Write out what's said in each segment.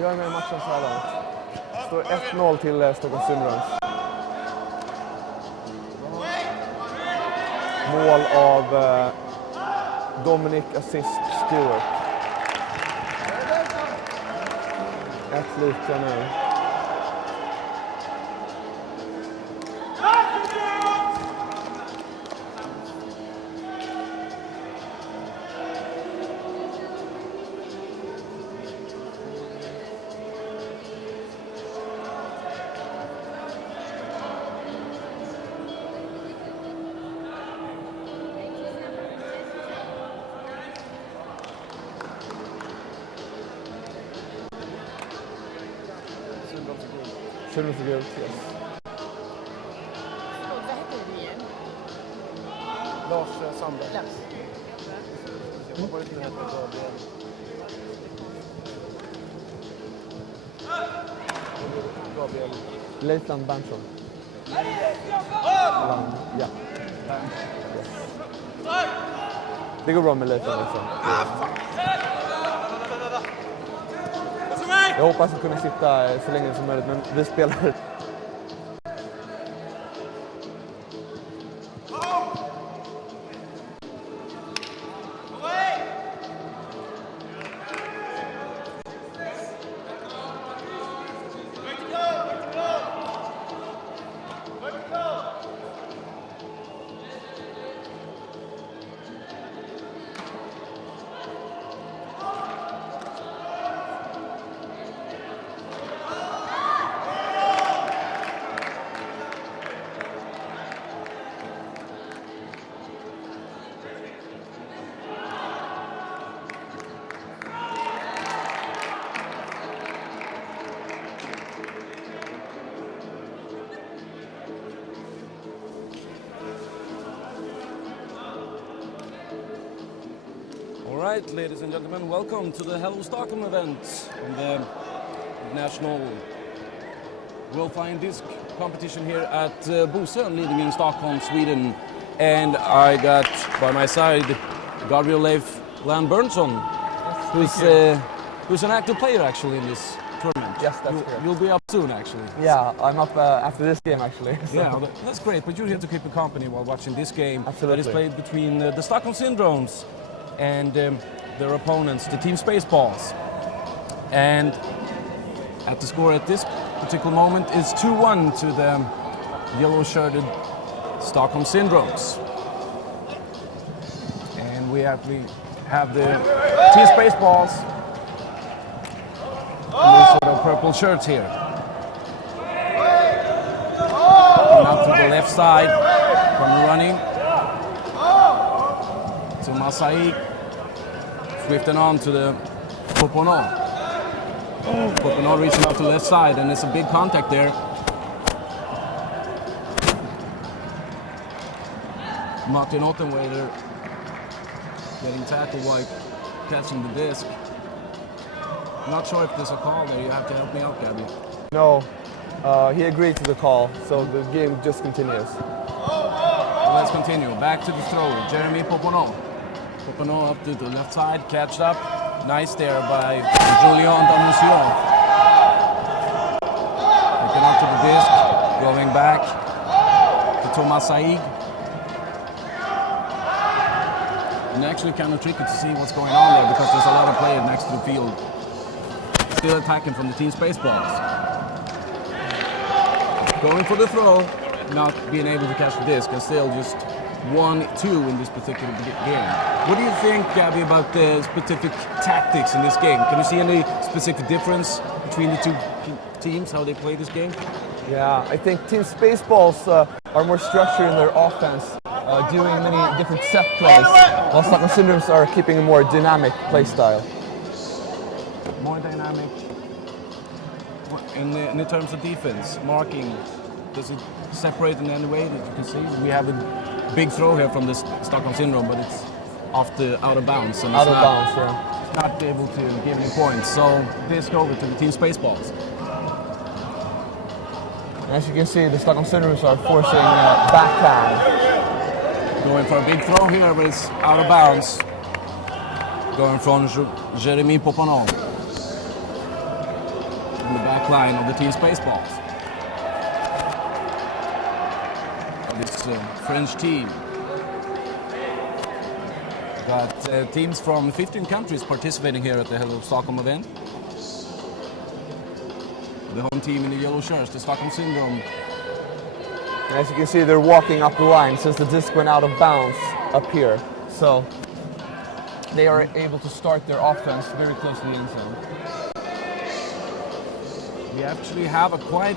Jag är med i matchen så här långt. Det står 1-0 till Stockholm Syndromes. Mål av Dominic Assist Stewart. 1 lika nu. Syndromes är gult, yes. Vad heter du igen? Lars Sandberg. Lars. Jag hoppar ut med henne på Gabriel. Leifland Berntsson. Ja. Det går bra med Leifland också. Jag hoppas att kunna sitta så länge som möjligt, men vi spelar. All right, ladies and gentlemen, welcome to the Hello Stockholm event in the national World Flying Disc competition here at Bosön, leading in Stockholm, Sweden. And I got by my side Gabriel Leifland Berntsson, who's an active player actually in this tournament. Yes, that's correct. You'll be up soon actually. Yeah, I'm up after this game actually. So. Yeah, that's great, but you're here to keep you company while watching this game. Absolutely. That is played between the Stockholm Syndromes and their opponents, the Team Spaceballs. And at the score at this particular moment is 2-1 to the yellow-shirted Stockholm Syndromes. And we have the Team Spaceballs in these sort of purple shirts here. Out to the left side, from running to Masai, swifting on to the Popono. Popono reaching out to the left side, and it's a big contact there. Martin Ottenwader getting tackled while catching the disc. Not sure if there's a call there. You have to help me out, Gabby. No, he agreed to the call, so the game just continues. Let's continue. Back to the throw. Jeremy Popono. Popono up to the left side, catched up. Nice there by Julian Damusion. Looking up to the disc, going back to Thomas Saig. And actually kind of tricky to see what's going on there because there's a lot of players next to the field. Still attacking from the Team Spaceballs. Going for the throw, not being able to catch the disc, and still just 1-2 in this particular game. What do you think, Gabby, about the specific tactics in this game? Can you see any specific difference between the two teams, how they play this game? Yeah, I think Team Spaceballs are more structured in their offense, doing many different set plays, while Stockholm Syndromes are keeping a more dynamic play style. More dynamic. In terms of defense, marking, does it separate in any way that you can see? We have a big throw here from the Stockholm Syndrome, but it's out of bounds. And Out of bounds, yeah. It's not able to give any points. So disc over to the Team Spaceballs. As you can see, the Stockholm Syndromes are forcing backhand. Going for a big throw here, but it's out of bounds. Going from Jeremy Poponon. in the back line of the Team Spaceballs. This French team. Got teams from 15 countries participating here at the Hello Stockholm event. The home team in the yellow shirts, the Stockholm Syndrome. As you can see, they're walking up the line since the disc went out of bounds up here. So they are able to start their offense very close to the end zone. We actually have a quite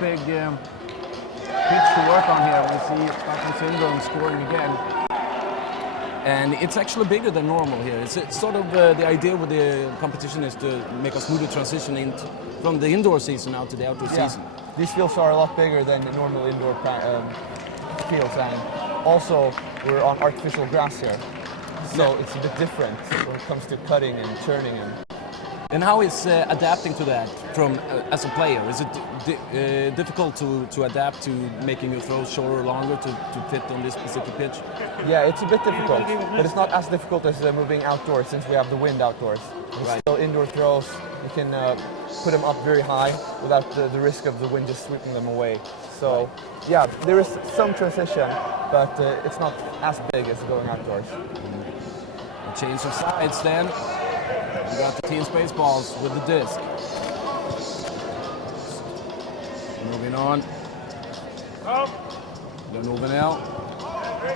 big pitch to work on here. We see Stockholm Syndrome scoring again. And it's actually bigger than normal here. It's sort of the idea with the competition is to make a smoother transition from the indoor season out to the outdoor season. These fields are a lot bigger than the normal indoor fields, and also we're on artificial grass here. So it's a bit different when it comes to cutting and turning. And how is adapting to that from as a player? Is it difficult to adapt to making your throws shorter or longer to fit on this specific pitch? Yeah, it's a bit difficult, but it's not as difficult as moving outdoors since we have the wind outdoors. Right. So indoor throws, you can put them up very high without the risk of the wind just sweeping them away. So yeah, there is some transition, but it's not as big as going outdoors. A change of sides then. We got the Team Spaceballs with the disc. Moving on. They're moving out.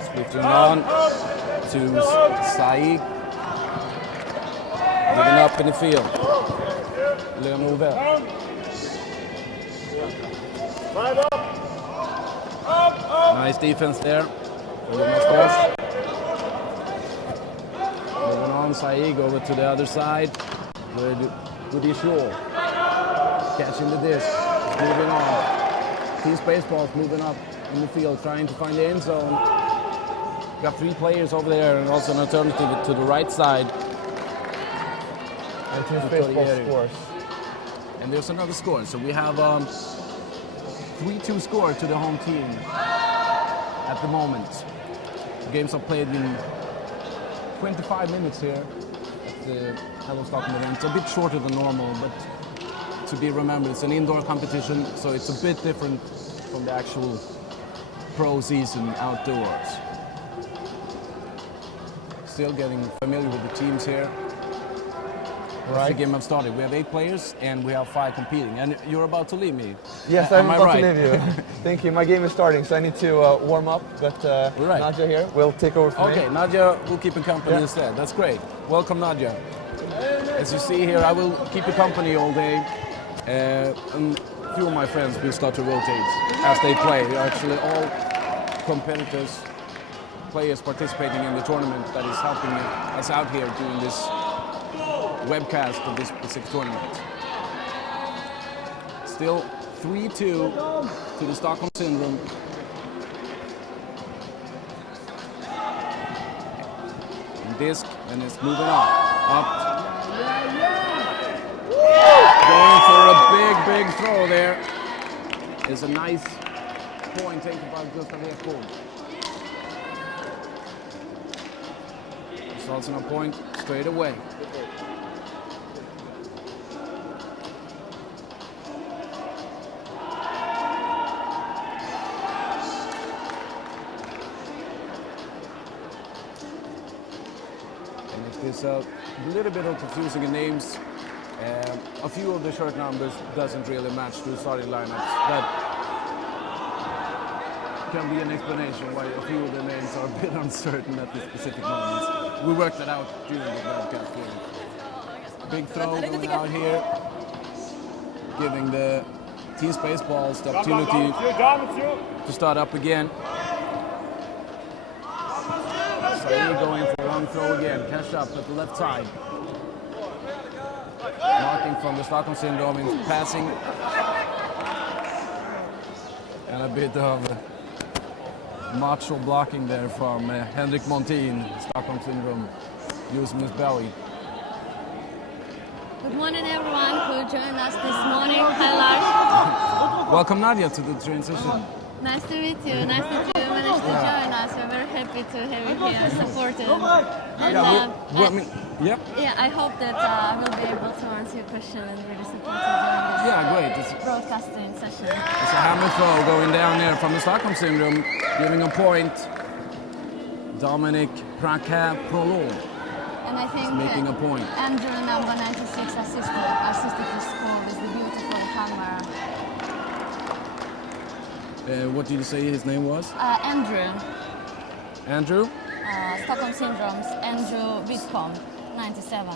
Splitting on to Saig. Moving up in the field. They're move out. Nice defense there. Moving on, Saig over to the other side with the shore. Catching the disc. Moving on. Team Spaceballs moving up in the field, trying to find the end zone. Got 3 players over there and also an alternative to the right side. And Team Spaceballs scores. And there's another score. So we have 3-2 score to the home team at the moment. The games are played in 25 minutes here at the Hello Stockholm event. It's a bit shorter than normal, but to be remembered, it's an indoor competition, so it's a bit different from the actual pro season outdoors. Still getting familiar with the teams here. Right. The game have started. We have 8 players and we have 5 competing. And you're about to leave me. Yes, I'm about to leave you. Thank you. My game is starting, so I need to warm up. But Nadia here will take over for me. Okay, Nadia will keep you company instead. That's great. Welcome, Nadia. As you see here, I will keep you company all day. And a few of my friends will start to rotate as they play. They're actually all competitors, players participating in the tournament that is helping us out here doing this webcast of this specific tournament. Still 3-2 to the Stockholm Syndrome. And disc, and it's moving up. Going for a big throw there. It's a nice point taken by Gustav Ekholm. Results in a point straight away. There's a little bit of confusing in names. A few of the shirt numbers doesn't really match to the starting lineups. That can be an explanation why a few of the names are a bit uncertain at this specific moment. We worked that out during the broadcast here. Big throw going out here, giving the Team Spaceballs the opportunity to start up again. Saeed going for one throw again, catch up at the left side. Marking from the Stockholm Syndrome in passing. And a bit of macho blocking there from Henrik Montin, Stockholm Syndrome, using his belly. Good morning everyone who joined us this morning. Hi Lars. Welcome Nadia to the transition. Nice to meet you. Nice that you managed to join us. We're very happy to have you here supported. And, I hope that I will be able to answer your question and really support you during this Great. It's broadcasting session. a hammer throw going down there from the Stockholm Syndrome, giving a point. Dominic Praka-Prolon And I think making a point. Andrew, number 96, assisted the score with the beautiful hammer. What did you say his name was? Andrew. Andrew? Stockholm Syndrome's Andrew Whitcomb, 97.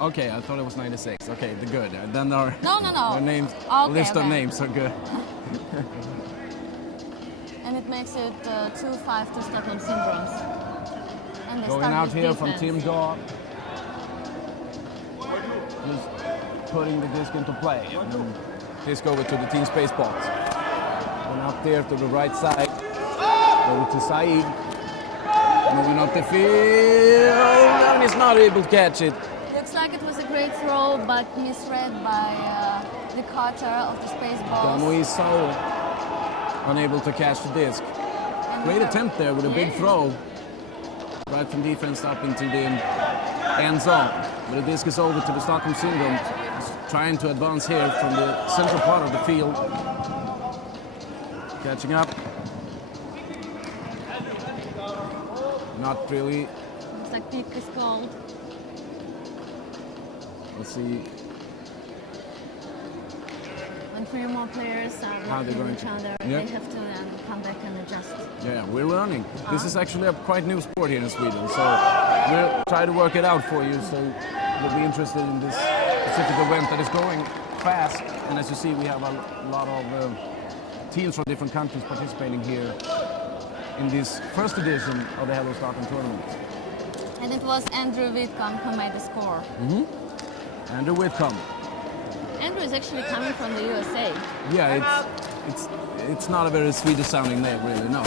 Okay, I thought it was 96. Okay, the good. Then our No. names, Okay, list of okay. names are good. And it makes it 2-5 to Stockholm Syndromes. And they Going start out with here defense. from Tim Daw. Just putting the disc into play. And disc over to the team space box. And up there to the right side. Over to Saeed. Moving up the field. And he's not able to catch it. Looks like it was a great throw, but misread by the cutter of the space balls. Domo is so unable to catch the disc. And Great we're- attempt there with a big Yeah. throw. Right from defense up into the end zone. But the disc is over to the Stockholm Syndrome. Trying to advance here from the central part of the field. Catching up. Not really. Looks like peak is called. Let's see. When 3 more players are How they're working going each to- other, Yeah. they have to come back and adjust. Yeah, we're learning. This is actually a quite new sport here in Sweden, so we'll try to work it out for you so you'll be interested in this specific event that is going fast. And as you see, we have a lot of teams from different countries participating here in this first edition of the Hello Stockholm tournament. And it was Andrew Whitcomb who made the score. Andrew Whitcomb. Andrew is actually coming from the USA. Yeah, it's not a very Swedish sounding name, really, no.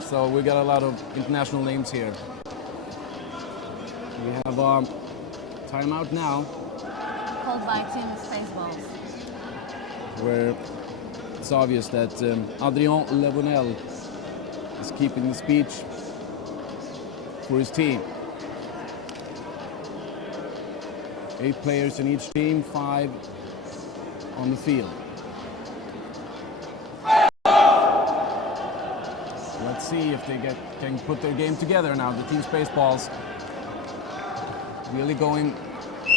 So we got a lot of international names here. We have timeout now, Called by Team Spaceballs. where it's obvious that Adrien Lebonel is keeping the speech for his team. 8 players in each team, 5 on the field. Let's see if they can put their game together now. The Team Spaceballs really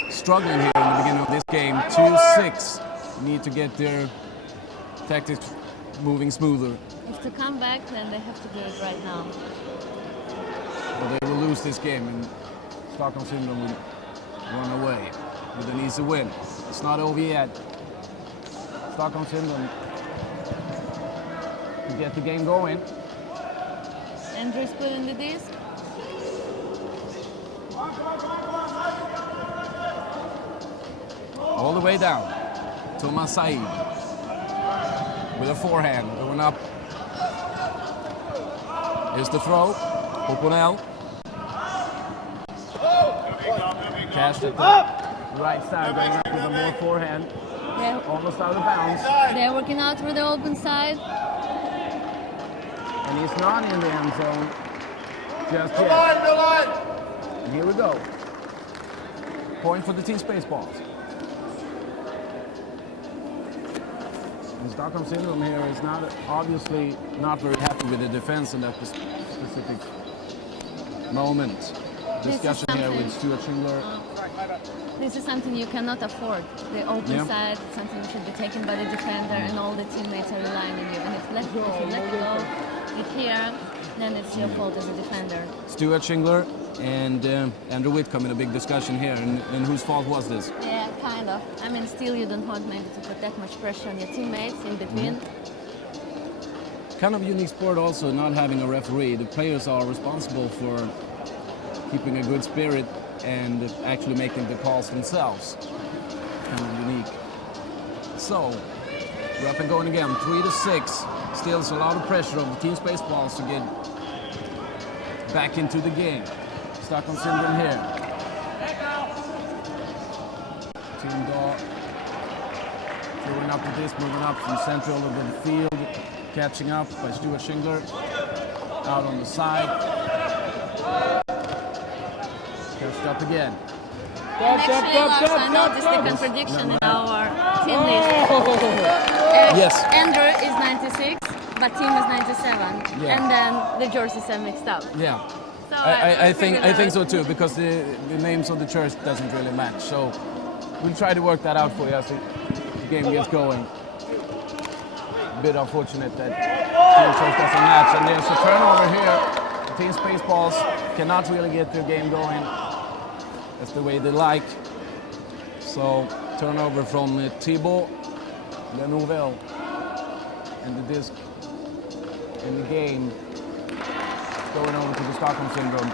struggling here in the beginning of this game. 2-6 need to get their tactics moving smoother, If to come back, then they have to do it right now. or they will lose this game and Stockholm Syndrome will run away with an easy win. It's not over yet. Stockholm Syndrome to get the game going. Andrew's putting the disc. All the way down. Thomas Saeed with a forehand going up. Here's the throw. Poponel. Cashed it the right side, going up with a more forehand. They're, Almost out of bounds. they're working out through the open side. And he's not in the end zone just yet. And here we go. Point for the Team Spaceballs. And Stockholm Syndrome here is obviously not very happy with the defense in that specific moment. This is Discussion here with something- Stuart Schindler. This is something you cannot afford. The open Yeah. side, something that should be taken by the defender, and all the teammates are relying on you. And if you let go it here, then it's your fault as a defender. Stuart Schindler and Andrew Whitcomb in a big discussion here. And whose fault was this? Yeah, kind of. I mean, still you don't want maybe to put that much pressure on your teammates in between. Kind of unique sport also, not having a referee. The players are responsible for keeping a good spirit and actually making the calls themselves. Kind of unique. So, we're up and going again, 3-6. Still a lot of pressure on the Team Spaceballs to get back into the game. Stockholm Syndrome here. Team Daw throwing up the disc, moving up from central of the field. Catching up by Stuart Schindler. Out on the side. Catched up again. Actually, Lars, I noticed the contradiction in our team list. Yes. Andrew is 96, but team is 97. Yeah. And then the jerseys are mixed up. Yeah. So I think so too, because the names of the church doesn't really match. So we'll try to work that out for you as the game gets going. A bit unfortunate that team church doesn't match, and there's a turnover here. Team Spaceballs cannot really get their game going. That's the way they like. So turnover from Thibaut Lenouvelle, and the disc in the game going over to the Stockholm Syndrome.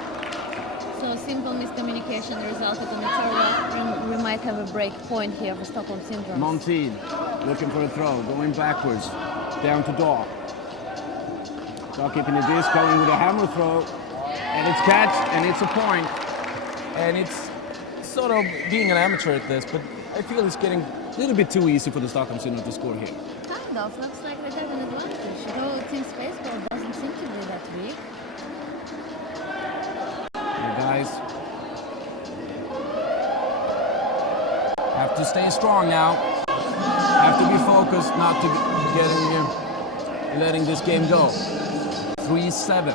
So simple miscommunication resulted in a throw, and we might have a break point here for Stockholm Syndrome. Monteith looking for a throw, going backwards, down to Daw. Daw keeping the disc, going with a hammer throw, and it's catch, and it's a point. And it's sort of being an amateur at this, but I feel it's getting a little bit too easy for the Stockholm Syndrome to score here. Kind of, looks like they have an advantage, though Team Spaceball doesn't seem to be that weak. The guys have to stay strong now. Have to be focused, not to letting this game go. 3-7.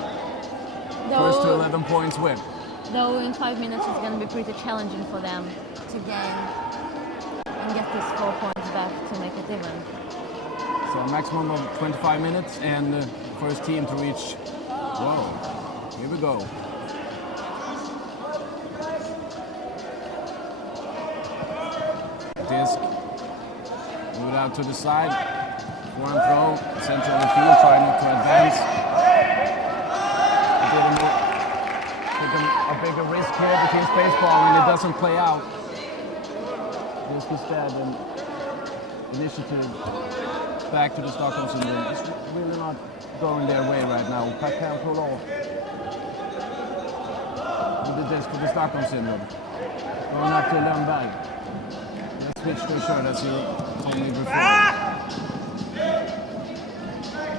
First to 11 points win. Though in 5 minutes it's going to be pretty challenging for them to gain and get these 4 points back to make it even. So a maximum of 25 minutes, and the first team to reach. Whoa, here we go. Disc, move it out to the side. One throw, center of the field, trying not to advance. A bigger risk here between Spaceball, and it doesn't play out. Disc instead, and initiative back to the Stockholm Syndrome. It's really not going their way right now. Pat can't pull off with the disc for the Stockholm Syndrome. Going up to Lundberg. Let's switch to a shirt as you told me before.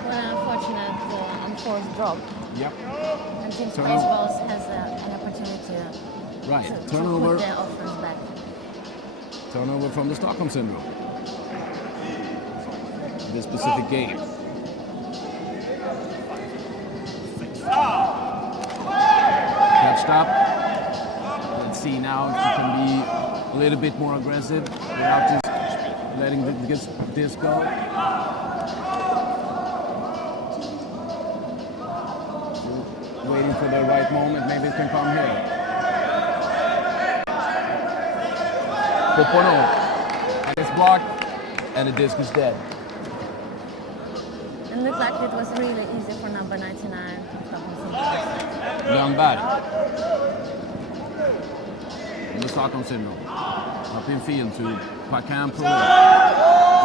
What an unfortunate unforced drop. Yep. And Team Turnover. Spaceballs has an opportunity Right. to Turnover. put their offense back. Turnover from the Stockholm Syndrome. This specific game. Catched up. Let's see now if you can be a little bit more aggressive without just letting this go. Waiting for the right moment, maybe it can come here. Popono, and it's blocked, and the disc is dead. It looked like it was really easy for number 99. Lundberg. The Stockholm Syndrome. Up in field to Pacan Pro.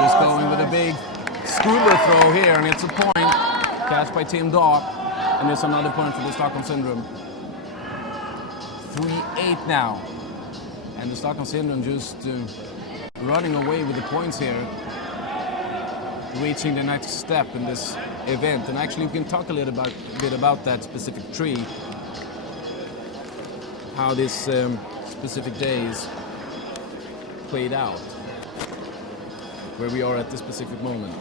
Just going with a big scuba throw here, and it's a point. Catch by Tim Daw. And there's another point for the Stockholm Syndrome. 3-8 now. And the Stockholm Syndrome just running away with the points here. Reaching the next step in this event. And actually we can talk a little bit about that specific tree. How this specific day is played out. Where we are at this specific moment.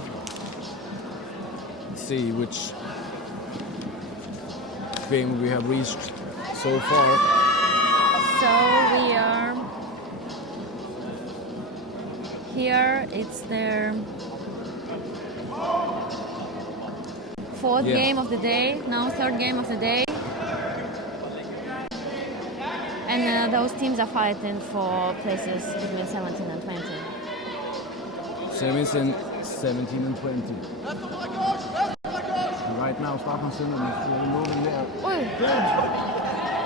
Let's see which game we have reached so far. So we are here. It's their fourth game of the day. Now third game of the day. And those teams are fighting for places between 17 and 20. Semis and 17 and 20. Right now, Stockholm Syndrome is really moving there.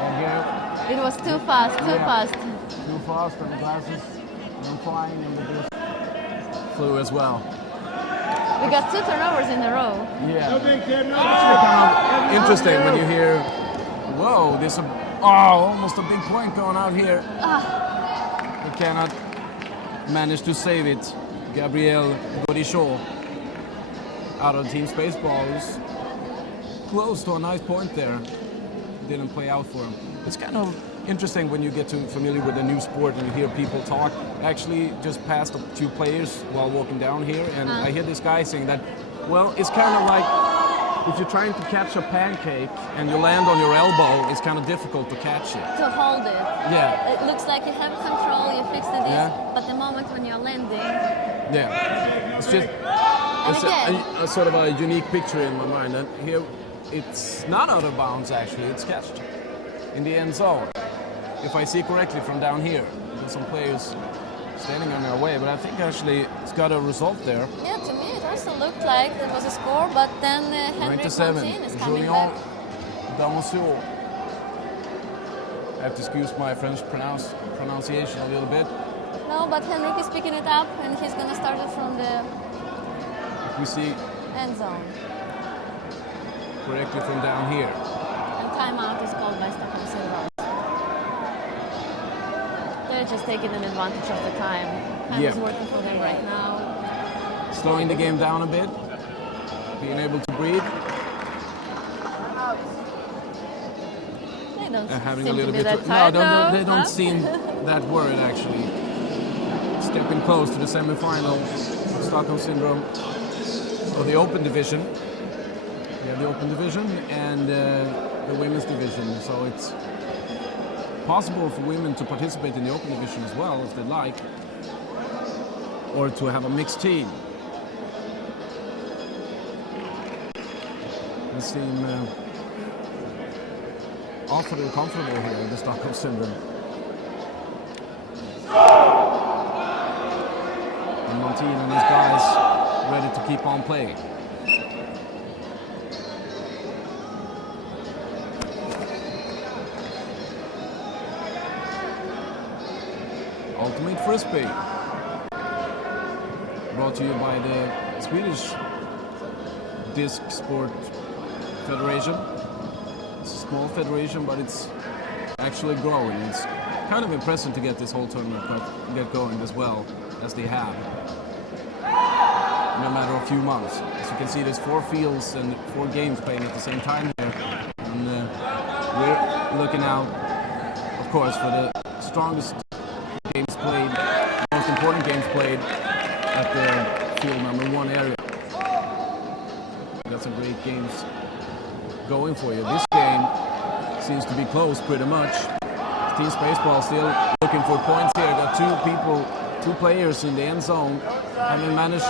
And here, It was too fast, too fast. too fast, and the glasses went flying, and the disc flew as well. We got 2 turnovers in a row. Yeah. Actually, kind of interesting when you hear, whoa, there's almost a big point going out here. He cannot manage to save it. Gabriel Godichot. out of Team Spaceballs. Close to a nice point there. Didn't play out for him. It's kind of interesting when you get too familiar with a new sport and you hear people talk. I actually just passed a few players while walking down here, and I hear this guy saying that, well, it's kind of like if you're trying to catch a pancake and you land on your elbow, it's kind of difficult to catch it. To hold it. Yeah. It looks like you have control, you fix the disc, Yeah. but the moment when you're landing, Yeah. It's just a sort of a unique picture in my mind. And here, it's not out of bounds actually, it's catched in the end zone. If I see correctly from down here, there's some players standing on their way, but I think actually it's got a result there. yeah, to me it also looked like there was a score, but then Henrik 97, Martin is coming Julien back. Damousseau. I have to excuse my French pronunciation a little bit. No, but Henrik is picking it up and he's going to start it from the We see end zone. correctly from down here. And timeout is called by Stockholm Silver. They're just taking an advantage of the time. Time is working for them right now. Slowing the game down a bit, being able to breathe. They don't Having seem a little to be bit. that tired though, they don't huh? seem that worried actually. Stepping close to the semi-final, Stockholm Syndrome of the Open Division. Yeah, the Open Division and the Women's Division. So it's possible for women to participate in the Open Division as well if they like, or to have a mixed team. They seem awfully comfortable here in the Stockholm Syndrome. And Montin and his guys ready to keep on playing. Ultimate Frisbee. Brought to you by the Swedish Disc Sport Federation. It's a small federation, but it's actually growing. It's kind of impressive to get this whole tournament get going as well as they have in a matter of a few months. As you can see, there's 4 fields and 4 games playing at the same time here. And we're looking out, of course, for the strongest games played, most important games played at the field number 1 area. Got some great games going for you. This game seems to be close pretty much. Team Spaceball still looking for points here. Got 2 players in the end zone. Having managed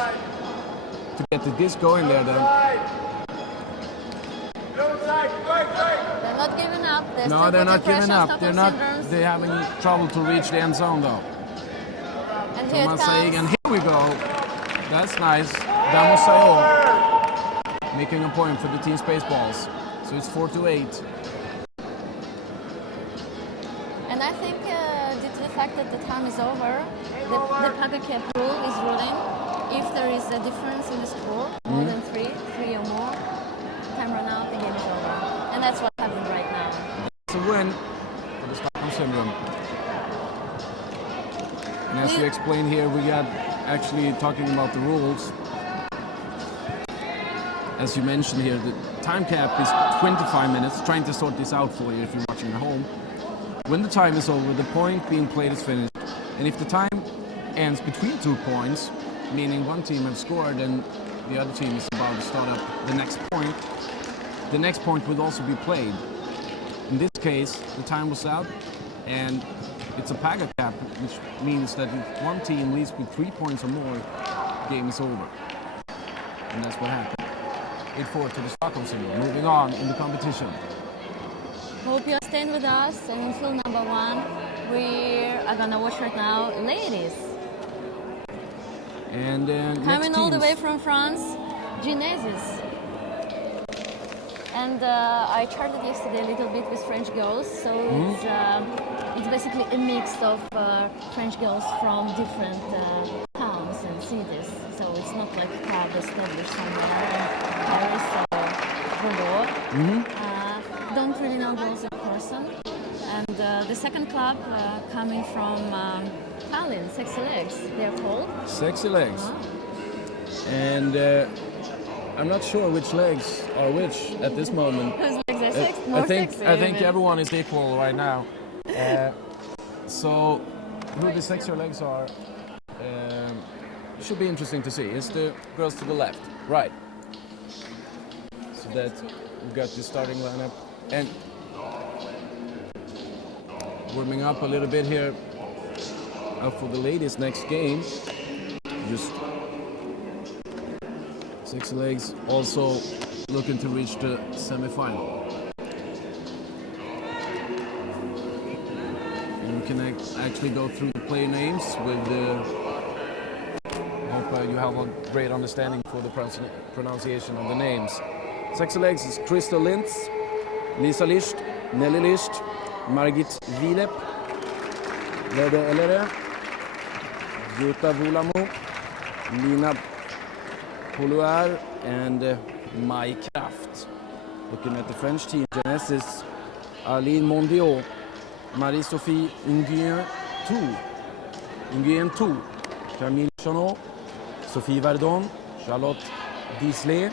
to get the disc going there though. They're not giving up. No, they're not giving up. Syndromes. They're having trouble to reach the end zone though. And here it Thomas saying, and comes. here we go. That's nice. Damousseau making a point for the Team Spaceballs. So it's 4-8. And I think due to the fact that the time is over, the Paga Cap rule is ruling. If there is a difference in the score, more than 3 or more, time run out, the game is over. And that's what happened right now. It's a win for the Stockholm Syndrome. And as we explained here, we got actually talking about the rules. As you mentioned here, the time cap is 25 minutes. Trying to sort this out for you if you're watching at home. When the time is over, the point being played is finished. And if the time ends between 2 points, meaning one team has scored and the other team is about to start up the next point will also be played. In this case, the time was out, and it's a Paga cap, which means that if one team leads with 3 points or more, the game is over. And that's what happened. 8-4 to the Stockholm Syndrome. Moving on in the competition. Hope you're staying with us. And in field number 1, we are gonna watch right now ladies. And Coming all the way from France, Genesis. And I charted yesterday a little bit with French girls, so it's basically a mix of French girls from different towns and cities. So it's not like crowd established somewhere in Paris or Bordeaux. Don't really know girls in person. And the second club coming from Tallinn, Sexy Legs, they're called. Sexy Legs. And I'm not sure which legs are which at this moment. Whose legs are more sexy? I think everyone is equal right now. So who the sexier legs are should be interesting to see. It's the girls to the left, right? So that we got the starting lineup and warming up a little bit here for the ladies' next game. Just six legs, also looking to reach the semi-final. And we can actually go through the player names with hope you have a great understanding for the pronunciation of the names. Sexy legs is Crystal Lintz, Lisa Lischt, Nelly Lischt, Margit Wilep, Lede Elere, Jutta Volamo, Lina Poulouard, and Mai Kraft. Looking at the French team, Genesis, Arlene Mondiot, Marie-Sophie Nguyen Tou, Camille Chanot, Sophie Verdon, Charlotte Disley,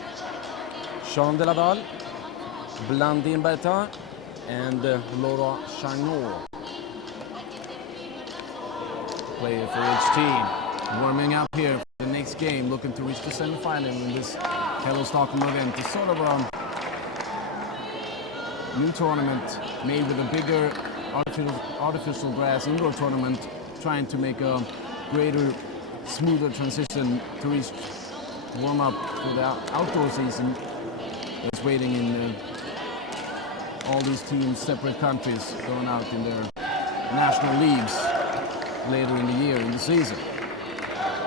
Jean Delaval, Blandine Bertin, and Laura Chagnot. Player for each team. Warming up here for the next game, looking to reach the semi-final in this Hello Stockholm event. It's sort of a new tournament made with a bigger artificial grass indoor tournament, trying to make a greater, smoother transition to reach warm up for the outdoor season that's waiting in all these teams, separate countries, going out in their national leagues later in the year, in the season.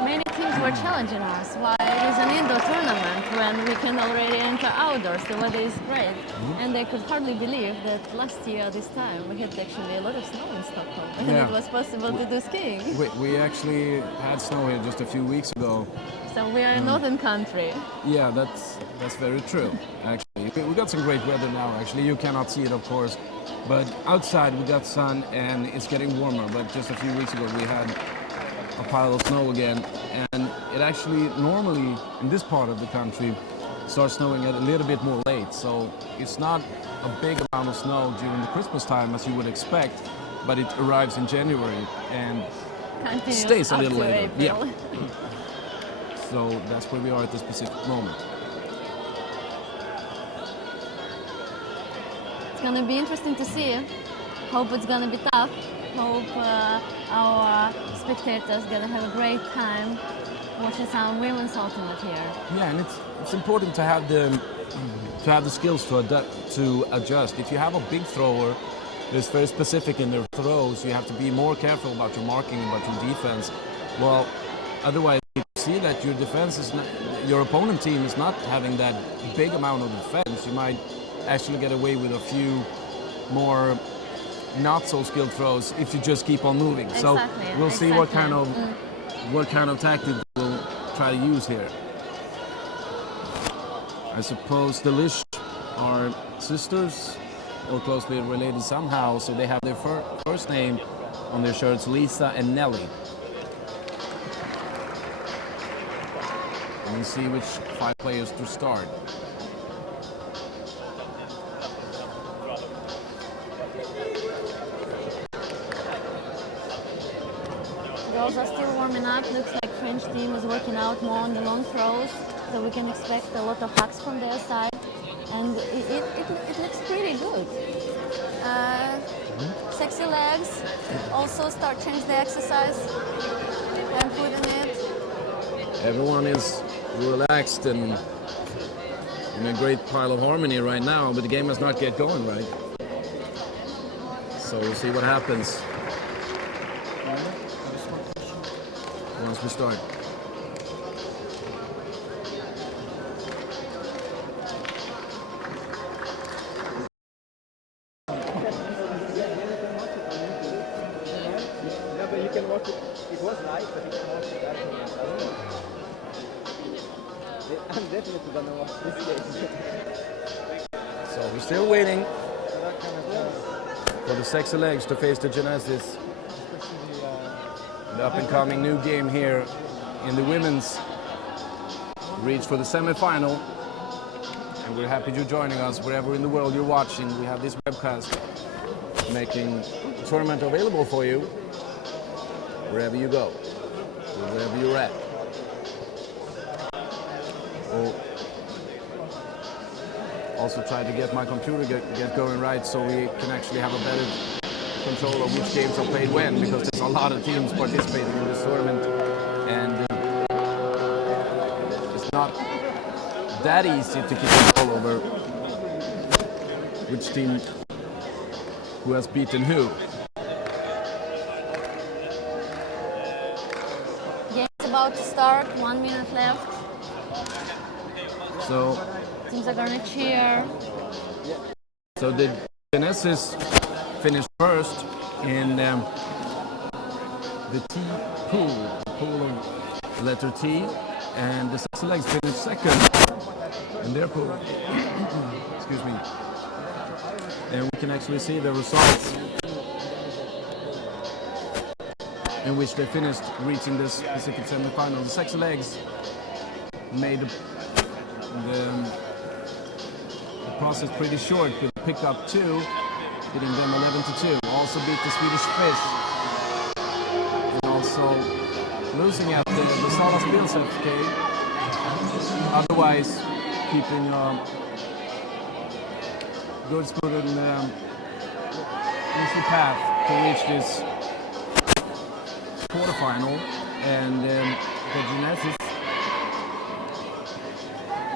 Many teams were challenging us. Why is an indoor tournament when we can already enter outdoors? The weather is great. And they could hardly believe that last year this time we had actually a lot of snow in Stockholm. And it was possible to do skiing. We actually had snow here just a few weeks ago. So we are a northern country. Yeah, that's very true, actually. We got some great weather now, actually. You cannot see it, of course. But outside we got sun and it's getting warmer. But just a few weeks ago we had a pile of snow again. And it actually normally in this part of the country starts snowing a little bit more late. So it's not a big amount of snow during the Christmas time as you would expect. But it arrives in January and stays a little later. Yeah. So that's where we are at this specific moment. It's going to be interesting to see. Hope it's going to be tough. Hope our spectators going to have a great time watching some women's ultimate here. Yeah, and it's important to have the skills to adjust. If you have a big thrower that's very specific in their throws, you have to be more careful about your marking, about your defense. Well, otherwise, if you see that your defense is not, your opponent team is not having that big amount of defense, you might actually get away with a few more not so skilled throws if you just keep on moving. Exactly, so we'll see what kind of tactic we'll try to use here. I suppose the Lish are sisters or closely related somehow, so they have their first name on their shirts, Lisa and Nelly. And we see which 5 players to start. Girls are still warming up. Looks like French team is working out more on the long throws, so we can expect a lot of hacks from their side. And it looks pretty good. Sexy legs. Also change the exercise and put in it. Everyone is relaxed and in a great pile of harmony right now, but the game has not yet going right. So we'll see what happens once we start. I'm definitely gonna watch this game. So we're still waiting for the sexy legs to face the Genesis. The up-and-coming new game here in the women's reach for the semi-final. and we're happy you're joining us wherever in the world you're watching. We have this webcast making the tournament available for you wherever you go, wherever you're at. We'll also try to get my computer get going right so we can actually have a better control of which games are played when, because there's a lot of teams participating in this tournament, and it's not that easy to keep control over which team who has beaten who. Game's about to start, 1 minute left. So Teams are gonna cheer. So the Genesis finished first in the T pool, the pool of letter T, and the Saxon Legs finished second in their pool. Excuse me. And we can actually see the results in which they finished, reaching this specific semi-final. The Saxon Legs made the process pretty short, could pick up 2, beating them 11-2. Also beat the Swedish Fish, and also losing at the Sala Spelsätt. Otherwise, keeping good spurt in easy path to reach this quarterfinal, and the Genesis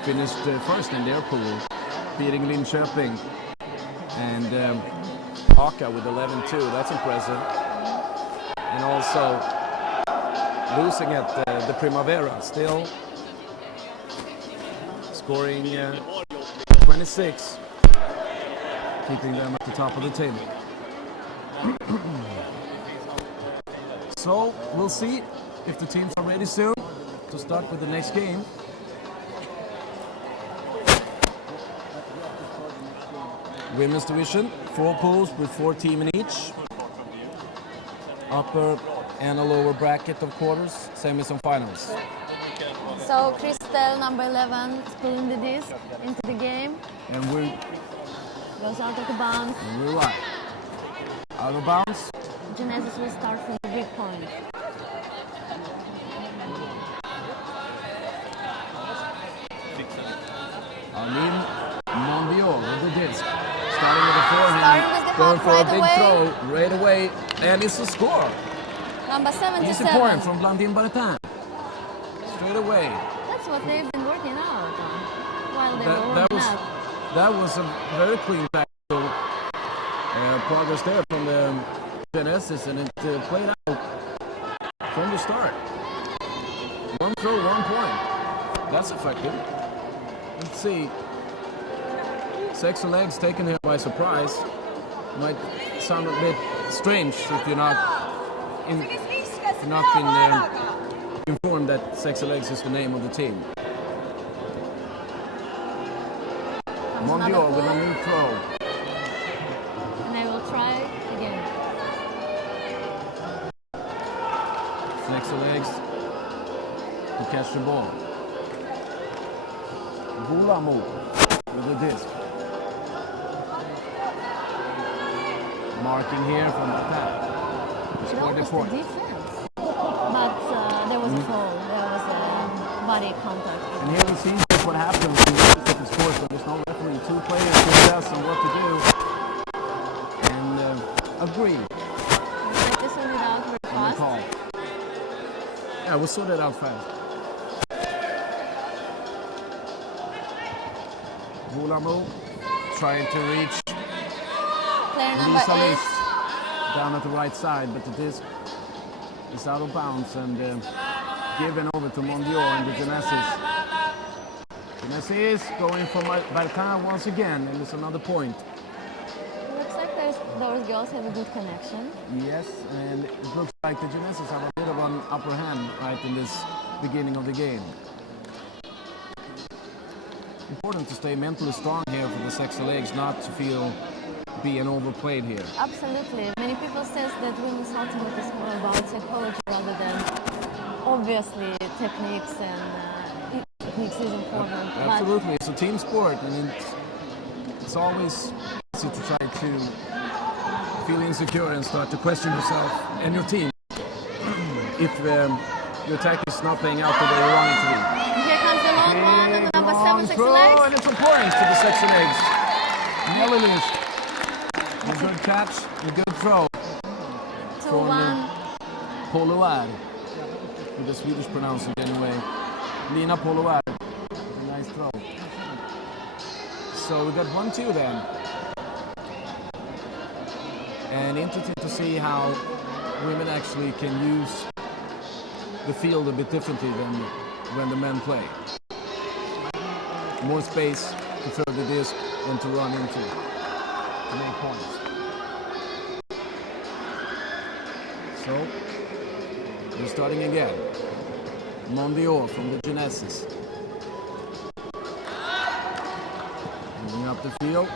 finished first in their pool, beating Linköping and Aka with 11-2. That's impressive. And also losing at the Primavera, still scoring 26, keeping them at the top of the table. So we'll see if the teams are ready soon to start with the next game. Women's division, 4 pools with 4 teams in each. Upper and a lower bracket of quarters, semis and finals. So Crystal, number 11, is pulling the disc into the game. And we're Goes out of the bounds. right. Out of bounds. Genesis will start from the big point. Armin Mondial with the disc. Starting with the forehand, Starting with the going half for a right big away. throw right away, and it's a score. Number 77. Easy point from Blandine Barretin. Straight away. That's what they've been working out on while they were That warming was up. that was a very clean tactical progress there from the Genesis, and it played out from the start. 1 throw, 1 point. That's effective. Let's see. Saxon Legs taken here by surprise. Might sound a bit strange if you're not been informed that Saxon Legs is the name of the team. Comes another Mondial with a pull, new throw. and they will try again. Saxon Legs to catch the ball. Vulamo with the disc. Marking here from the tap. That Scored the was the point. defense. But there was a fall. There was a body contact. And here we see just what happens in different sports when there's no referee. 2 players who assess on what to do and agree Like this one without very on the fast. call. Yeah, we'll sort it out fast. Vulamo trying to reach Player number Lisa 8. List down at the right side, but the disc is out of bounds and given over to Mondial and the Genesis. Genesis going for Barretin once again, and it's another point. Looks like those girls have a good connection. Yes, and it looks like the Genesis have a bit of an upper hand right in this beginning of the game. Important to stay mentally strong here for the Saxon Legs, not to feel being overplayed here. Absolutely. Many people says that women's ultimate is more about psychology rather than obviously techniques and techniques is important. Absolutely, it's a team sport, and it's always easy to try to feel insecure and start to question yourself and your team if your attack is not playing out the way you want it to be. Here comes the long one on the number 7 sexy Throw, legs. and it's a point to the sexy legs. Melanie, a good catch, a good throw. 2-1. Poloar, with the Swedish pronouncing anyway. Lina Poloar, nice throw. So we got 1-2 then. And interesting to see how women actually can use the field a bit differently than when the men play. More space to throw the disc and to run into to make points. So we're starting again. Mondial from the Genesis. Moving up the field.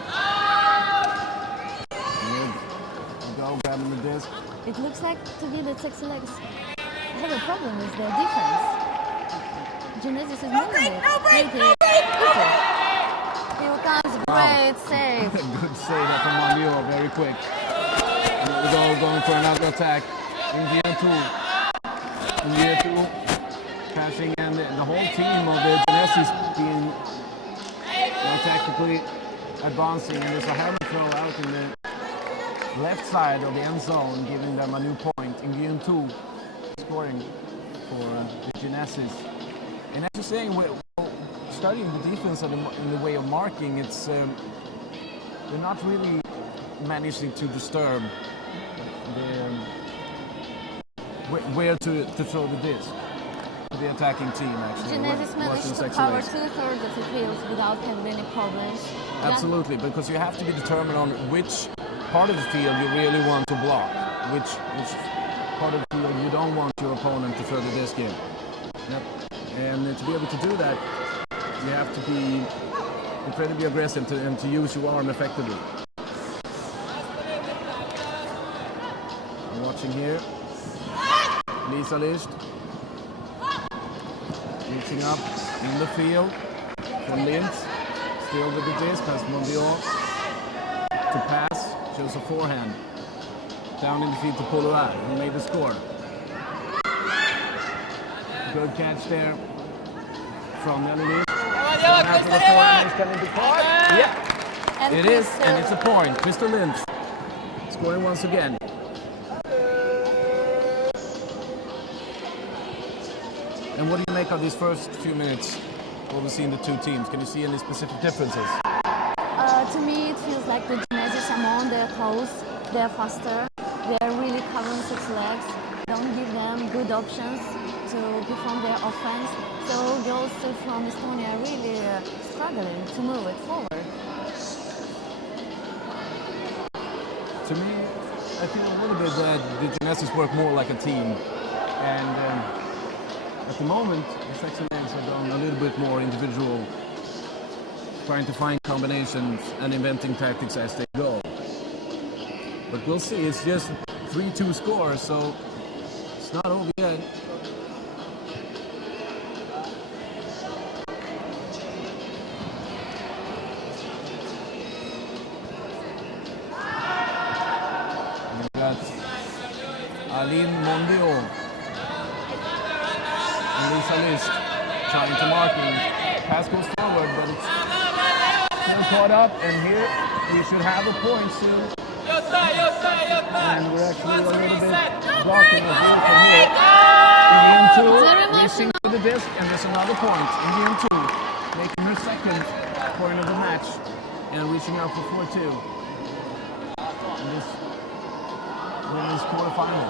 Go, grabbing the disc. It looks like to be that sexy legs have a problem with their defense. Genesis is moving it. Here comes, great save. Good save from Mondial, very quick. There we go, going for another attack in gear 2. In gear 2, crashing, and the whole team of the Genesis being tactically advancing, and there's a hammer throw out in the left side of the end zone, giving them a new point in gear 2, scoring for the Genesis. And as you're saying, studying the defense in the way of marking, it's they're not really managing to disturb where to throw the disc. The attacking team actually. Genesis managed to cover 2/3 of the field without having any problems. Absolutely, because you have to be determined on which part of the field you really want to block, which part of the field you don't want your opponent to throw the disc in. Yep. And to be able to do that, you have to be incredibly aggressive and to use your arm effectively. I'm watching here. Lisa Licht reaching up in the field for Lintz. Still with the disc, has Mondial to pass. Shows a forehand. Down in the field to Poloar, who made the score. Good catch there from Melanie. After the forehand is coming to card. Yeah, And it is, and it's a point. Crystal Lintz scoring once again. And what do you make of these first few minutes? What we see in the two teams? Can you see any specific differences? To me, it feels like the Genesis are on their toes. They're faster. They're really covering six legs. Don't give them good options to perform their offense. So girls from Estonia are really struggling to move it forward. To me, I feel a little bit that the Genesis work more like a team. And at the moment, the sexy legs are going a little bit more individual, trying to find combinations and inventing tactics as they go. But we'll see, it's just 3-2 score, so it's not over yet. We've got Aline Mondial and Lisa Licht trying to mark him. Pass goes forward, but it's still caught up, and here we should have a point soon. And we're actually a little bit blocking a here from here. In game 2, missing for the disc, and there's another point in game 2, making her second point of the match, and reaching out for 4-2 in this women's quarterfinal.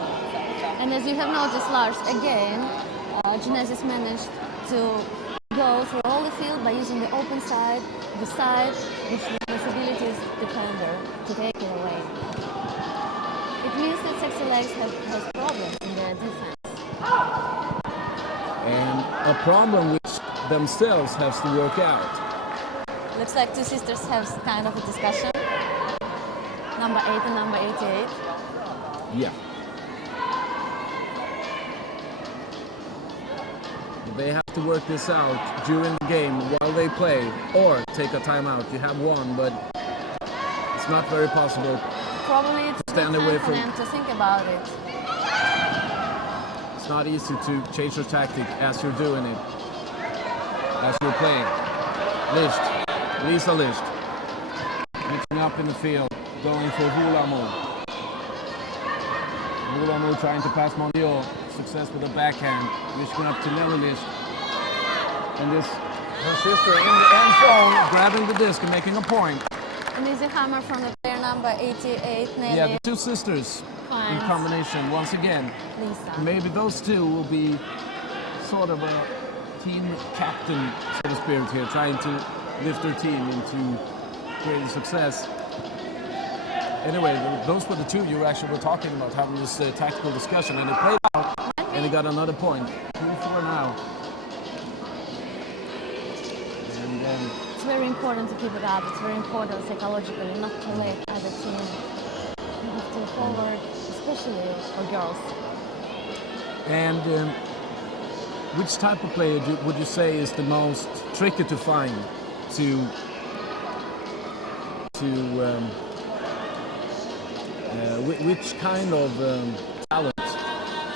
And as you have noticed, Lars, again, Genesis managed to go through all the field by using the open side, the side which the responsibility is defender to take it away. It means that sexy legs has problems in their defense. And a problem which themselves has to work out. Looks like two sisters have kind of a discussion. Number 8 and number 88. Yeah. they have to work this out during the game while they play, or take a timeout. You have one, but it's not very possible. Probably it's a Stand good away time for from- them to think about it. It's not easy to change your tactic as you're doing it, as you're playing. Lisa Liszt, reaching up in the field, going for Vulamo. Vulamo trying to pass Mondial, success with a backhand, reaching up to Nelly Liszt. And this, her sister in the end zone, grabbing the disc and making a point. An easy hammer from the player number 88, Nelly. Yeah, the two sisters in combination once again. Lisa. Maybe those two will be sort of a team captain sort of spirit here, trying to lift their team into greater success. Anyway, those were the two you actually were talking about, having this tactical discussion, and it played out, and he got another point. 2-4 now. And It's very important to keep it up. It's very important psychologically not to let other team move to forward, especially for girls. And which type of player would you say is the most tricky to find which kind of talent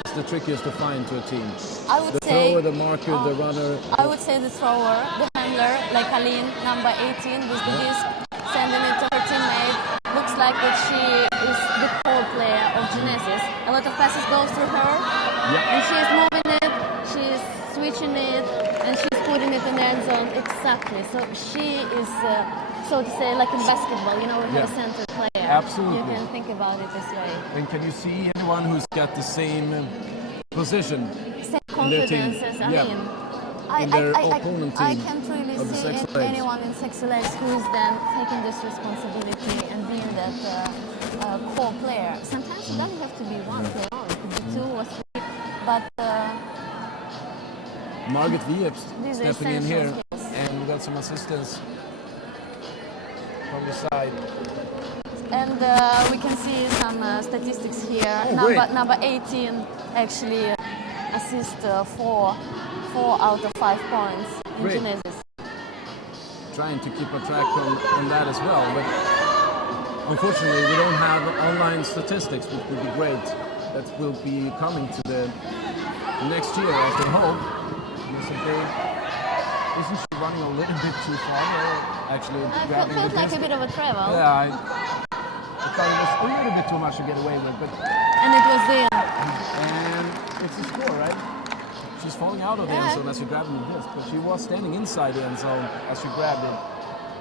is the trickiest to find to a team? I would The say thrower, the marker, the runner. I would say the thrower, the handler, like Aline, number 18, with the disc, sending it to her teammate. Looks like that she is the core player of Genesis. A lot of passes go through her, and she is moving it, she is switching it, and she's putting it in the end zone. Exactly. So she is, so to say, like in basketball, you know, we have a center player. Absolutely. You can think about it this way. And can you see anyone who's got the same position Same in their team? confidence as Yeah. Aline. In their opponent I team can't really of the see Sex Legs. anyone in Sex Legs who is then taking this responsibility and being that core player. Sometimes it doesn't have to be one player, it could be two or three, but Margaret Wieps these are stepping in here, essential skills. and we got some assistance from the side. And we can see some statistics here. great. Number 18 actually assists 4 out of 5 points in Great. Genesis. Trying to keep a track on that as well, but unfortunately we don't have online statistics, which would be great. That will be coming to the next year, I can hope. Isn't she running a little bit too far? Actually, It grabbing felt the like disc. a bit of a travel, Yeah, I thought it was a little bit too much to get away with, but and it was in. and it's a score, right? She's falling out of the end Yeah. zone as she grabbed the disc, but she was standing inside the end zone as she grabbed it,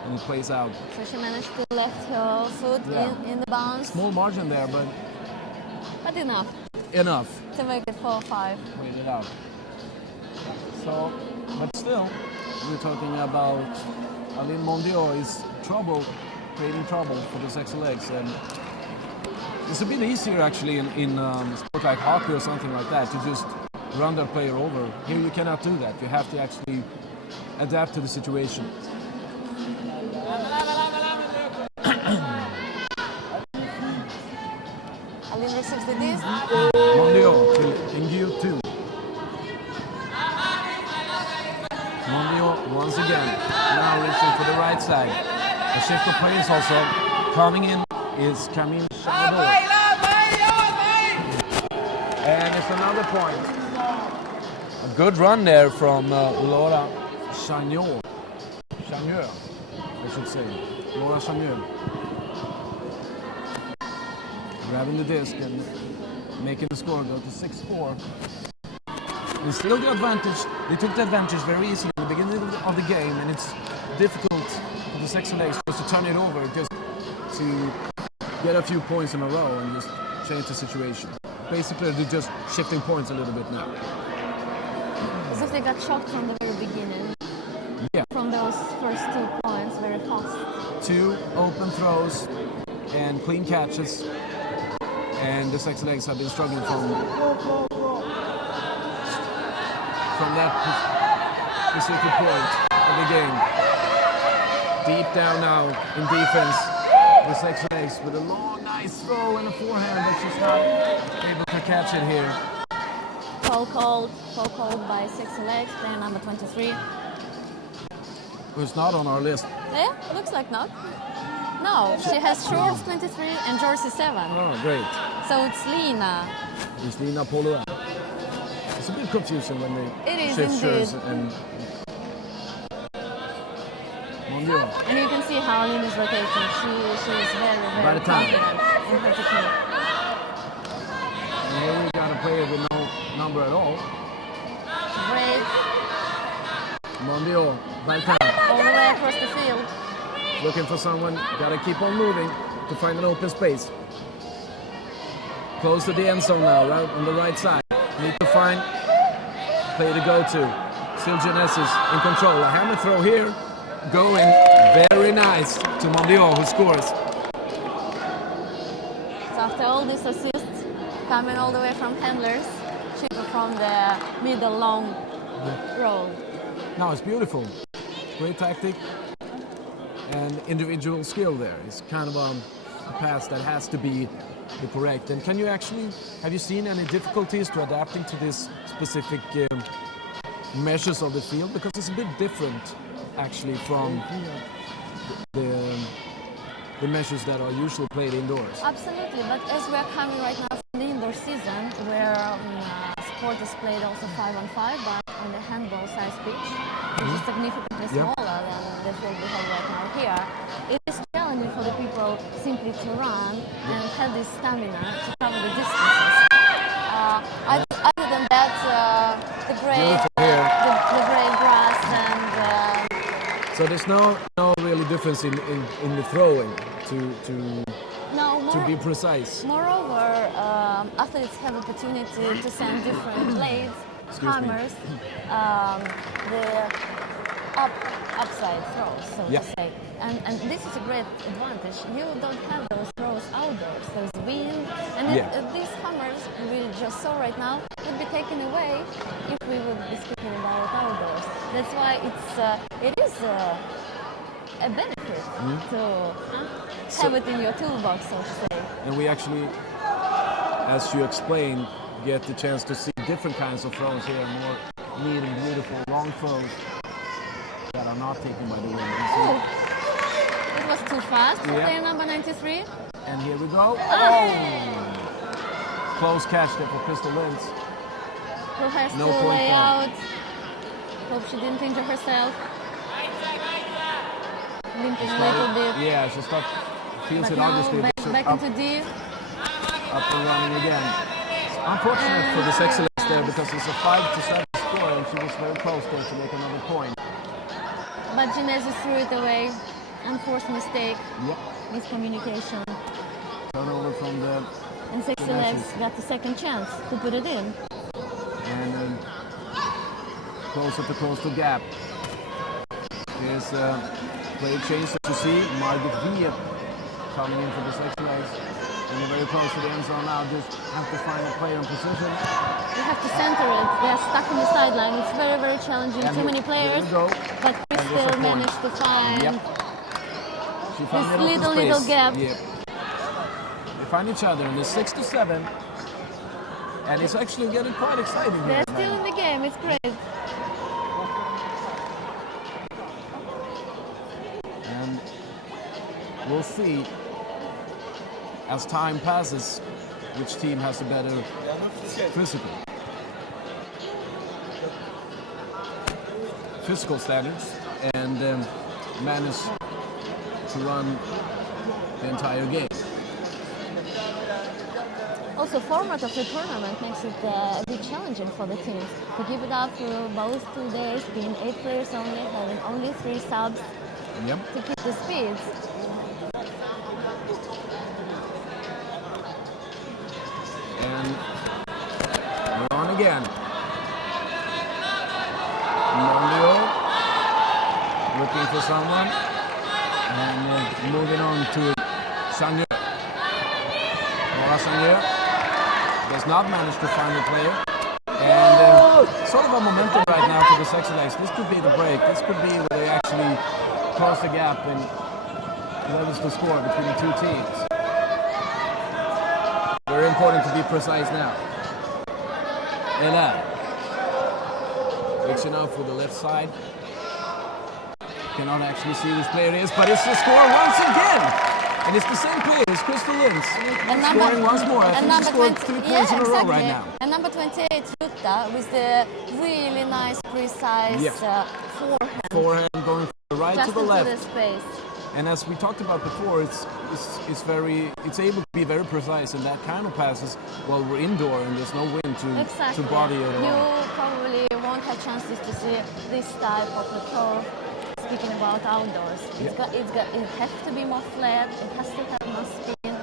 and it plays out. So she managed to left her foot Yeah. in the bounce, Small margin there, but but enough enough. to make it 4-5. Wait it out. So, but still, we're talking about Aline Mondial is creating trouble for the Sex Legs, and it's a bit easier actually in sport like hockey or something like that to just run the player over. Here you cannot do that. You have to actually adapt to the situation. Aline receives the disc. Mondial to Ingio 2. Mondial once again, now reaching for the right side. The shift of players also coming in is Camille Chabot. And it's another point. A good run there from Laura Chagneur, I should say. Laura Chagneur. Grabbing the disc and making the score go to 6-4. And still the advantage. They took the advantage very easily at the beginning of the game, and it's difficult for the Sex Legs just to turn it over, just to get a few points in a row and just change the situation. Basically, they're just shifting points a little bit now. As if they got shocked from the very beginning. Yeah. From those first 2 points, very fast. 2 open throws and clean catches, and the Sex Legs have been struggling from that specific point of the game. Deep down now in defense, the Sex Legs with a long, nice throw and a forehand, but she's not able to catch it here. Foul called by Sexy Legs, player number 23. Who's not on our list. Yeah, looks like not. No, she has shorts 23 and jersey 7. Oh, great. So it's Lina. It's Lina Polo. It's a bit confusing when they shift shirts and Mondial. And you can see how Lina is rotating. She is very confident in her technique. And here we got a player with no number at all. Break Mondial, Balkan. all the way across the field. Looking for someone, gotta keep on moving to find an open space. Close to the end zone now, right on the right side. Need to find play to go to. Still Genesis in control. A hammer throw here, going very nice to Mondial, who scores. So after all these assists, coming all the way from handlers, she performed the middle long roll. No, it's beautiful. Great tactic and individual skill there. It's kind of a pass that has to be the correct. And can you actually, have you seen any difficulties to adapting to this specific measures of the field? Because it's a bit different actually from the measures that are usually played indoors. Absolutely, but as we are coming right now from the indoor season, where sport is played also 5-on-5, but on the handball size pitch, which is significantly smaller than the field we have right now here, it is challenging for the people simply to run and have this stamina to cover the distances. Other than that, the gray grass and so there's no really difference in the throwing to be precise. Moreover, athletes have opportunity to send different blades, hammers, the upside throws, so to say. And this is a great advantage. You don't have those throws outdoors. There's wind, and these hammers we just saw right now would be taken away if we would be speaking about outdoors. That's why it is a benefit to have it in your toolbox, so to say. And we actually, as you explained, get the chance to see different kinds of throws here, more neat and beautiful long throws that are not taken by the wind. Oh, it was too fast for player number 93. And here we go. Close catch there for Crystal Lintz. Who has No to point lay there. out. Hope she didn't injure herself. Limping a little bit. Yeah, she feels But it now obviously. back up, into D. up and running again. It's unfortunate for this excellence there because it's a 5-7 score and she was very close there to make another point. But Genesis threw it away. Unforced mistake. Yep. Miscommunication. Turnover from the And Sexy Legs got the second chance to put it in. and closer to close the gap. There's play change that you see. Margit Vie coming in for the Sexy Legs. And they're very close to the end zone now. Just have to find a player in position. You have to center it. They are stuck on the sideline. It's very challenging. And Too many players. There we go. But we And there's a still point. managed to find She found this it open little space. gap. Yep. They find each other and it's 6-7. And it's actually getting quite exciting here. They're still in the game. It's great. And we'll see as time passes which team has a better physical standards and manage to run the entire game. Also, format of the tournament makes it a bit challenging for the teams to keep it up for both 2 days, being 8 players only, having only 3 subs to keep the speeds. And we're on again. Mondio looking for someone and moving on to Sangye. Nora Sangye does not manage to find a player. And sort of a momentum right now for the Sexy Legs. This could be the break. This could be where they actually close the gap and levels the score between the two teams. Very important to be precise now. Ela. Reaching out for the left side. Cannot actually see whose player it is, but it's the score once again. And it's the same player, it's Crystal Lins. Scoring once more. I think she scored 3 points in a row right now. And number 28, Jutta, with the really nice, precise forehand. Forehand going from the right just to the into left. the space. And as we talked about before, it's able to be very precise, and that kind of passes while we're indoor and there's no wind to body it You all. probably won't have chances to see this type of a curve. Speaking about outdoors, it has to be more flat. It has to have more spin.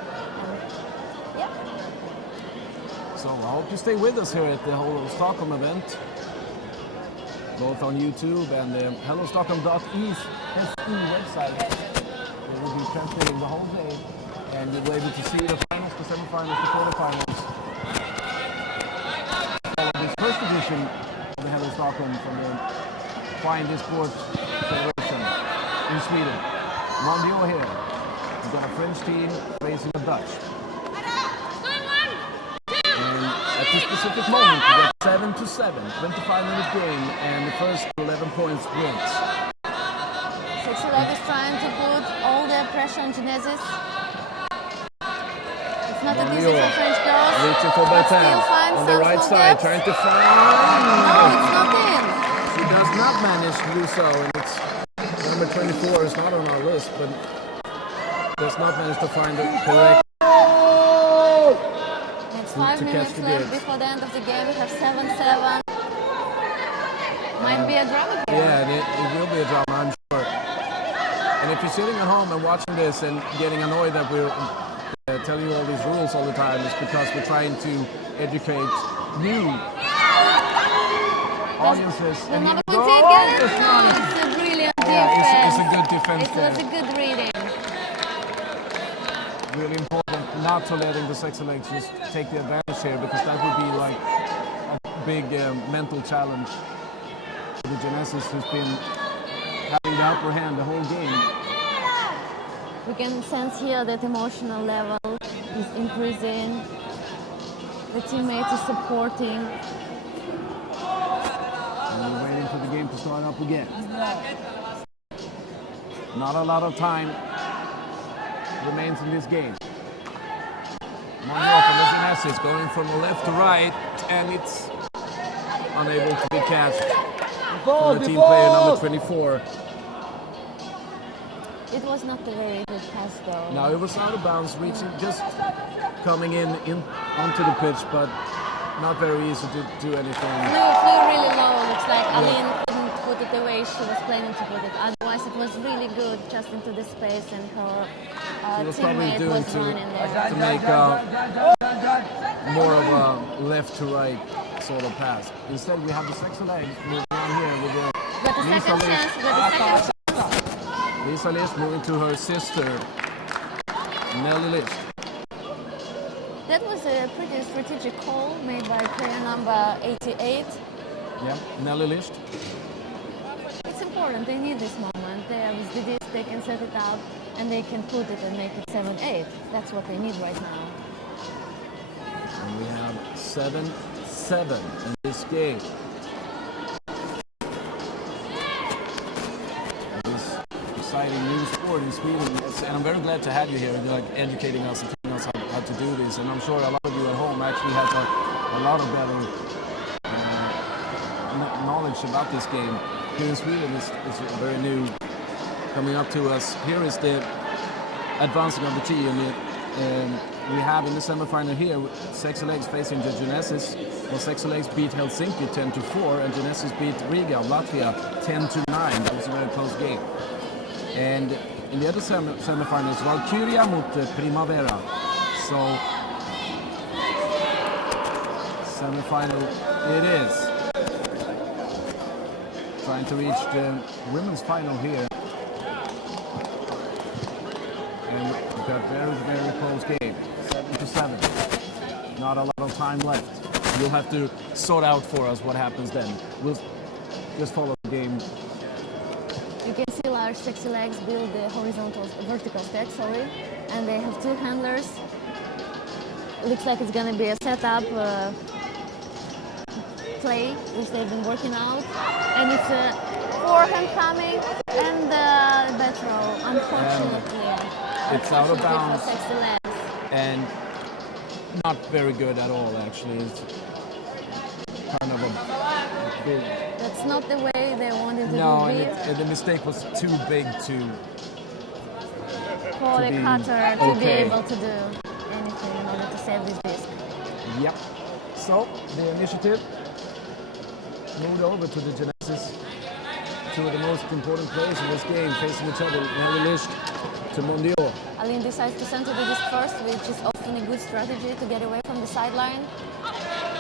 And So I hope you stay with us here at the whole Stockholm event, both on YouTube and the hellostockholm.se website. We will be transmitting the whole day, and you'll be able to see the finals, the semifinals, the quarterfinals. This first edition of the Hello Stockholm from the Fine Sport Federation in Sweden. 1-0 here. We've got a French team facing a Dutch. And at this specific moment, we got 7-7, 25-minute game, and the first 11 points wins. Sexuleg is trying to put all the pressure on Genesis. It's not that easy for French girls. Reaching for Bertin on the right side, trying to find. No, it's not in. She does not manage to do so, and it's number 24 is not on our list, but does not manage to find the correct. It's 5 minutes left before the end of the game. We have 7-7. Might be a drama here. Yeah, and it will be a drama, I'm sure. And if you're sitting at home and watching this and getting annoyed that we're telling you all these rules all the time, it's because we're trying to educate new audiences. The number 20 Oh, again. it's not. It's a brilliant Yeah, defense. it's a good defense It there. was a good reading. Really important not to letting the Sexulegs just take the advantage here, because that would be like a big mental challenge for the Genesis, who's been having the upper hand the whole game. We can sense here that emotional level is increasing. The teammate is supporting. And we're waiting for the game to start up again. Not a lot of time remains in this game. One from the Genesis going from left to right, and it's unable to be catched from the team player number 24. It was not a very good pass though. Now it was out of bounds, reaching, just coming in onto the pitch, but not very easy to do anything. Flew really low. Looks like Aline couldn't put it the way she was planning to put it. Otherwise, it was really good just into the space, and her She was probably teammate doing was running there. to make more of a left to right sort of pass. Instead, we have the Sexulegs moving on here with the Got a second chance. Got a second chance. Lisa List moving to her sister, Nelly List. That was a pretty strategic call made by player number 88. Yeah, Nelly List. It's important. They need this moment. They have this, they can set it up, and they can put it and make it 7-8. That's what they need right now. And we have 7-7 in this game. This exciting new sport in Sweden. And I'm very glad to have you here, like educating us and teaching us how to do this. And I'm sure a lot of you at home actually have a lot of better knowledge about this game. Here in Sweden, it's very new, coming up to us. Here is the advancing of the team. We have in the semifinal here, Sexulegs facing the Genesis. Well, Sexulegs beat Helsinki 10-4, and Genesis beat Riga of Latvia 10-9. That was a very close game. And in the other semifinals, Valkyria mot Primavera. So, semifinal it is. Trying to reach the women's final here. And we've got very, very close game. 7-7. Not a lot of time left. You'll have to sort out for us what happens then. We'll just follow the game. You can see large Sexulegs build the vertical stack, and they have two handlers. Looks like it's gonna be a setup. play, which they've been working out. And it's a forehand coming and the back row, unfortunately. It's out of bounds. For sexy legs. And not very good at all, actually. It's kind of a big... That's not the way they wanted to No, do and it. the mistake was too big to For the be cutter to be okay. able to do anything in order to save this disc. Yep. So, the initiative moved over to the Genesis. Two of the most important players in this game facing each other. Nelly Licht to Mondial. Aline decides to center the disc first, which is often a good strategy to get away from the sideline.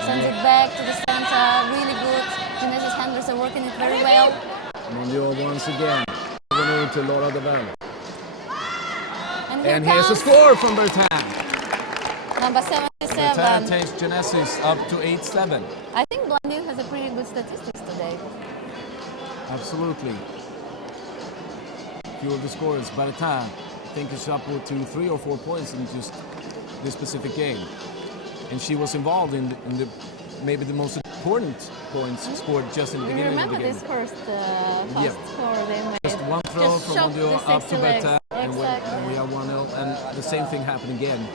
Sends it back to the center, really good. Genesis handlers are working it very well. Mondial once again. Over to Laura de Val. And here's a score from Bertin. Number Bertin 77. takes Genesis up to 8-7. I think Blondin has a pretty good statistics today. Absolutely. Few of the scores. Bertin, I think is up to 3 or 4 points in just this specific game. And she was involved in the maybe the most important points scored just in the beginning of the game. Remember this first score they made? Just one throw Just from shot Mondial the up to sexy legs. Bertin, and Exactly. we are 1-0, and the same thing happened again.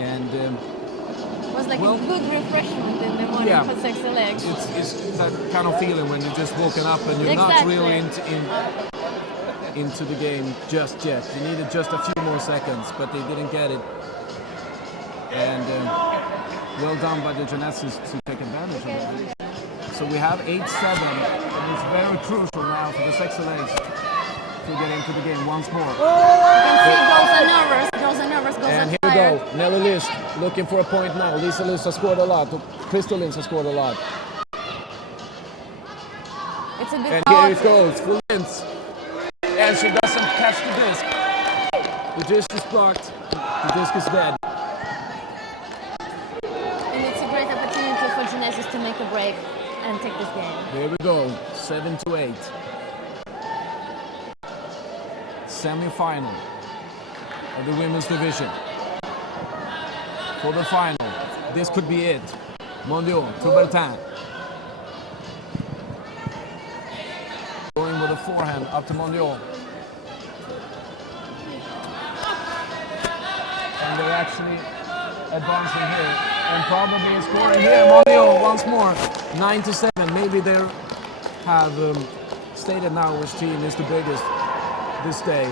And It was like well, a good refreshment in the morning yeah. for sexy legs. it's that kind of feeling when you're just woken up and you're not Exactly. really into the game just yet. You needed just a few more seconds, but they didn't get it. And well done by the Genesis to take advantage of it. So we have 8-7, and it's very crucial now for the sexy legs to get into the game once more. You can see girls are nervous, girls And are here we tired. go, Nelly Licht looking for a point now. Lisa Liss has scored a lot, Crystal Lins has scored a lot. It's a bit And hard. here it goes for Lins. And she doesn't catch the disc. The disc is blocked, the disc is dead. And it's a great opportunity for Genesis to make a break and take this game. Here we go, 7-8. Semi-final of the women's division. For the final, this could be it. Mondial to Bertin. Going with a forehand up to Mondial. And they're actually advancing here. And probably scoring here. Mondial once more. 9-7. Maybe they have stated now which team is the biggest this day.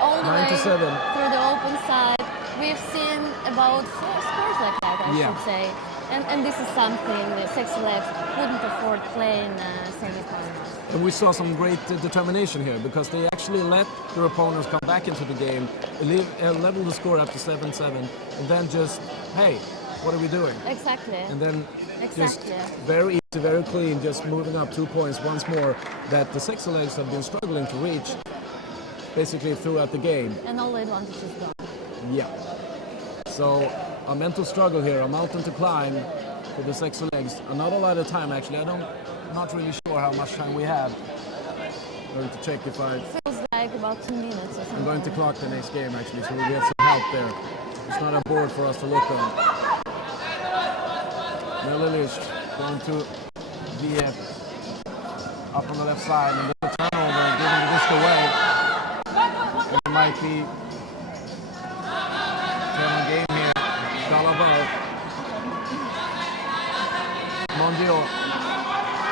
All the 9-7. way through the open side. We've seen about 4 scores like that, I Yeah. should say. And this is something the sexy legs wouldn't afford playing semi-finals. And we saw some great determination here because they actually let their opponents come back into the game, level the score up to 7-7, and then just, hey, what are we doing? Exactly. And then just Exactly. very easy, very clean, just moving up 2 points once more that the sexy legs have been struggling to reach basically throughout the game. And all the advantage is gone. Yeah. So a mental struggle here, a mountain to climb for the sexy legs. Not a lot of time actually. I'm not really sure how much time we have. I'm going to check if Feels like about 2 minutes or something. I'm going to clock the next game actually, so we get some help there. It's not a board for us to look on. Nelly Licht going to the up on the left side, and there's a turnover and giving the disc away. And it might be turn on game here. Dalaval. Mondial.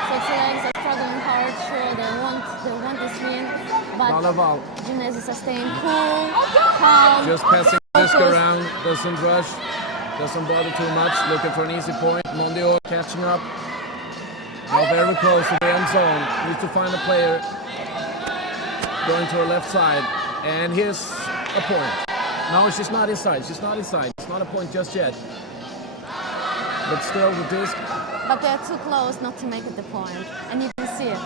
Sexy legs are struggling hard, sure, they want this win, but Dalaval. Genesis are staying cool, calm, Just passing the disc focused. around, doesn't rush, doesn't bother too much, looking for an easy point. Mondial catching up. Now very close to the end zone. Needs to find a player. Going to her left side. And here's a point. No, she's not inside. She's not inside. It's not a point just yet. But still, the disc. But they're too close not to make it the point. And you can see it.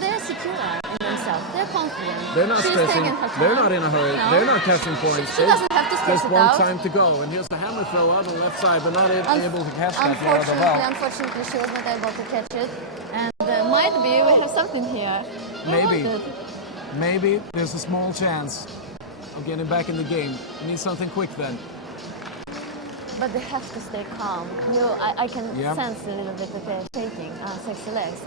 They're secure in themselves. They're confident. They're not She's stressing. taking her time. They're not in a hurry. No. They're not catching points. She doesn't have to stress Just it one out. time to go. And here's the hammer throw out on the left side, but not able to catch that. Unfortunately, she was not able to catch it. And might be we have something here. Who Maybe. knows? Maybe there's a small chance of getting back in the game. We need something quick then. But they have to stay calm. I can sense a little bit that they're shaking. Sexy legs.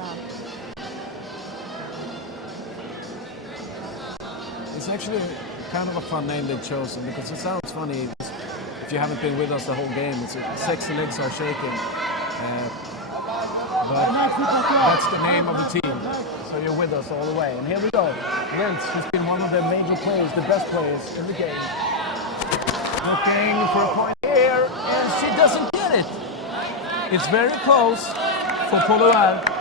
It's actually kind of a fun name they've chosen because it sounds funny. If you haven't been with us the whole game, it's Sexy Legs Are Shaking. But that's the name of the team. So you're with us all the way. And here we go. Lentz, who's been one of the major players, the best players in the game. Looking for a point here, and she doesn't get it. It's very close for Poloar to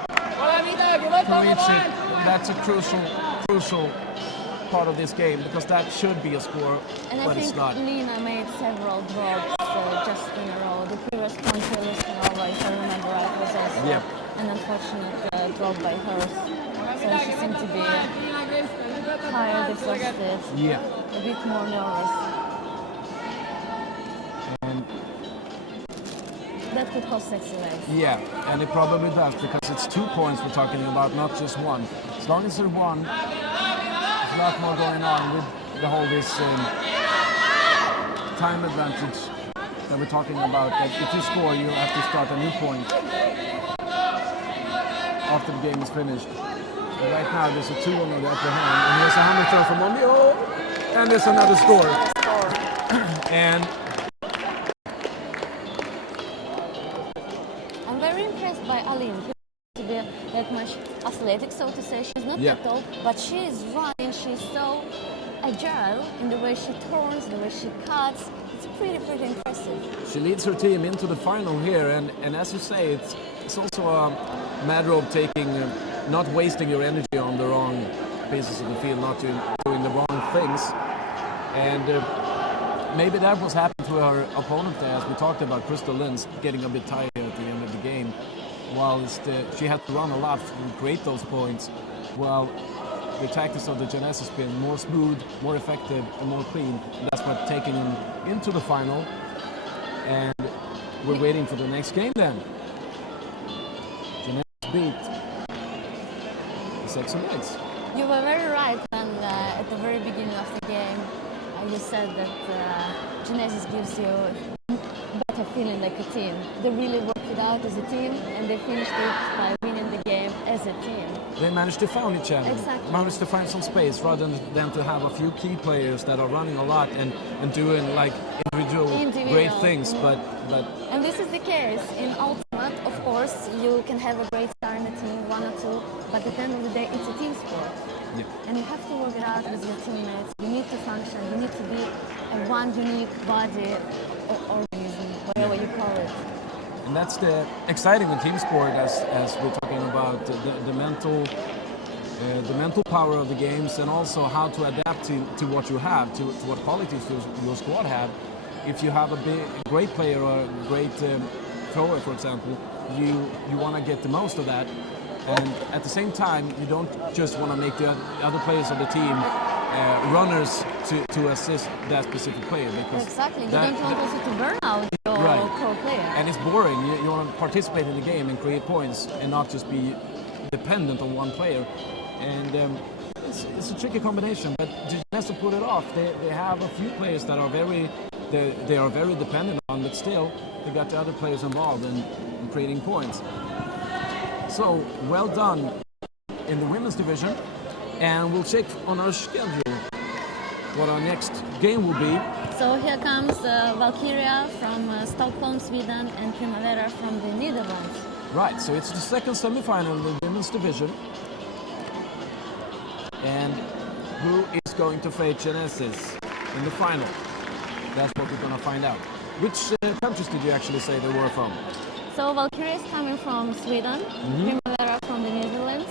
reach it. That's a crucial part of this game because that should be a score, and but it's not. I think Lina made several drops just in a row. The previous point to Listonova, if I remember right, was also an unfortunate drop by her. So she seemed to be tired, exhausted, a bit more nervous. And that could cost Sexy Legs. Yeah, and it probably does because it's 2 points we're talking about, not just one. As long as they're one, there's a lot more going on with the whole this time advantage that we're talking about. That if you score, you have to start a new point after the game is finished. And right now, there's a 2-1 on the upper hand, and there's a hammer throw from Mondio, and there's another score. And I'm very impressed by Aline. To be that much athletic, so to say. She's not that tall, but she is running. She's so agile in the way she turns, the way she cuts. It's pretty impressive. She leads her team into the final here, and as you say, it's also a matter of taking, not wasting your energy on the wrong pieces of the field, not doing the wrong things. And maybe that was happening to her opponent there, as we talked about, Crystal Lentz getting a bit tired at the end of the game. Whilst she had to run a lot to create those points, while the tactics of the Janessa spin more smooth, more effective, and more clean. And that's what taking them into the final. And we're waiting for the next game then. Janessa beat the Sexy Legs. You were very right when at the very beginning of the game you said that Genesis gives you better feeling like a team. They really worked it out as a team, and they finished it by winning the game as a team. They managed to find each other. Exactly. Managed to find some space rather than to have a few key players that are running a lot and doing like individual great things. But and this is the case in Ultimate. Of course, you can have a great star in the team, one or two, but at the end of the day, it's a team sport. Yeah. And you have to work it out with your teammates. You need to function. You need to be a one unique body or organism, whatever you call it. And that's the exciting in team sport, as we're talking about the mental power of the games, and also how to adapt to what you have, to what qualities your squad have. If you have a great player or a great thrower, for example, you want to get the most of that. And at the same time, you don't just want to make the other players of the team runners to assist that specific player. Because exactly. You don't want also to burn out your pro player. And it's boring. You want to participate in the game and create points and not just be dependent on one player. And it's a tricky combination, but Janessa put it off. They have a few players that are very dependent on, but still they got the other players involved in creating points. So, well done in the women's division, and we'll check on our schedule what our next game will be. So here comes Valkyria from Stockholm, Sweden, and Primavera from the Netherlands. Right, so it's the second semi-final in the women's division. And who is going to face Genesis in the final? That's what we're going to find out. Which countries did you actually say they were from? So Valkyria is coming from Sweden, Primavera from the Netherlands.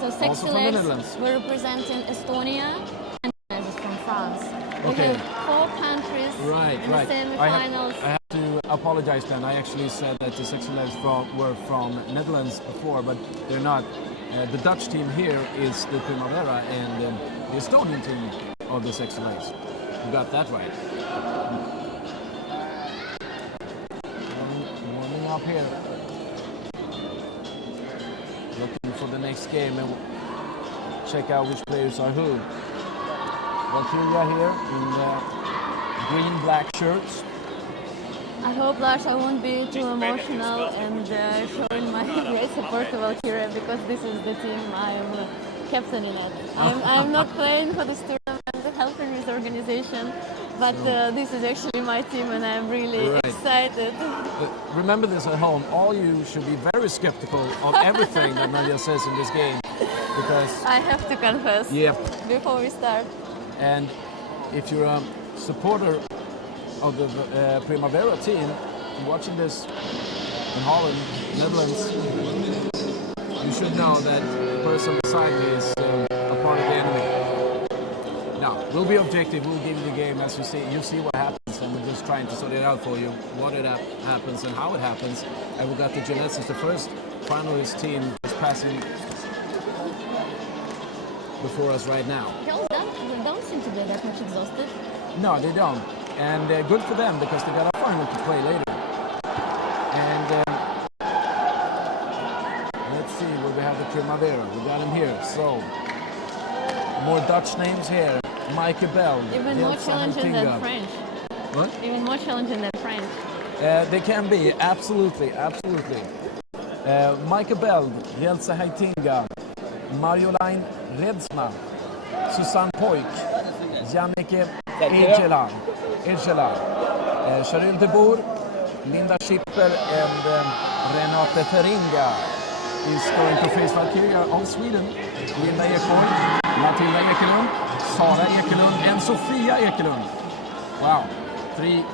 So Sexy Legs were representing Estonia, and Genesis from France. We have 4 countries in the semi-finals. I have to apologize then. I actually said that the Sexy Legs were from Netherlands before, but they're not. The Dutch team here is the Primavera, and the Estonian team of the Sexy Legs. You got that right. Warming up here. Looking for the next game and check out which players are who. Valkyria here in green-black shirts. I hope, Lars, I won't be too emotional and showing my great support to Valkyria because this is the team I'm captaining at. I'm not playing for this tournament, helping this organization, but this is actually my team and I'm really excited. Remember this at home, all you should be very skeptical of everything that Nadia says in this game because... I have to confess before we start. And if you're a supporter of the Primavera team, watching this in Holland, Netherlands, you should know that the person beside me is a part of the enemy. Now, we'll be objective, we'll give you the game as you see what happens, and we're just trying to sort it out for you, what happens and how it happens. And we got the Jeunesse as the first finalist team is passing before us right now. They don't seem to be that much exhausted. No, they don't. And good for them because they got a final to play later. And let's see where we have the Primavera. We got him here. So, more Dutch names here. Maaike Bell. Even more challenging than French. What? Even more challenging than French. They can be, absolutely, absolutely. Maaike Bell, Jelsa Heitinga, Marjolein Redsma, Susanne Poik, Jannike Ejela, Cheryl de Boer, Linda Schipper and Renate Feringa is going to face Valkyria of Sweden. Linda Ekborg, Matilda Ekelund, Sara Ekelund and Sofia Ekelund. Wow, 3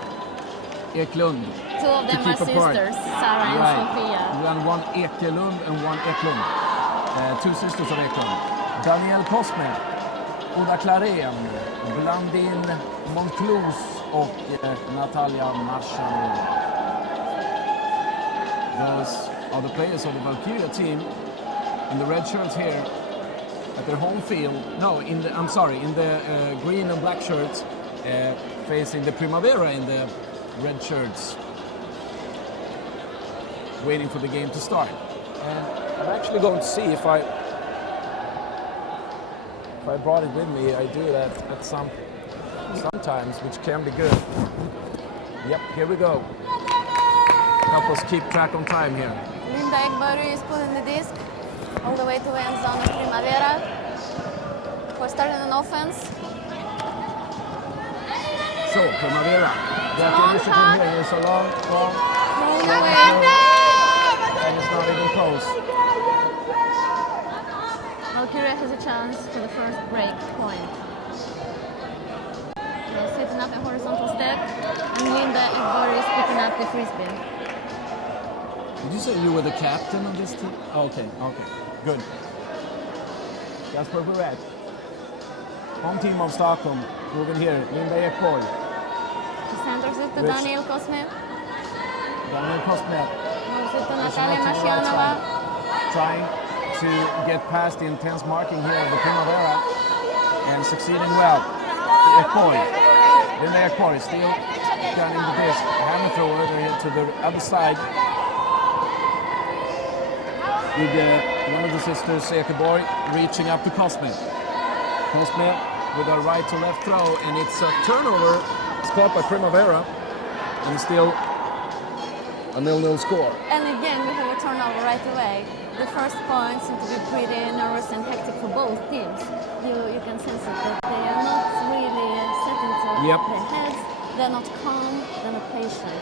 Ekelund. 2 of them are sisters, Sara and Sofia. And 1 Ekelund and 1 Eklund. 2 sisters of Eklund. Danielle Cosme, Oda Klarén, Blandin Monclous och Natalia Marshall. Those are the players of the Valkyria team in the red shirts here at their home field. No, in the green and black shirts facing the Primavera in the red shirts, waiting for the game to start. And I'm actually going to see if I brought it with me. I do that at sometimes, which can be good. Yep, here we go. Help us keep track on time here. Linda Ekborg is pulling the disc all the way to end zone of Primavera. We're starting an offense. So, Primavera. That initiative here is a long. And it's not even close. Valkyria has a chance for the first break point. They're setting up a horizontal step, and Linda Ekborg is picking up the free spin. Did you say you were the captain of this team? Okay, good. That's where we're at. Home team of Stockholm, moving here, Linda Ekborg. She centers it to Danielle Cosme. Danielle Cosme. Moves it to Natalia Marcianova. Trying to get past the intense marking here of the Primavera and succeeding well. Ekborg. Linda Ekborg still gunning the disc. Hammer thrower here to the other side. With one of the sisters, Ekeborg, reaching up to Cosme. Cosme with a right to left throw, and it's a turnover. It's caught by Primavera, and still a 0-0 score. And again, we have a turnover right away. The first points seem to be pretty nervous and hectic for both teams. You can sense it, that they are not really set into their heads. They're not calm, they're not patient.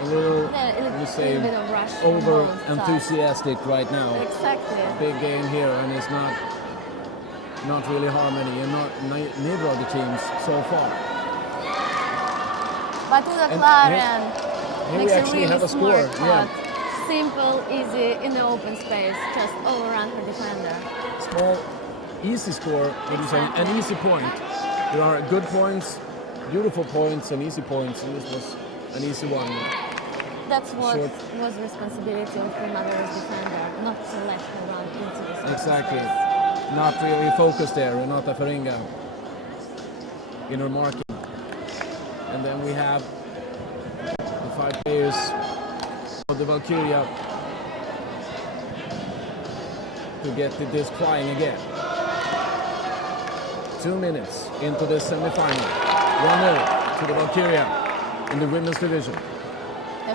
A little bit of rush. Over enthusiastic right now. Exactly. Big game here, and it's not really harmony, and neither of the teams so far. But Uda Klaren makes we a really have a smart score. cut. Simple, easy, in the open space, just overrun her defender. Small, easy score, an easy point. There are good points, beautiful points, and easy points, and this was an easy one. That's what was the responsibility of Primavera's defender, not to let her run into the space. Exactly. Not really focused there, Renata Feringa in her marking. And then we have the 5 players of the Valkyria to get the disc flying again. 2 minutes into the semi-final. 1-0 to the Valkyria in the women's division.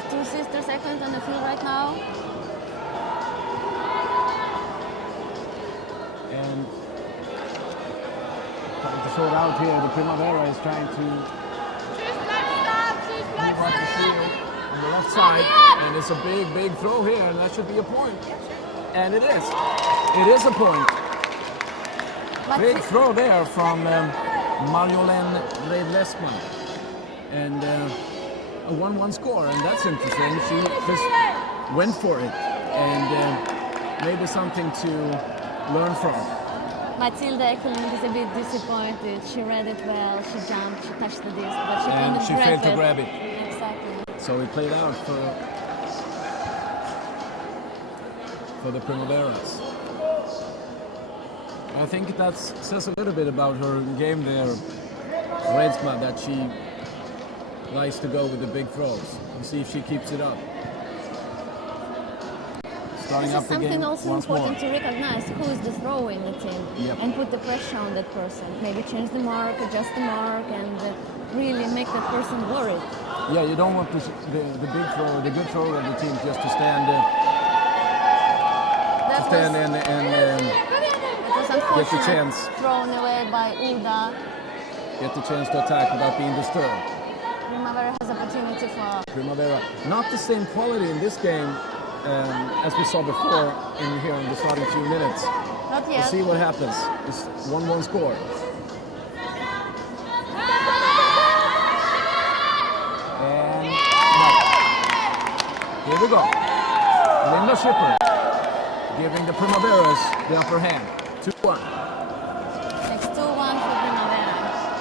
have two sisters second on the field right now. And trying to sort out here, the Primavera is trying to move up the field on the left side, and it's a big throw here, and that should be a point. And it is. It is a point. Big throw there from Marjolaine Reid-Lesman. And a 1-1 score, and that's interesting. She just went for it, and maybe something to learn from. Matilda Ekelund is a bit disappointed. She read it well, she jumped, she touched the disc, but she couldn't And she failed to grab it. Exactly. So it played out for the Primaveras. I think that says a little bit about her game there, Reitsma, that she likes to go with the big throws and see if she keeps it up. Starting This up is the game something also once more. important to recognize who is the thrower in the team. Yep. And put the pressure on that person. Maybe change the mark, adjust the mark, and really make that person worried. Yeah, you don't want the big thrower, the good thrower of the team just to stand That and it was get the unfortunate chance. thrown away by Uda. Get the chance to attack without being disturbed. Primavera has opportunity for Primavera, not the same quality in this game as we saw before in here in the starting few minutes. not We'll yet. see what happens. It's 1-1 score. And no. Here we go. Linda Schipper giving the Primaveras the upper hand. 2-1. It's 2-1 for Primavera.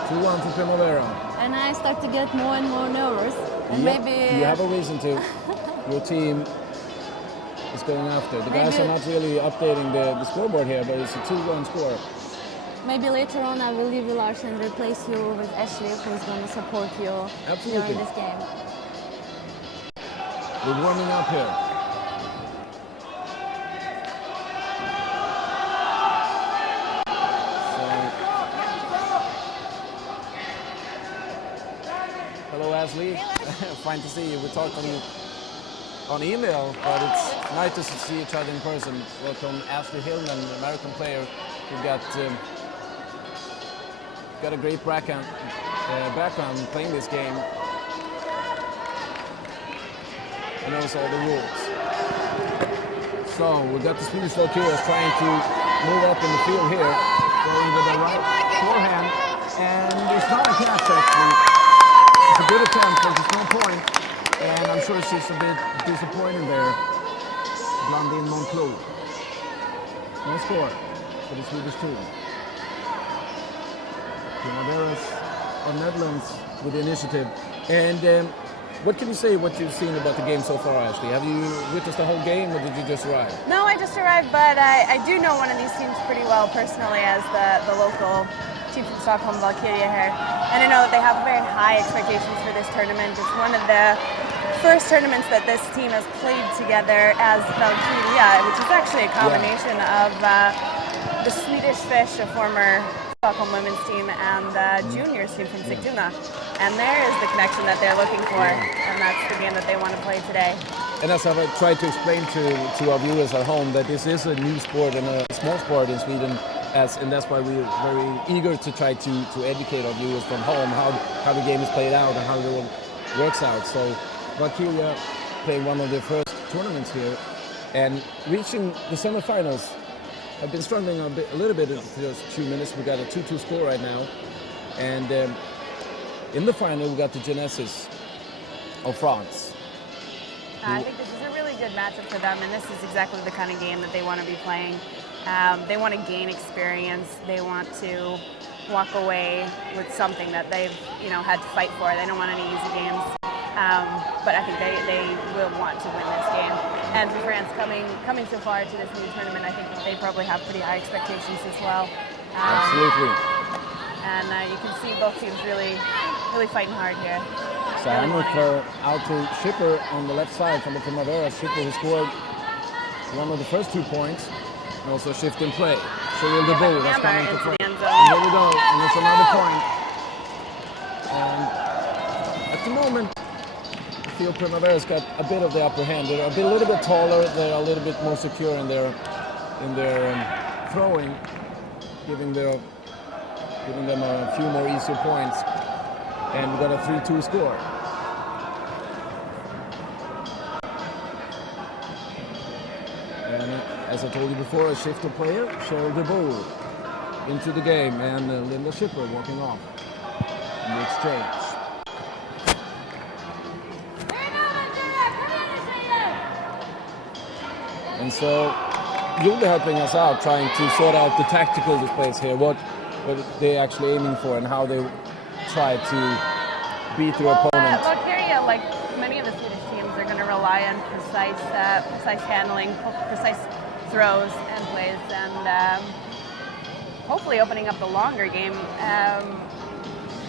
2-1 for Primavera. And I start to get more and more nervous. And Yep, maybe you have a reason to. Your team is going after. The guys are Maybe- not really updating the scoreboard here, but it's a 2-1 score. maybe later on I will leave you, Lars, and replace you with Ashley, who's going to support you Absolutely. during this game. We're warming up here. Hello, Ashley. Fine to see you. We talked on email, but it's nice to see each other in person. Welcome, Ashley Hillman, an American player who got a great background playing this game. He knows all the rules. So we got the Swedish Valkyrias trying to move up in the field here, going with the right forehand, and it's not a catch actually. It's a good attempt, but there's no point. And I'm sure she's a bit disappointed there. Blandin Monclos. No score for the Swedish team. Primaveras of Netherlands with the initiative. And what can you say what you've seen about the game so far, Ashley? Have you witnessed the whole game or did you just arrive? No, I just arrived, but I do know one of these teams pretty well personally as the local team from Stockholm, Valkyria here. And I know that they have very high expectations for this tournament. It's one of the first tournaments that this team has played together as Valkyria, which is actually a combination of the Swedish Fish, a former Stockholm women's team, and the juniors team from Sigtuna. And there is the connection that they're looking for, and that's the game that they want to play today. And as I've tried to explain to our viewers at home, that this is a new sport and a small sport in Sweden, and that's why we're very eager to try to educate our viewers from home how the game is played out and how it all works out. So Valkyria playing one of their first tournaments here and reaching the semifinals. I've been struggling a little bit in those 2 minutes. We got a 2-2 score right now, and in the final we got the Genesis of France. I think this is a really good matchup for them, and this is exactly the kind of game that they want to be playing. They want to gain experience. They want to walk away with something that they've had to fight for. They don't want any easy games, but I think they will want to win this game. And for France coming so far to this new tournament, I think that they probably have pretty high expectations as well. Absolutely. And you can see both teams really fighting hard here. So I'm out to Schipper on the left side from the Primavera. Schipper who scored one of the first 2 points, and also shift in play. Cheryl de Boer, that's coming to play. And here we go, and it's another point. And at the moment, it feel Primavera's got a bit of the upper hand. They're a little bit taller. They're a little bit more secure in their throwing, giving them a few more easier points. And we got a 3-2 score. And as I told you before, a shifter player, Cheryl DeBoer, into the game, and Linda Schipper walking off in the exchange. And so you'll be helping us out, trying to sort out the tactical displays here, what they're actually aiming for and how they try to beat their opponent. Valkyria, like many of the Swedish teams, are going to rely on precise handling, precise throws and plays, and hopefully opening up the longer game.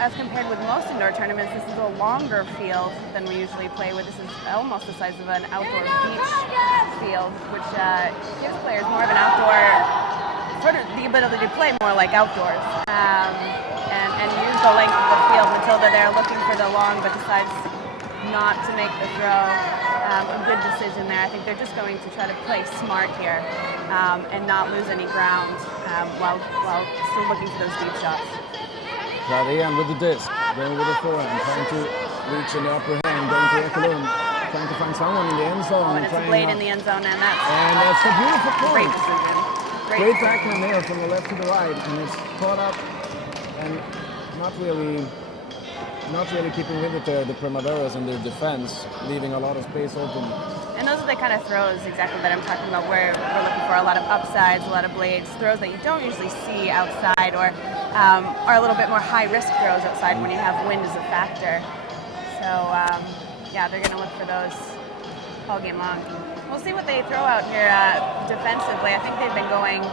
As compared with most indoor tournaments, this is a longer field than we usually play with. This is almost the size of an outdoor beach field, which gives players more of an outdoor, sort of the ability to play more like outdoors, and use the length of the field. Matilda there looking for the long, but decides not to make the throw. A good decision there. I think they're just going to try to play smart here and not lose any ground while still looking for those deep shots. Try the end with the disc, going with the forehand, trying to reach in the upper hand, going to Ekelund, trying to find someone in the end zone. And it's a blade in the end zone, and that's a beautiful point. Great decision. Great backhand there from the left to the right, and it's caught up and not really keeping with it there, the Primaveras and their defense, leaving a lot of space open. And those are the kind of throws exactly that I'm talking about, where we're looking for a lot of upsides, a lot of blades, throws that you don't usually see outside, or are a little bit more high-risk throws outside when you have wind as a factor. So, yeah, they're going to look for those all game long. We'll see what they throw out here defensively. I think they've been going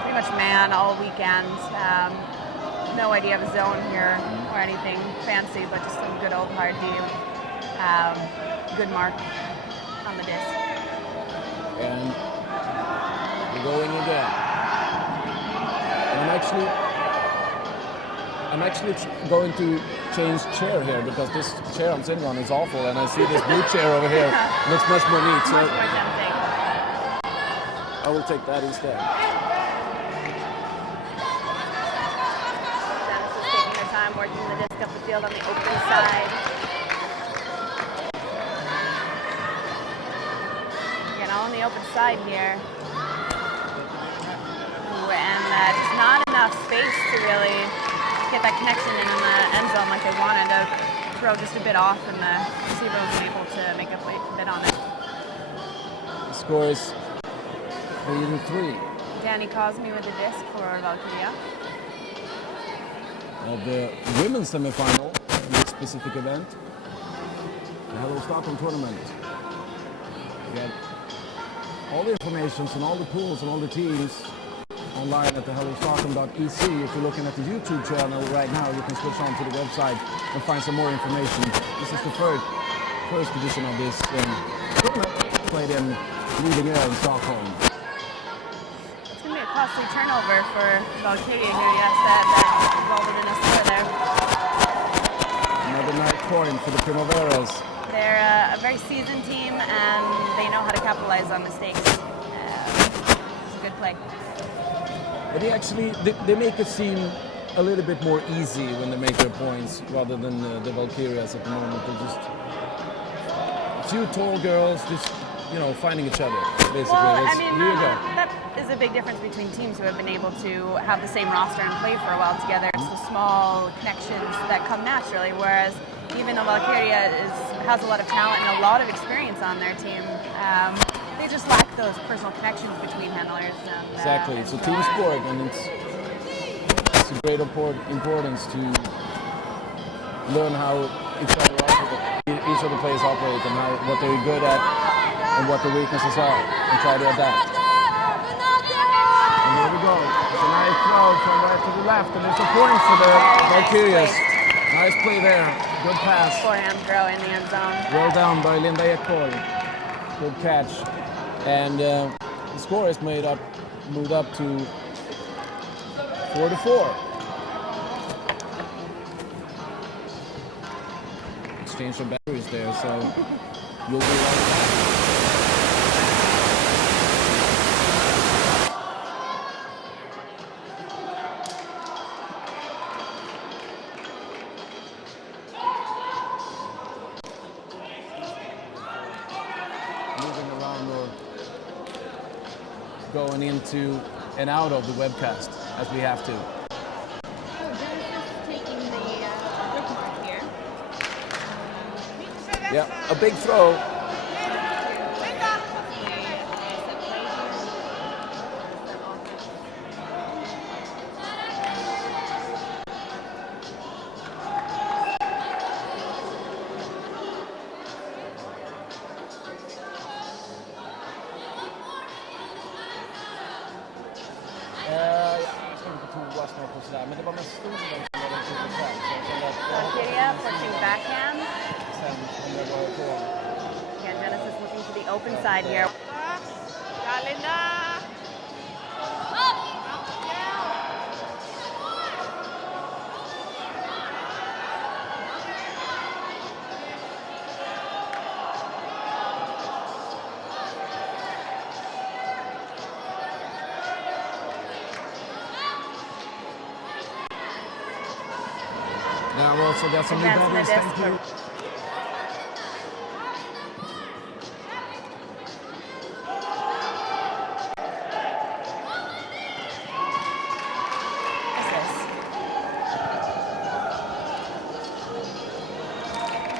pretty much man all weekend. No idea of a zone here or anything fancy, but just some good old hard D. Good mark on the disc. And we're going again. And I'm actually going to change chair here, because this chair I'm sitting on is awful, and I see this blue chair over here looks much more neat. So much more tempting. I will take that instead. Working the disc up the field on the open side. Again, all on the open side here. Ooh, and just not enough space to really get that connection in the end zone like they wanted. To throw just a bit off, and the receiver was able to make a bit on it. The score is 3-3. Danny Cosme with the disc for Valkyria. Of the women's semi-final in this specific event, the Hello Stockholm tournament. You get all the information and all the pools and all the teams online at the hellostockham.ec. If you're looking at the YouTube channel right now, you can switch on to the website and find some more information. This is the first edition of this tournament, played in Lidingö in Stockholm. Costly turnover for Valkyria here, yes, that resulted in a score there. Another nice point for the Primaveras. They're a very seasoned team, and they know how to capitalize on mistakes. It's a good play. But they make it seem a little bit more easy when they make their points, rather than the Valkyrias at the moment. They're just a few tall girls just, finding each other, basically. Well, Here you go. That is a big difference between teams who have been able to have the same roster and play for a while together. It's the small connections that come naturally, whereas even though Valkyria has a lot of talent and a lot of experience on their team, they just lack those personal connections between handlers. Exactly. It's a team sport, and it's a great importance to learn how each other players operate, and what they're good at and what their weaknesses are, and try to adapt. And here we go. It's a nice throw from right to the left, and it's a point for the Valkyrias. Nice play there. Good pass. Forehand throw in the end zone. Well down by Linda Ekborg. Good catch. And the score is moved up to 4-4. exchange of batteries there, so you'll be right back. Moving around or going into and out of the webcast as we have to. Yeah, a big throw. Jag ska inte prova snart och sådär, men det var mest stolen som var den Valkyria pushing backhand. sen om jag var ifrån. Yeah, Genesis looking to the open side here. Now I've also got some new Advance batteries, the thank you.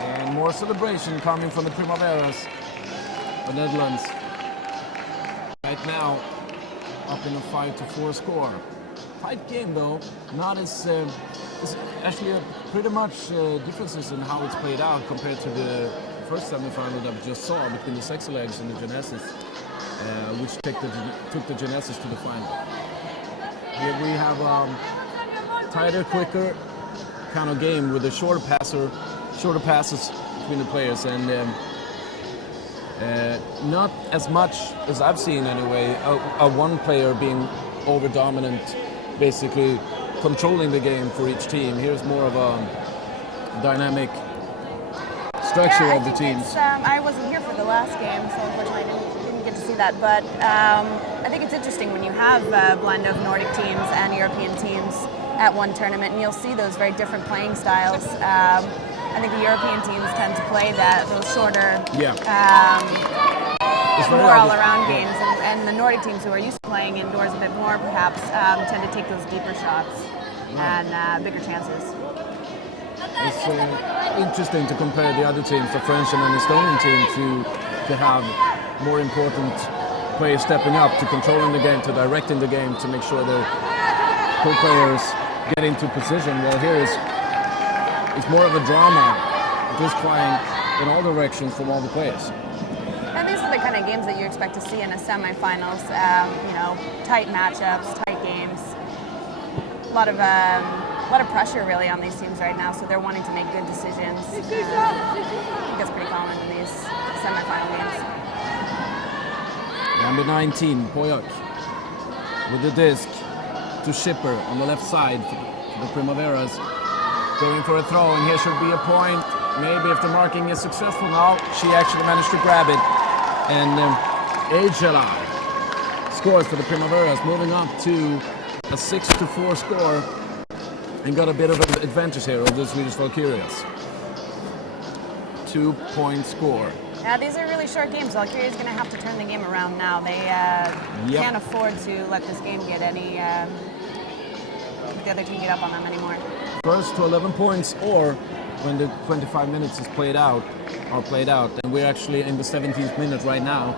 And more celebration coming from the Primaveras, the Netherlands. Right now, up in a 5-4 score. Tight game though, not as it's actually pretty much differences in how it's played out compared to the first semi-final that we just saw between the Sexy Legs and the Genesis, which took the Genesis to the final. Here we have tighter, quicker kind of game with a shorter passes between the players, and not as much as I've seen anyway. A one player being over dominant, basically controlling the game for each team. Here's more of a dynamic structure of the teams. I wasn't here for the last game, so unfortunately I didn't get to see that. But I think it's interesting when you have a blend of Nordic teams and European teams at one tournament, and you'll see those very different playing styles. I think the European teams tend to play those shorter, more all-around games, and the Nordic teams who are used to playing indoors a bit more, perhaps, tend to take those deeper shots and bigger chances. It's interesting to compare the other teams, the French and the Estonian team, to have more important players stepping up to controlling the game, to directing the game, to make sure their co-players get into position. Well, here it's more of a drama, just flying in all directions from all the players. And these are the kind of games that you expect to see in a semifinals. Tight matchups, tight games. A lot of pressure really on these teams right now, so they're wanting to make good decisions. I think that's pretty common in these semifinal games. Number 19, Pojok, with the disc to Shipper on the left side for the Primaveras. Going for a throw, and here should be a point. Maybe if the marking is successful now, she actually managed to grab it. And Angela scores for the Primaveras, moving up to a 6-4 score, and got a bit of an advantage here of the Swedish Valkyrias. 2-point score. Yeah, these are really short games. Valkyria is going to have to turn the game around now. They can't afford to let this game get the other team get up on them anymore. First to 11 points, or when the 25 minutes is played out, and we're actually in the 17th minute right now.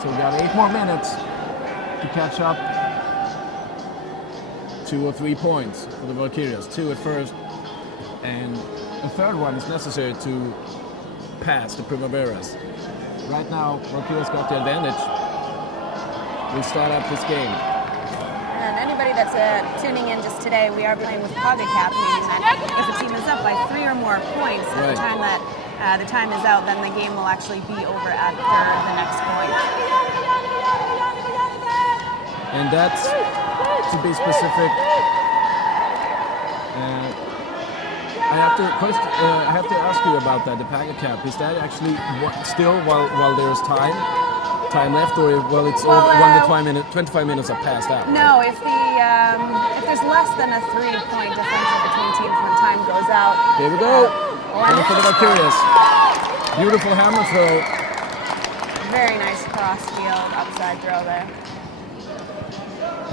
So we got 8 more minutes to catch up. 2 or 3 points for the Valkyrias, 2 at first, and a third one is necessary to pass the Primaveras. Right now, Valkyrias got the advantage. We'll start up this game. And anybody that's tuning in just today, we are playing with CONCACAF, meaning that if a team is up by 3 or more points at the time that the time is out, then the game will actually be over after the next point. And that's, to be specific, I have to ask you about that. The packet cap, is that actually still while there's time left, or it's over when the 25 minutes are passed out? No, if there's less than a 3-point differential between teams when time goes out. Here we go. Going for the Valkyrias. Beautiful hammer throw. Very nice cross field upside throw there.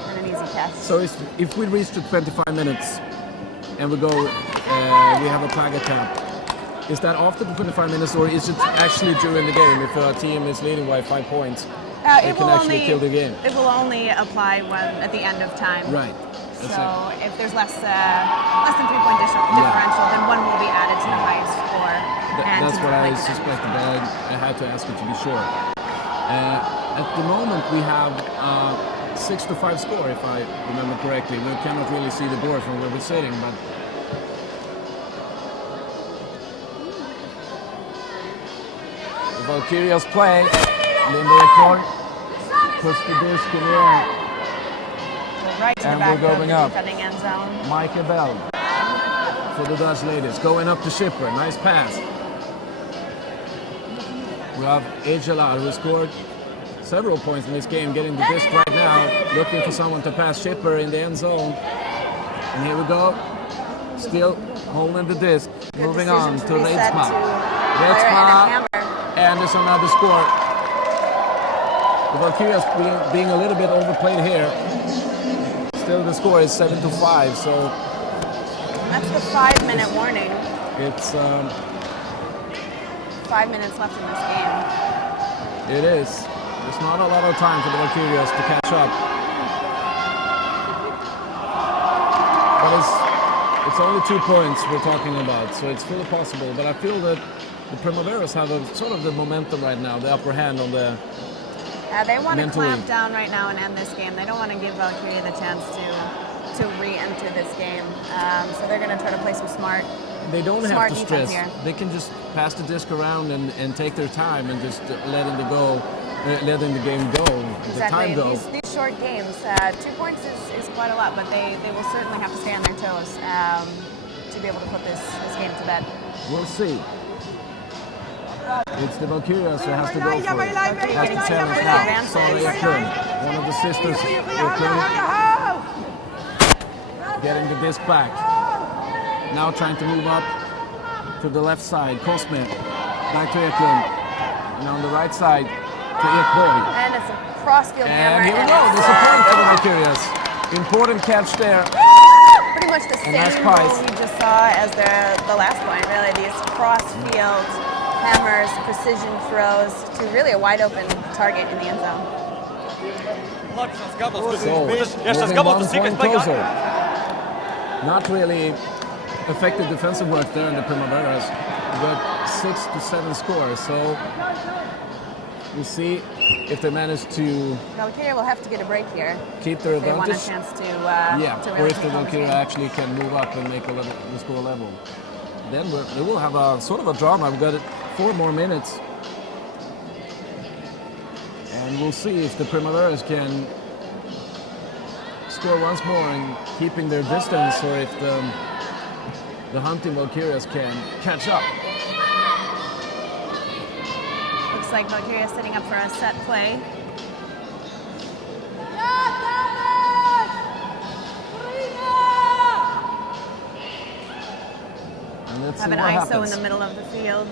And an easy catch. So if we reach the 25 minutes and we have a packet cap, is that after the 25 minutes, or is it actually during the game? If a team is leading by 5 points, it can actually kill the game. It will only apply at the end of time. Right. So if there's less than 3-point differential, then one will be added to the highest score. That's what I suspected, but I had to ask you to be sure. At the moment, we have 6-5 score, if I remember correctly. We cannot really see the board from where we're sitting, but the Valkyrias play. Linda Ekborg puts the disc in the air. Right to And the back we're going of up. the defending end zone. Micah Bell for the Dutch ladies. Going up to Schipper. Nice pass. We have Ejala, who scored several points in this game, getting the disc right now, looking for someone to pass Schipper in the end zone. And here we go. Still holding the disc. Good Moving on decision to reset Reitzma. to Reitzma, hammer. and there's another score. The Valkyrias being a little bit overplayed here. Still the score is 7-5, so That's the 5-minute warning. it's 5 minutes left in this game. it is. There's not a lot of time for the Valkyrias to catch up. But it's only 2 points we're talking about, so it's fully possible. But I feel that the Primaveras have a sort of the momentum right now, the upper hand on the. They want to Mentally. clamp down right now and end this game. They don't want to give Valkyria the chance to re-enter this game. So they're going to try to play some smart. They don't Smart have to defense stress. here. They can just pass the disc around and take their time and just letting the game go, the time go. These short games, 2 points is quite a lot, but they will certainly have to stay on their toes to be able to put this game to bed. We'll see. It's the Valkyrias who has to go for it. Has to challenge now. Sara Eklund, one of the sisters, Eklund, getting the disc back. Now trying to move up to the left side. Kosme, back to Eklund. And on the right side to Ekborg. And it's a crossfield hammer. And here we go. There's a point for the Valkyrias. Important catch there. Pretty much the same nice goal price. we just saw as the last point, really. These crossfield hammers, precision throws to really a wide open target in the end zone. So, moving 1 point closer. Not really effective defensive work there in the Primaveras, but 6-7 scores. So we'll see if they manage to Valkyria will have to get a break here. keep their If they want a advantage. chance to Yeah, really or if the take on this Valkyria game. actually can move up and make the score level. Then we will have a sort of a drama. We've got 4 more minutes. And we'll see if the Primaveras can score once more and keeping their distance, or if the hunting Valkyrias can catch up. Looks like Valkyria setting up for a set play. And let's Have see an what ISO happens. in the middle of the field.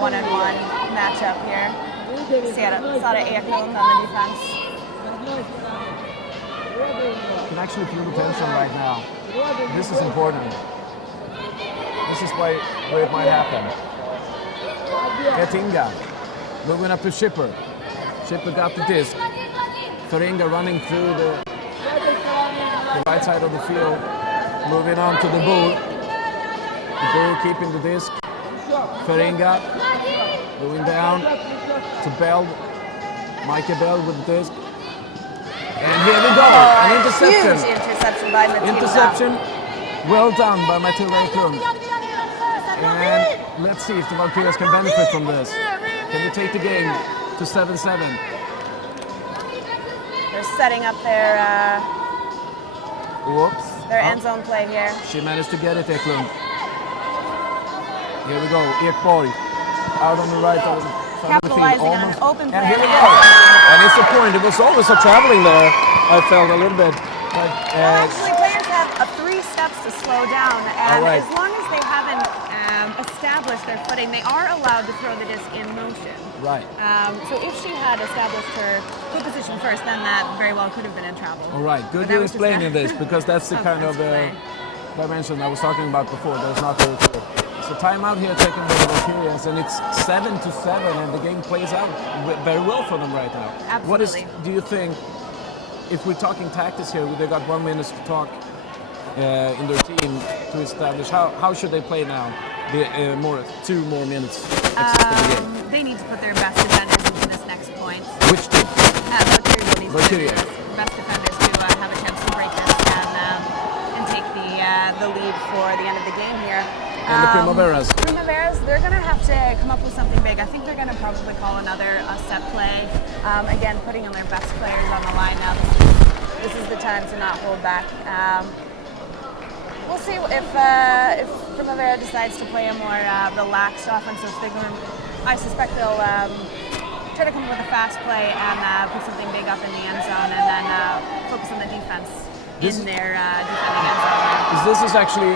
One-on-one matchup here. Sara Eklund on the defense. You can actually feel the tension right now. This is important. This is where it might happen. Getinga moving up to Schipper. Schipper got the disc. Feringa running through the right side of the field. Moving on to the bull. The bull keeping the disc. Feringa going down to Bell. Micah Bell with the disc. And here we go. An interception. Huge interception by Matilda. Interception. Well done by Matilda Eklund. And let's see if the Valkyrias can benefit from this. Can they take the game to 7-7? They're setting up their Whoops. their end zone play here. She managed to get it, Eklund. Here we go, Ekborg. Out on the right side of the field. Capitalizing on an open And play. here we go. And it's the point. It was always a traveling there. I felt a little bit. But, Actually, players have 3 steps to slow down, and right. as long as they haven't established their footing, they are allowed to throw the disc in motion. right. So if she had established her foot position first, then that very well could have been in travel. All right. Good But that you're was just explaining a- this because that's the kind of Offensive play. dimension I was talking about before. There's not very clear. So timeout here taken by the Valkyrians, and it's 7-7, and the game plays out very well for them right now. What Absolutely. do you think, if we're talking tactics here, they got 1 minute to talk in their team to establish how should they play now? The 2 more minutes except for the game. They need to put their best defenders into this next point. Which team? Valkyria will need to put Valkyria. their best defenders to have a chance to break this and take the lead for the end of the game here. And the Primaveras. Primaveras, they're going to have to come up with something big. I think they're going to probably call another set play. Again, putting on their best players on the line now. This is the time to not hold back. We'll see if Primavera decides to play a more relaxed offensive figure. I suspect they'll try to come up with a fast play and put something big up in the end zone, and then focus on the defense in their defending end zone. This is actually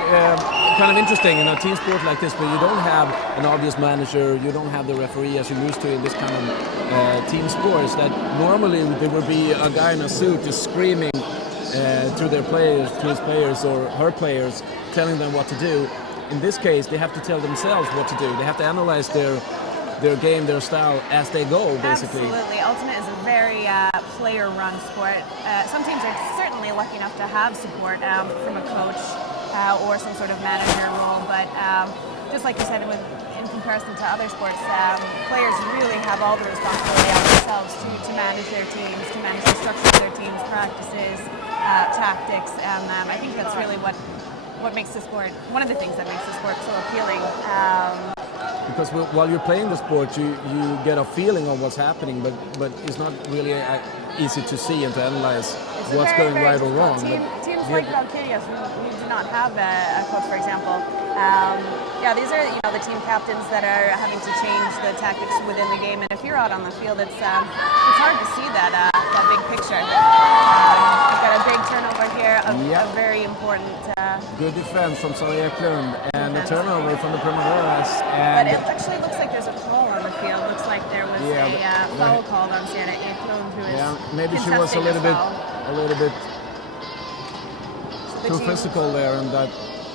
kind of interesting in a team sport like this, where you don't have an obvious manager, you don't have the referee as you're used to in this kind of team sports. That normally there would be a guy in a suit just screaming to their players, to his players or her players, telling them what to do. In this case, they have to tell themselves what to do. They have to analyze their game, their style as they go, basically. Absolutely. Ultimate is a very player-run sport. Some teams are certainly lucky enough to have support from a coach or some sort of manager role, but just like you said, in comparison to other sports, players really have all the responsibility on themselves to manage their teams, to manage the structure of their teams, practices, tactics, and I think that's really what makes the sport, one of the things that makes the sport so appealing. Because while you're playing the sport, you get a feeling of what's happening, but it's not really easy to see and to analyze what's going right or wrong. Teams like Valkyria, who do not have a coach, for example, these are the team captains that are having to change the tactics within the game. And if you're out on the field, it's hard to see that big picture. We've got a big turnover here, a very important. Good defense from Sara Eklund and a turnover from the Primaveras. But it actually looks like there's a call on the field. Looks like there was a foul called on Sara Eklund, who is maybe she was a little bit too physical there in that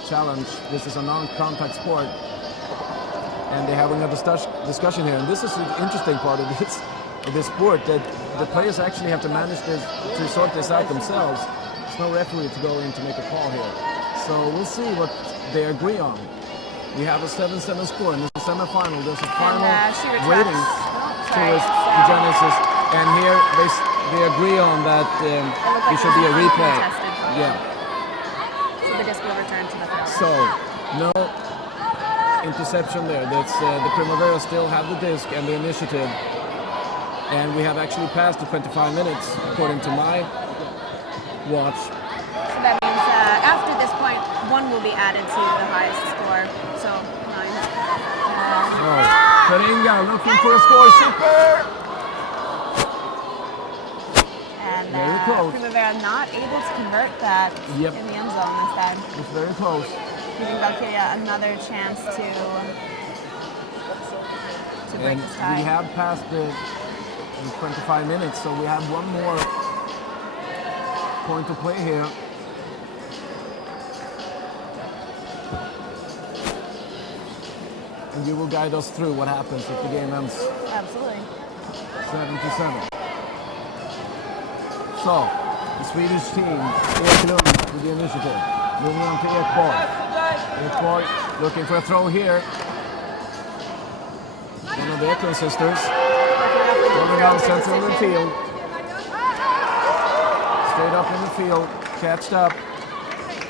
challenge. This is a non-contact sport, and they're having a discussion here. And this is the interesting part of this sport, that the players actually have to manage this, to sort this out themselves. There's no referee to go in to make a call here. So we'll see what they agree on. We have a 7-7 score, and there's a semifinal. There's a final waiting towards the Genesis, and here they agree on that it should be a replay. Yeah. So the disc will return to the field. So no interception there. That's the Primavera still have the disc and the initiative, and we have actually passed the 25 minutes according to my watch. So that means after this point, 1 will be added to the highest score. So 9. Karinga looking for a score, super! And very close. Primavera not able to convert that in the end zone instead. It's very close. Giving Valkyria another chance to break this tie. We have passed the 25 minutes, so we have 1 more point to play here. And you will guide us through what happens if the game ends. Absolutely. 7-7. So, the Swedish team, Eklund with the initiative. Moving on to Ekborg. Ekborg looking for a throw here. One of the Eklund sisters. Going out center of the field. Straight up in the field. Catched up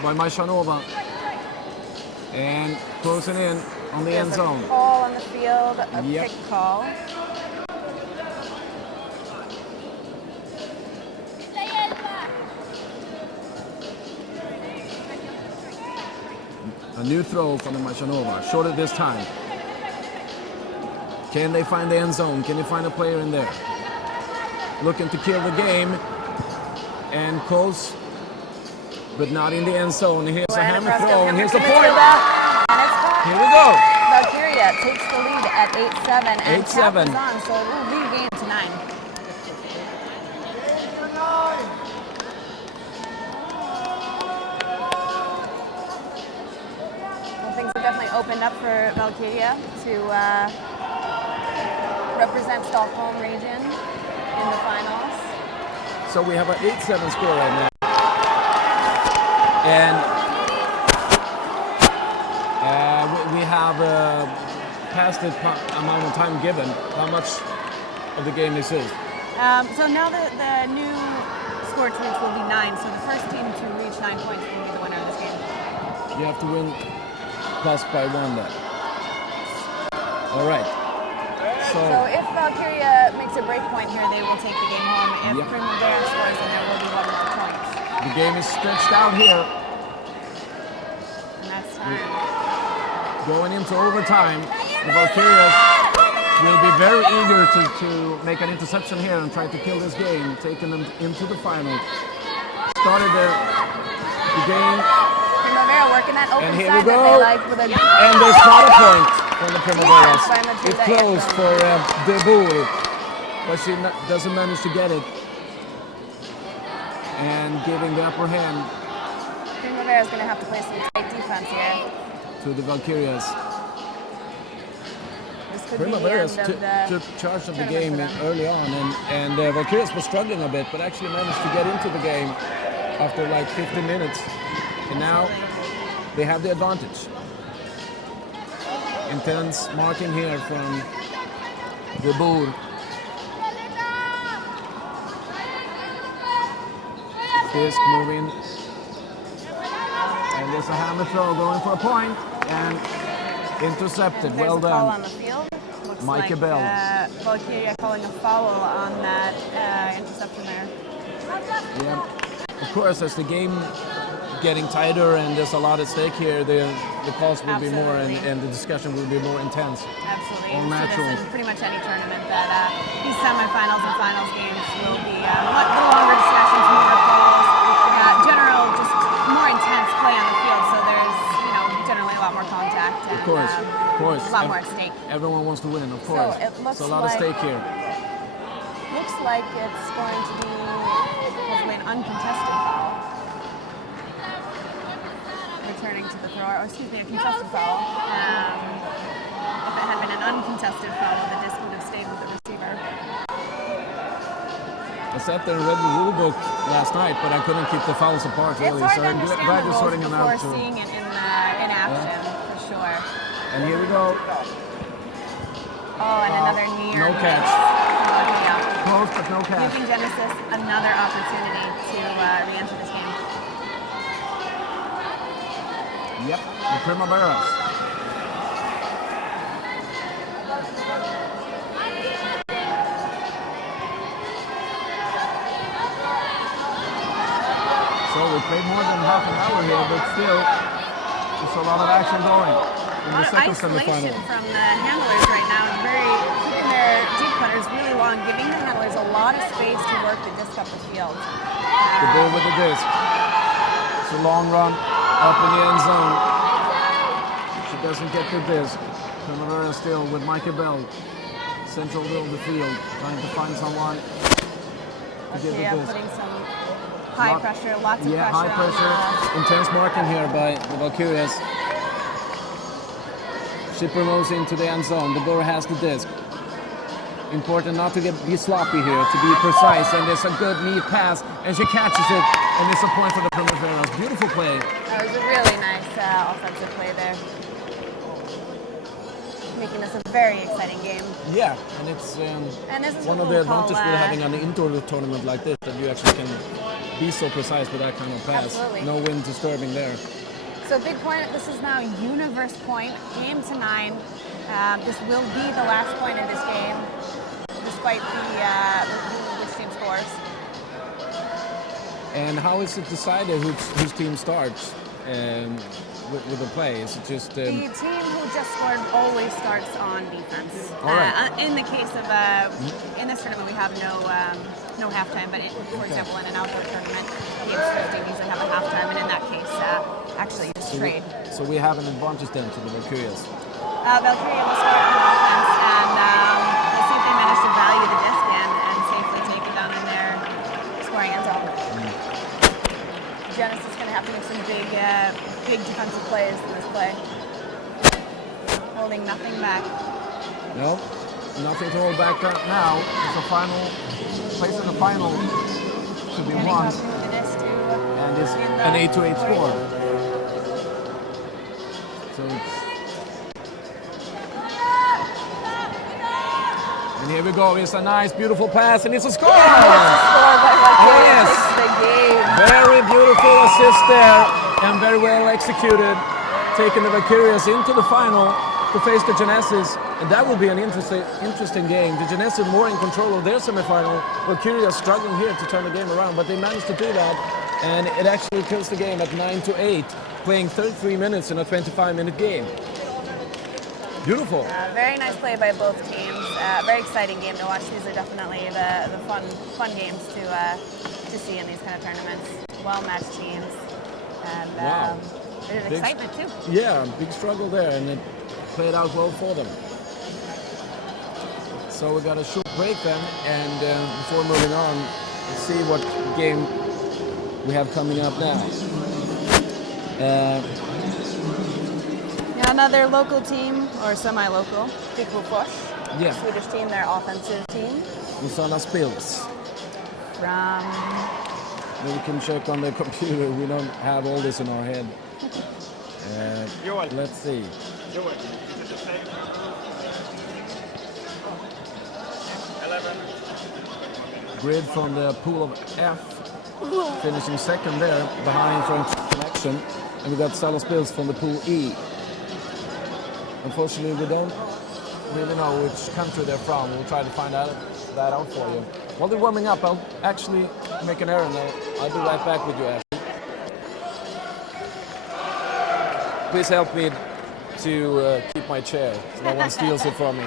by Mashanova. And closing in on the end zone. A call on the field, a pick call. A new throw from the Machanova. Shorter this time. Can they find the end zone? Can they find a player in there? Looking to kill the game. And close, but not in the end zone. Here's a hammer throw, and here's the point. Here we go. Valkyria takes the lead at 8-7, and 8-7. Cap is on, so it will be game to 9. Well, things have definitely opened up for Valkyria to represent Stockholm region in the finals. So we have an 8-7 score right now. And we have past the amount of time given. How much of the game this is? So now the new score to reach will be 9. So the first team to reach 9 points will be the winner of this game. You have to win plus by 1 then. All right. So if Valkyria makes a break point here, they will take the game home. If Yep. Primavera scores, then there will be 1 more point. The game is stretched out here. And that's time. Going into overtime, the Valkyrias will be very eager to make an interception here and try to kill this game, taking them into the final. Started the game, Primavera working that open and here side we that go. they like with a And there's not a point from the Primaveras. by Matilda It closed Ekblom. for De Boer, but she doesn't manage to get it. And giving the upper hand Primavera is going to have to play some tight defense here. to the Valkyrias. This could be the Primaveras end of the took charge of the tournament game for them. early on, and Valkyrias was struggling a bit, but actually managed to get into the game after like 15 minutes. And now they have the advantage. Intense marking here from De Boer. Fisk moving. And there's a hammer throw going for a point, and intercepted. There's Well a foul on done. the field. Looks Micah like Bell. Valkyria calling a foul on that interception there. Yeah. Of course, as the game getting tighter and there's a lot at stake here, the calls will be more Absolutely. and the discussion will be more intense. Absolutely. All You see natural. this in pretty much any tournament that these semifinals and finals games will be little longer discussions, more calls, general, just more intense play on the field. So there's, generally a lot more contact. And, Of course. a lot more at stake. Everyone wants to win, of course. it looks So a lot at like- stake here. Looks like it's going to be hopefully an uncontested foul. Returning to the thrower, or excuse me, a contested foul. If it had been an uncontested foul, the disc would have stayed with the receiver. I sat there and read the rule book last night, but I couldn't keep the fouls apart It's really. hard So to I'm understand glad the you're rules sorting them before out too. seeing it in action, for sure. And here we go. Oh, and another near No miss. catch. Yeah. Close, but no catch. Giving Genesis another opportunity to re-enter this game. Yep, the Primaveras. So we played more than half an hour here, but still, there's a lot of action going in the second Isolation semifinal. from the handlers right now, and keeping their deep cutters really long, giving the handlers a lot of space to work the disc up the field. The ball with the disc. It's a long run up in the end zone. She doesn't get the disc. Primavera still with Micah Bell, central middle of the field, trying to find someone to give the Yeah, disc. putting some high pressure, lots of Yeah, pressure. high pressure. Intense marking here by the Valkyrias. She promotes into the end zone. The Boer has the disc. Important not to be sloppy here, to be precise. And there's a good neat pass, and she catches it. And it's a point for the Primaveras. Beautiful play. That was a really nice offensive play there. Making this a very exciting game. Yeah, and it's And this is one what of the we'll call, advantages with having an indoor tournament like this, that you actually can be so precise with that kind of pass. Absolutely. No wind disturbing there. So big point, this is now universe point, game to 9. This will be the last point of this game, despite which team scores. And how is it decided whose team starts? with the play? Is it just The team who just scored always starts on defense. All right. In the case of in this tournament, we have no halftime. But for example, in an outdoor tournament, games 15 usually have a halftime, and in that case, actually you just trade. So we have an advantage then to the Valkyrias. Valkyria will start on offense, and let's see if they manage to value the disc and safely take it down in their scoring end zone. Genesis is going to have to make some big defensive plays in this play. Holding nothing back. No, nothing to hold back now. It's the final place in the final to be won, and it's an 8-8 score. So it's, and here we go. It's a nice, beautiful pass, and it's a score. Yes, very beautiful assist there, and very well executed, taking the Valkyrias into the final to face the Genesis, and that will be an interesting game. The Genesis more in control of their semifinal. Valkyria struggling here to turn the game around, but they managed to do that, and it actually kills the game at 9-8, playing 33 minutes in a 25-minute game. Beautiful. Very nice play by both teams. Very exciting game to watch. These are definitely the fun games to see in these kind of tournaments. Well-matched teams, and Wow. there's Big- excitement too. Yeah, big struggle there, and it played out well for them. So we got a short break then, and before moving on, let's see what game we have coming up now. Another local team, or semi-local, Tikvufors. Yeah. Swedish team, their offensive team. Susanna Spils. From Then we can check on the computer. We don't have all this in our head. Let's see. Grid from the pool of F, finishing second there, behind from Connection. And we got Susanna Spils from the pool E. Unfortunately, we don't really know which country they're from. We'll try to find that out for you. While they're warming up, I'll actually make an errand. I'll be right back with you, Ashley. Please help me to keep my chair so no one steals it from me.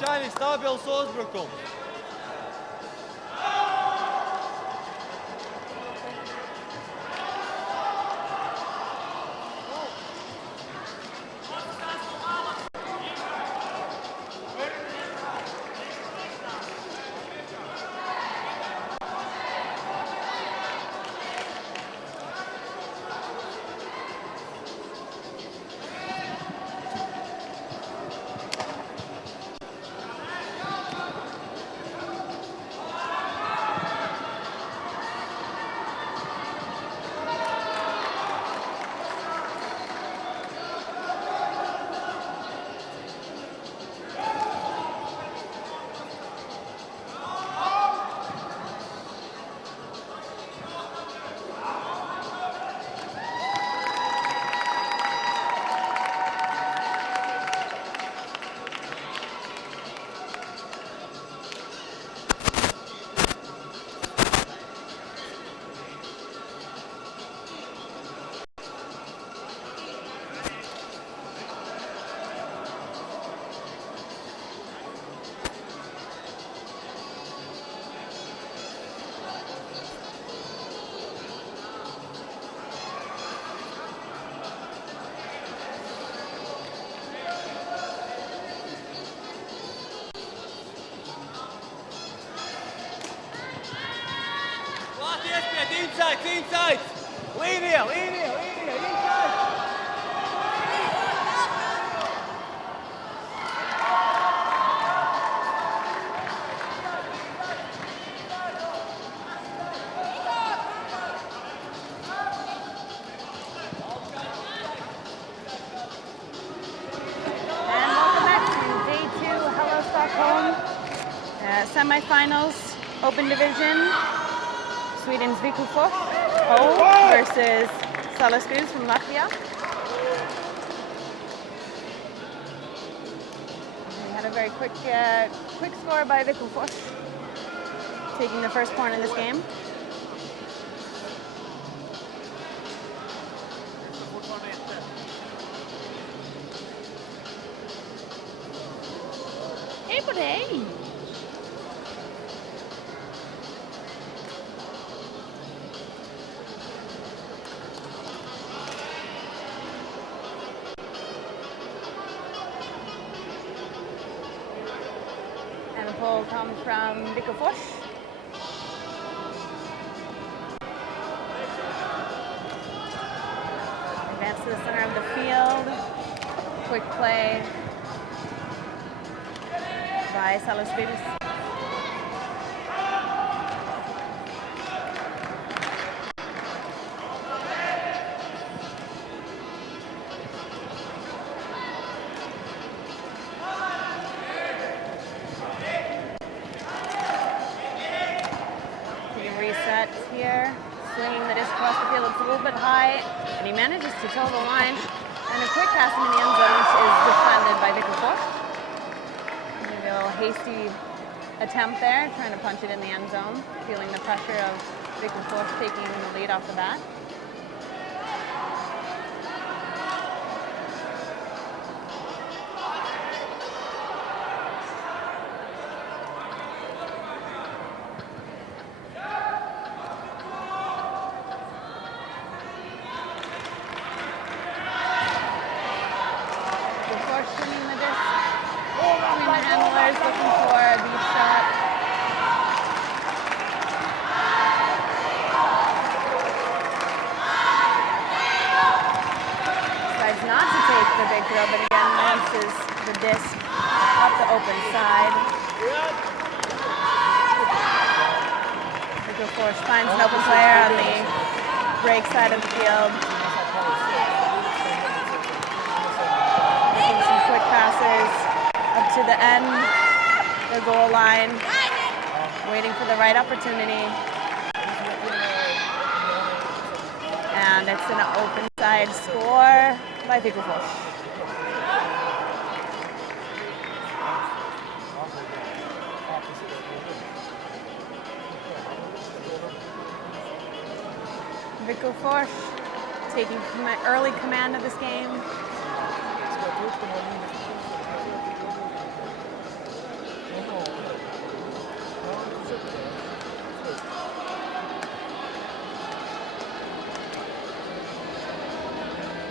Čajnik, stabil s Osbrokom. inside, inside! Lean here, lean here, lean here, inside! And welcome back to day 2, Hello Stockholm. Semi-finals, open division. Sweden's Vikufors versus Salaspils from Latvia. We had a very quick score by Vikufors, taking the first point in this game. Hej på dig! And the pull comes from Vikufors. Advance to the center of the field. Quick play by Salaspils. Reset here, swinging the disc across the field. It's a little bit high, and he manages to toe the line. And a quick pass into the end zone, which is defended by Vikufors. Maybe a little hasty attempt there, trying to punch it in the end zone, feeling the pressure of Vikufors taking the lead off the bat. Swinging the disc between the handlers, looking for a deep shot. Decides not to take the big throw, but again launches the disc up the open side. Vikufors finds an open player on the break side of the field. Some quick passes up to the end, the goal line, waiting for the right opportunity. And it's an open side score by Vikufors. Vikufors taking early command of this game.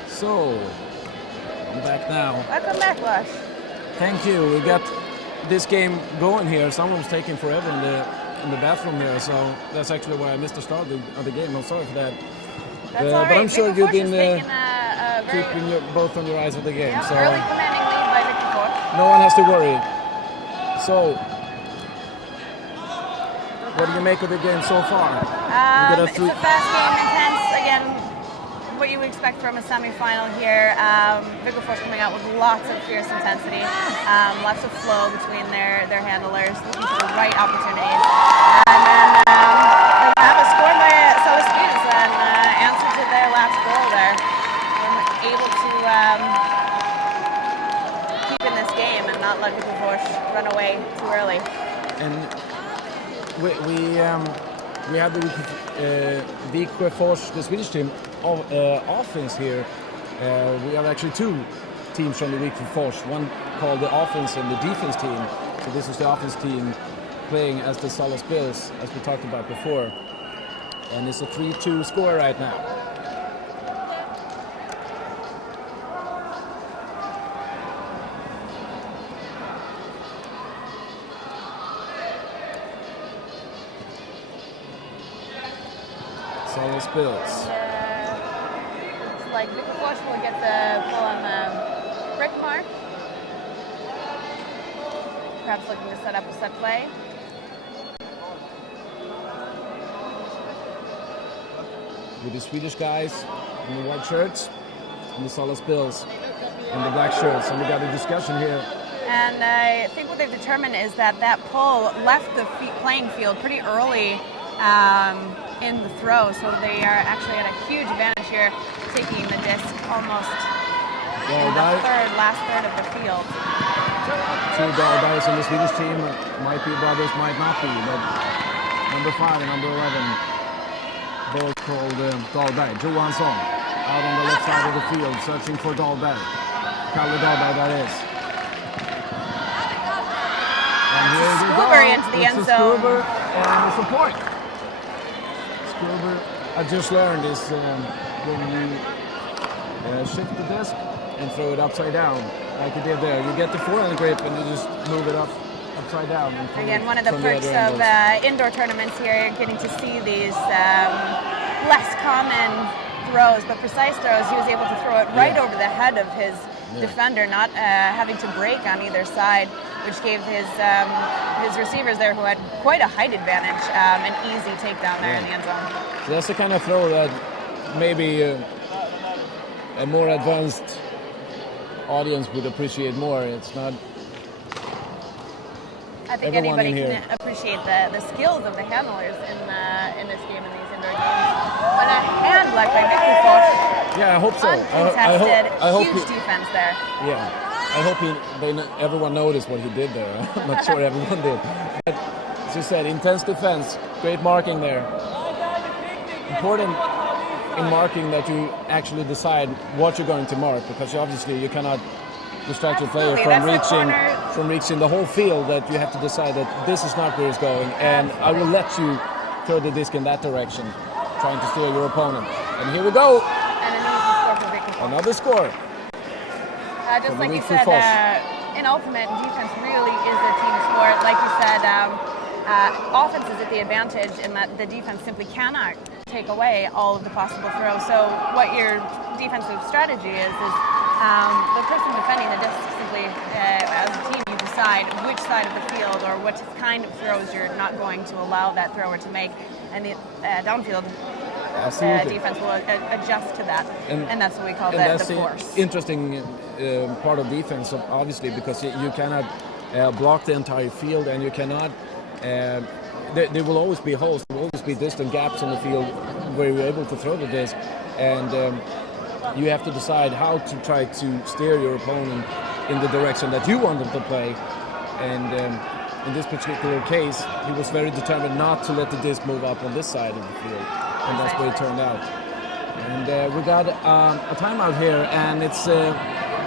So, I'm back now. Welcome back, Lars. Thank you. We got this game going here. Someone was taking forever in the bathroom here, so that's actually why I missed the start of the game. I'm sorry for that. That's all right. But I'm sure you've been taking a very keeping both on your eyes of the game. yep, So early commanding lead by Vikufors. no one has to worry. So, what do you make of the game so far? It's a fast game, intense. Again, what you would expect from a semi-final here. Vikufors coming out with lots of fierce intensity, lots of flow between their handlers, looking for the right opportunities. And then they have a score by Salaspils and answer to their last goal there. They're able to keep in this game and not let Vikufors run away too early. And we have the Vikufors, the Swedish team, offense here. We have actually two teams from the Vikufors, one called the offense and the defense team. So this is the offense team playing as the Salaspils, as we talked about before. And it's a 3-2 score right now. Spills. Looks like Vikafors will get the pull on the brick mark. Perhaps looking to set up a set play. With the Swedish guys in the white shirts and the Sala Spills in the black shirts. And we got a discussion here. And I think what they've determined is that pull left the playing field pretty early in the throw, so they are actually at a huge advantage here, taking the disc almost in the last third of the field. Two Dahlbergs in the Swedish team might be brothers, might not be, but number 5 and number 11 both called Dahlberg. Johansson out on the left side of the field, searching for Dahlberg. Kalle Dahlberg, that is. And here we go. Into the end zone. Skuber and the support. Skuber, I just learned, is when you shift the disc and throw it upside down, like you did there. You get the forehand grip and you just move it upside down. Again, one of the perks of indoor tournaments here, getting to see these less common throws, but precise throws. He was able to throw it right over the head of his defender, not having to break on either side, which gave his receivers there, who had quite a height advantage, an easy takedown there in the end zone. So that's the kind of throw that maybe a more advanced audience would appreciate more. It's not. I think anybody can appreciate the skills of the handlers in this game, in these indoor games. But a hand like by Vikafors. Yeah, I hope so. I hope huge defense there. Yeah, I hope everyone noticed what he did there. I'm not sure everyone did. But as you said, intense defense, great marking there. Important in marking that you actually decide what you're going to mark, because obviously you cannot distract your player from reaching the whole field, that you have to decide that this is not where it's going, and I will let you throw the disc in that direction, trying to steer your opponent. And here we go. And another score. Just like you said, in ultimate, defense really is a team sport. Like you said, offense is at the advantage in that the defense simply cannot take away all of the possible throws. So what your defensive strategy is the person defending the disc simply, as a team, you decide which side of the field or what kind of throws you're not going to allow that thrower to make, and the downfield defense will adjust to that, and that's what we call the force. Interesting part of defense, obviously, because you cannot block the entire field, and you cannot. There will always be holes, there will always be distant gaps in the field where you're able to throw the disc, and you have to decide how to try to steer your opponent in the direction that you want them to play. And in this particular case, he was very determined not to let the disc move up on this side of the field, and that's where it turned out. And we got a timeout here, and it's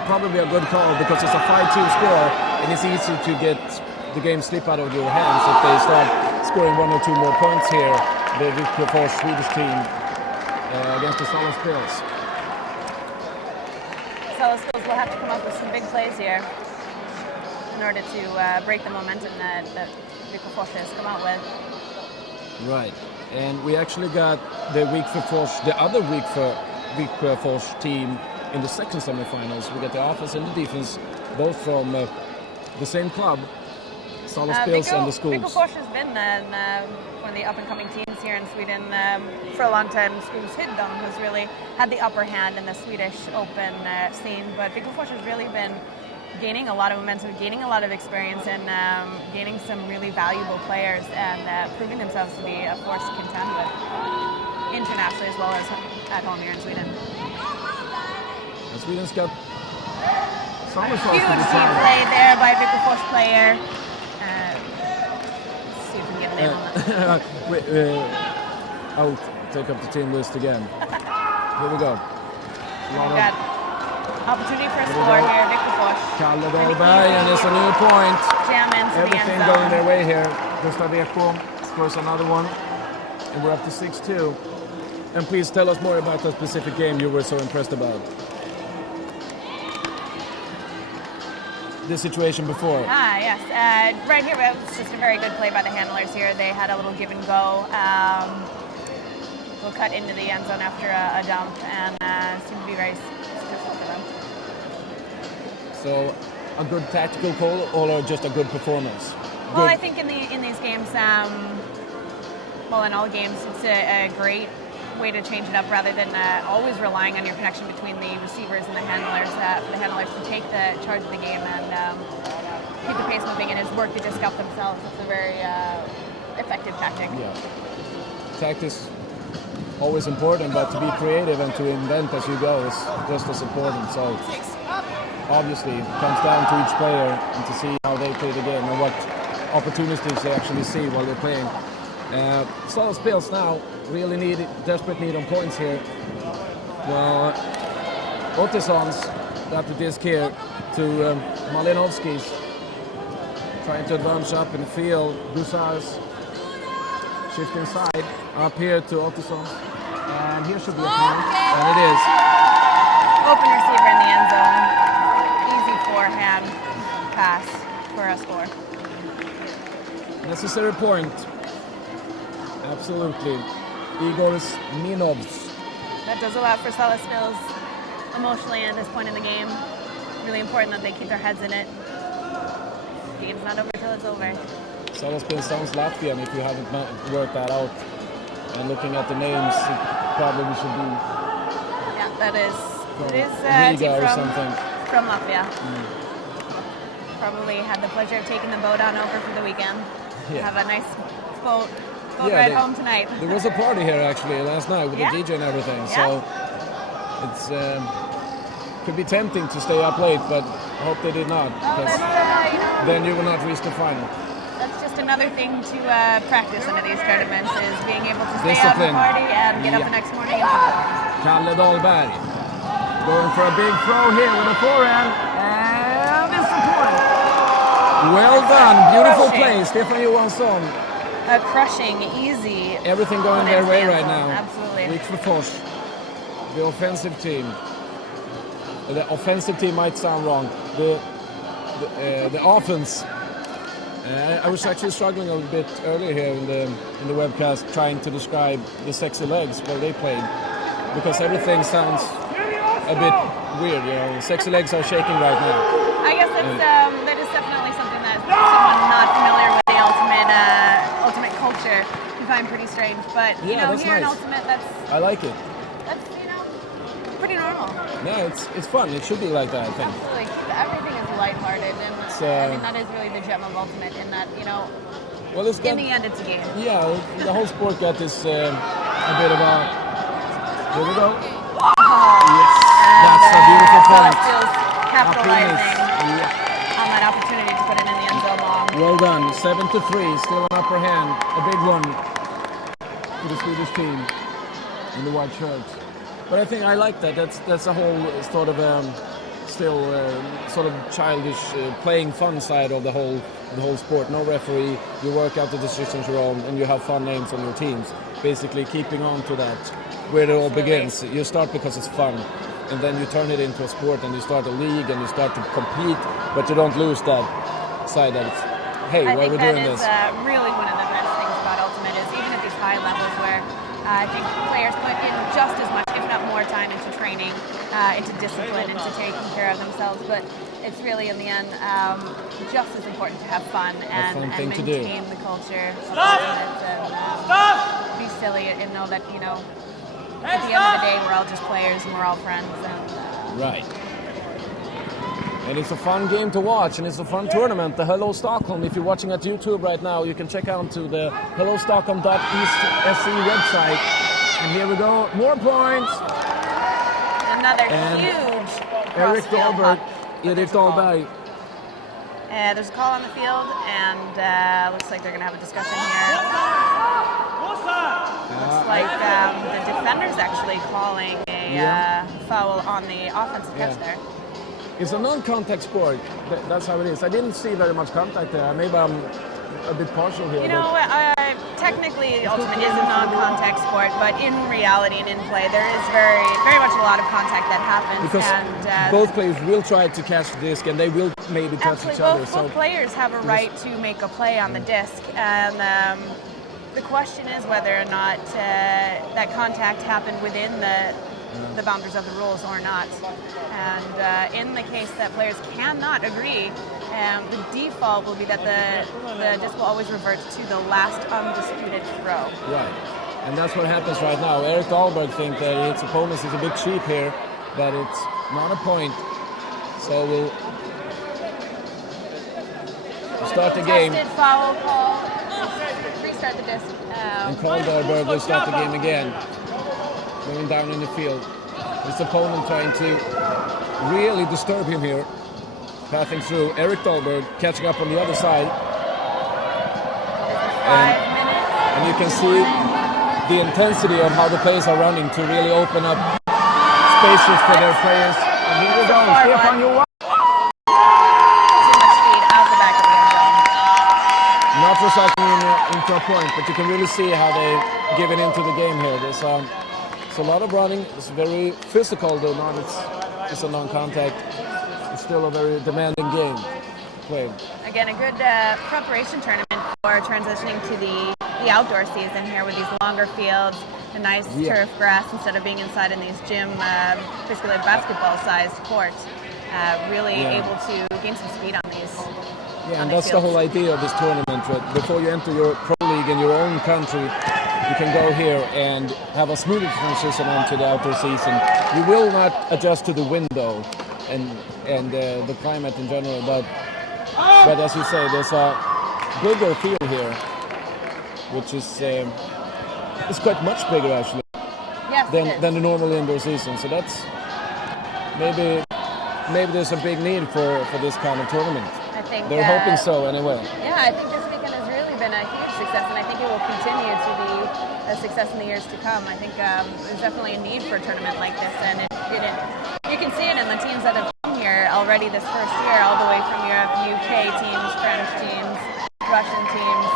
probably a good call, because it's a 5-2 score, and it's easy to get the game slip out of your hands if they start scoring 1 or 2 more points here, the Vikafors Swedish team against the Sala Spills. Sala Spills will have to come up with some big plays here in order to break the momentum that Vikafors has come out with. Right, and we actually got the other Vikafors team in the second semifinals. We got the offense and the defense, both from the same club, Sala Spills and the schools. Vikafors has been one of the up-and-coming teams here in Sweden for a long time. Skogshyttan has really had the upper hand in the Swedish Open scene, but Vikafors has really been gaining a lot of momentum, gaining a lot of experience, and gaining some really valuable players, and proving themselves to be a force to contend with internationally as well as at home here in Sweden. And Sweden's got some huge team play there by Vikafors player. Let's see if we can get a name on that. I'll take up the team list again. Here we go. We've got opportunity for a score here, Vikafors. Kalle Dahlberg, and it's a new point. Jam into everything the end zone. Going their way here. Gustav Ekholm scores another one, and we're up to 6-2. And please tell us more about the specific game you were so impressed about. The situation before. Yes. Right here, it was just a very good play by the handlers here. They had a little give and go. will cut into the end zone after a dump, and seemed to be very successful for them. So, a good tactical call or just a good performance? Well, I think in these games, well, in all games, it's a great way to change it up rather than always relying on your connection between the receivers and the handlers. For the handlers to take the charge of the game and keep the pace moving and just work the disc up themselves. It's a very effective tactic. Yeah. Tactics always important, but to be creative and to invent as you go is just as important. So obviously it comes down to each player and to see how they play the game and what opportunities they actually see while they're playing. Solid spills now, really desperate need on points here. Well, Ottessons got the disc here to Malinovskis, trying to advance up in the field. Gusars shift inside, up here to Ottessons, and here should be a point, and it is. Open receiver in the end zone, easy forehand pass for a score. Necessary point. Absolutely. Igor's Minovs. That does a lot for Salaspils emotionally at this point in the game. Really important that they keep their heads in it. The game's not over till it's over. Salaspil sounds Latvian if you haven't worked that out. And looking at the names, it probably should be. Yeah, that is. It is Riga or something. From Latvia. Probably had the pleasure of taking the boat on over for the weekend. Yeah. Have a nice boat ride home tonight. There was a party here actually last night with the DJ and everything, so it's could be tempting to stay up late, but I hope they did not, because then you will not reach the final. That's just another thing to practice into these tournaments, is being able to stay Discipline. up the party and get up the next morning and perform. Kalle Dahlberg going for a big throw here with a forehand, and it's a point. Well done, beautiful play, Stefan Johansson. A crushing, easy. Everything going their way right now. Absolutely. Riksfors, the offensive team. The offensive team might sound wrong. The offense. I was actually struggling a little bit earlier here in the webcast, trying to describe the sexy legs while they played, because everything sounds a bit weird. You know, sexy legs are shaking right now. I guess that is definitely something that someone not familiar with the ultimate culture can find pretty strange. But you know, that's here in nice. Ultimate, that's pretty normal. Yeah, it's fun. It should be like that, I think. Absolutely, everything is lighthearted, and I mean that is really the gem of Ultimate. In that, you know, well, it's in the end, it's a game. Yeah, the whole sport got this a bit of a. Here we go. Yes, that's a beautiful point. Capitalizing on that opportunity to put it in the end zone long. Well done. 7-3, still an upper hand. A big one for the Swedish team in the white shirts. But I think I like that. That's a whole sort of still sort of childish playing fun side of the whole sport. No referee. You work out the decisions your own, and you have fun names on your teams. Basically, keeping on to that where it all begins. You start because it's fun, and then you turn it into a sport, and you start a league, and you start to compete. But you don't lose that side that it's, hey, why are we doing this? I think that is really one of the best things about Ultimate, is even at these high levels where I think players put in just as much, if not more time into training, into discipline, into taking care of themselves. But it's really, in the end, just as important to have fun and maintain the culture of Ultimate and be silly and know that, you know, at the end of the day, we're all just players and we're all friends. And, right. And it's a fun game to watch, and it's a fun tournament. The Hello Stockholm, if you're watching at YouTube right now, you can check out to the hellostockholm.east.se website. And here we go, more points. Another huge Erik Dahlberg. There's a call on the field, and looks like they're going to have a discussion here. Looks like the defender's actually calling a foul on the offensive catch there. It's a non-contact sport. That's how it is. I didn't see very much contact there. Maybe I'm a bit partial here. You know, technically Ultimate is a non-contact sport, but in reality and in play, there is very, very much a lot of contact that happens. Because both players will try to catch the disc, and they will maybe touch each other. Both players have a right to make a play on the disc, and The question is whether or not that contact happened within the boundaries of the rules or not. And in the case that players cannot agree, the default will be that the disc will always revert to the last undisputed throw. Right. And that's what happens right now. Erik Dahlberg thinks that his opponent is a bit cheap here, but it's not a point. So we'll start the game. Contested foul call. Restart the disc. And Dahlberg will start the game again. Going down in the field. His opponent trying to really disturb him here. Passing through. Erik Dahlberg catching up on the other side. And you can see the intensity of how the players are running to really open up spaces for their players. And here we go. Stefan, you won. Too much speed out the back of the end zone. Not resulting into a point, but you can really see how they give it into the game here. There's a lot of running. It's very physical, though not it's a non-contact. It's still a very demanding game played. Again, a good preparation tournament for transitioning to the outdoor season here with these longer fields, a nice turf grass instead of being inside in these gym, basically like basketball-sized courts. Really able to gain some speed on these. Yeah, and that's the whole idea of this tournament. Right? Before you enter your pro league in your own country, you can go here and have a smoother transition onto the outdoor season. You will not adjust to the window and the climate in general, but as you say, there's a bigger field here, which is it's quite much bigger actually than the normal indoor season. So that's maybe there's a big need for this kind of tournament. I think they're hoping so anyway. Yeah, I think this weekend has really been a huge success, and I think it will continue to be a success in the years to come. I think there's definitely a need for a tournament like this, and you can see it in the teams that have come here already this first year, all the way from Europe, UK teams, French teams, Russian teams.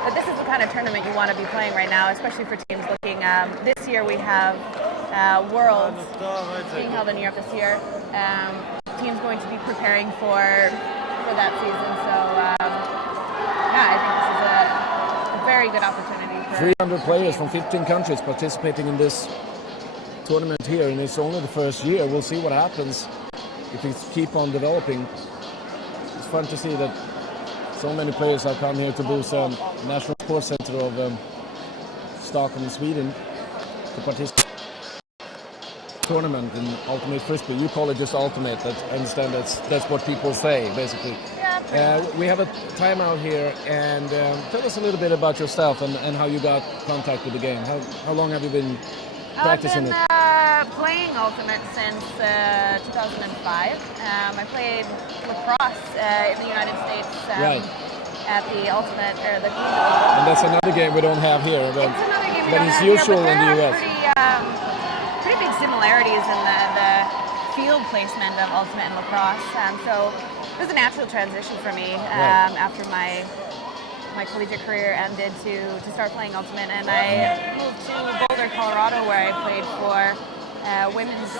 But this is the kind of tournament you want to be playing right now, especially for teams looking. This year we have Worlds being held in Europe this year. Teams going to be preparing for that season. So I think this is a very good opportunity for 300 players from 15 countries participating in this tournament here, and it's only the first year. We'll see what happens if we keep on developing. It's fun to see that so many players have come here to Busan, National Sports Center of Stockholm, Sweden, to participate tournament in Ultimate Frisbee. You call it just Ultimate, but I understand that's what people say, basically. Yeah, we have a timeout here, and tell us a little bit about yourself and how you got contact with the game. How long have you been practicing it? I've been playing Ultimate since 2005. I played lacrosse in the United States at the Ultimate, or the Team League. And that's another game we don't have here, but it's another game but it's usual in the US. Pretty big similarities in the field placement of Ultimate and lacrosse. So it was a natural transition for me after my collegiate career ended to start playing Ultimate, and I moved to Boulder, Colorado, where I played for women's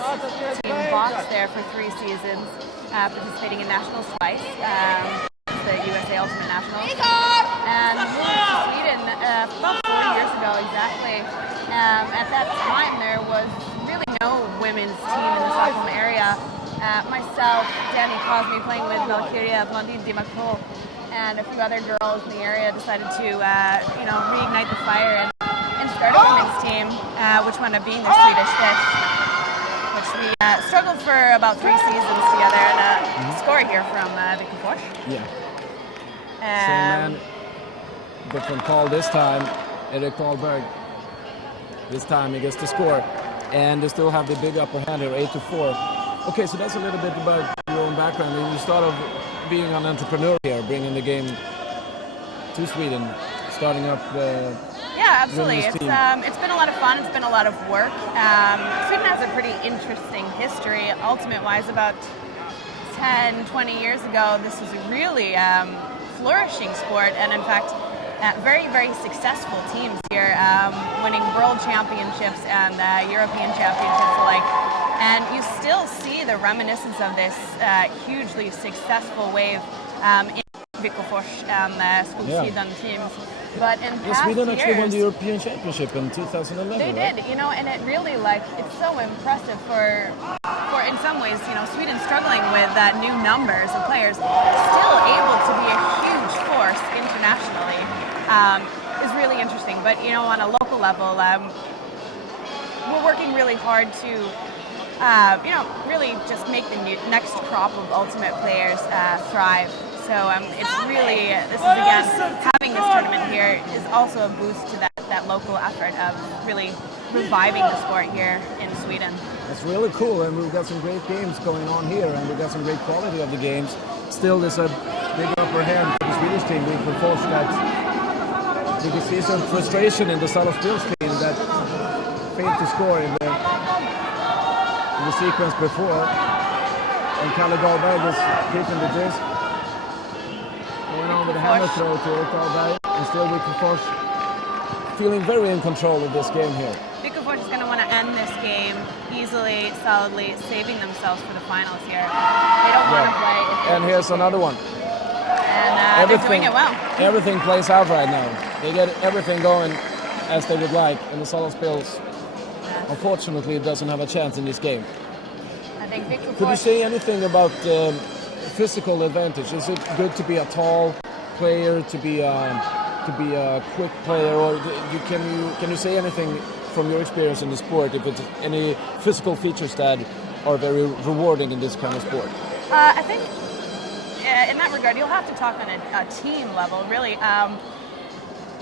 team box there for 3 seasons, participating in nationals twice, the USA Ultimate Nationals, and moved to Sweden about 4 years ago exactly. At that time, there was really no women's team in the Stockholm area. Myself, Danny Cosme, playing with Valkyria, Blondine Dimacro, and a few other girls in the area decided to, reignite the fire and start a women's team, which wound up being the Swedish Fish, which we struggled for about 3 seasons together, and a score here from Vickefors. Yeah. Same man, different call this time. Erik Dahlberg. This time he gets the score, and they still have the big upper hand here, 8-4. Okay, so that's a little bit about your own background. You start off being an entrepreneur here, bringing the game to Sweden, starting up the absolutely. It's been a lot of fun. It's been a lot of work. Sweden has a pretty interesting history, ultimate-wise. About 10, 20 years ago, this was a really flourishing sport, and in fact, very, very successful teams here, winning world championships and European championships alike. And you still see the reminiscence of this hugely successful wave in Vickefors and Skogsidan teams. But in past Sweden actually won the years, European Championship in 2011. they right? did, and it really it's so impressive for in some ways, Sweden struggling with new numbers of players, still able to be a huge force internationally is really interesting. But on a local level, we're working really hard to really just make the next crop of ultimate players thrive. So it's really, this is again, having this tournament here is also a boost to that local effort of really reviving the sport here in Sweden. It's really cool, and we've got some great games going on here, and we've got some great quality of the games. Still, there's a big upper hand for the Swedish team, with the force that you can see some frustration in the Stockholm team that failed to score in the sequence before. And Kalle Dahlberg was keeping the disc. Going on with a hammer throw to Erik Dahlberg, and still Wickenfors feeling very in control of this game here. Wickenfors is going to want to end this game easily, solidly, saving themselves for the finals here. They don't want to play. And here's another one. And they're doing it well. Everything plays out right now. They get everything going as they would like, and the Stockholm unfortunately doesn't have a chance in this game. I think Wickenfors... Could you say anything about physical advantage? Is it good to be a tall player, to be a quick player, or can you say anything from your experience in the sport if it's any physical features that are very rewarding in this kind of sport? I think in that regard, you'll have to talk on a team level, really.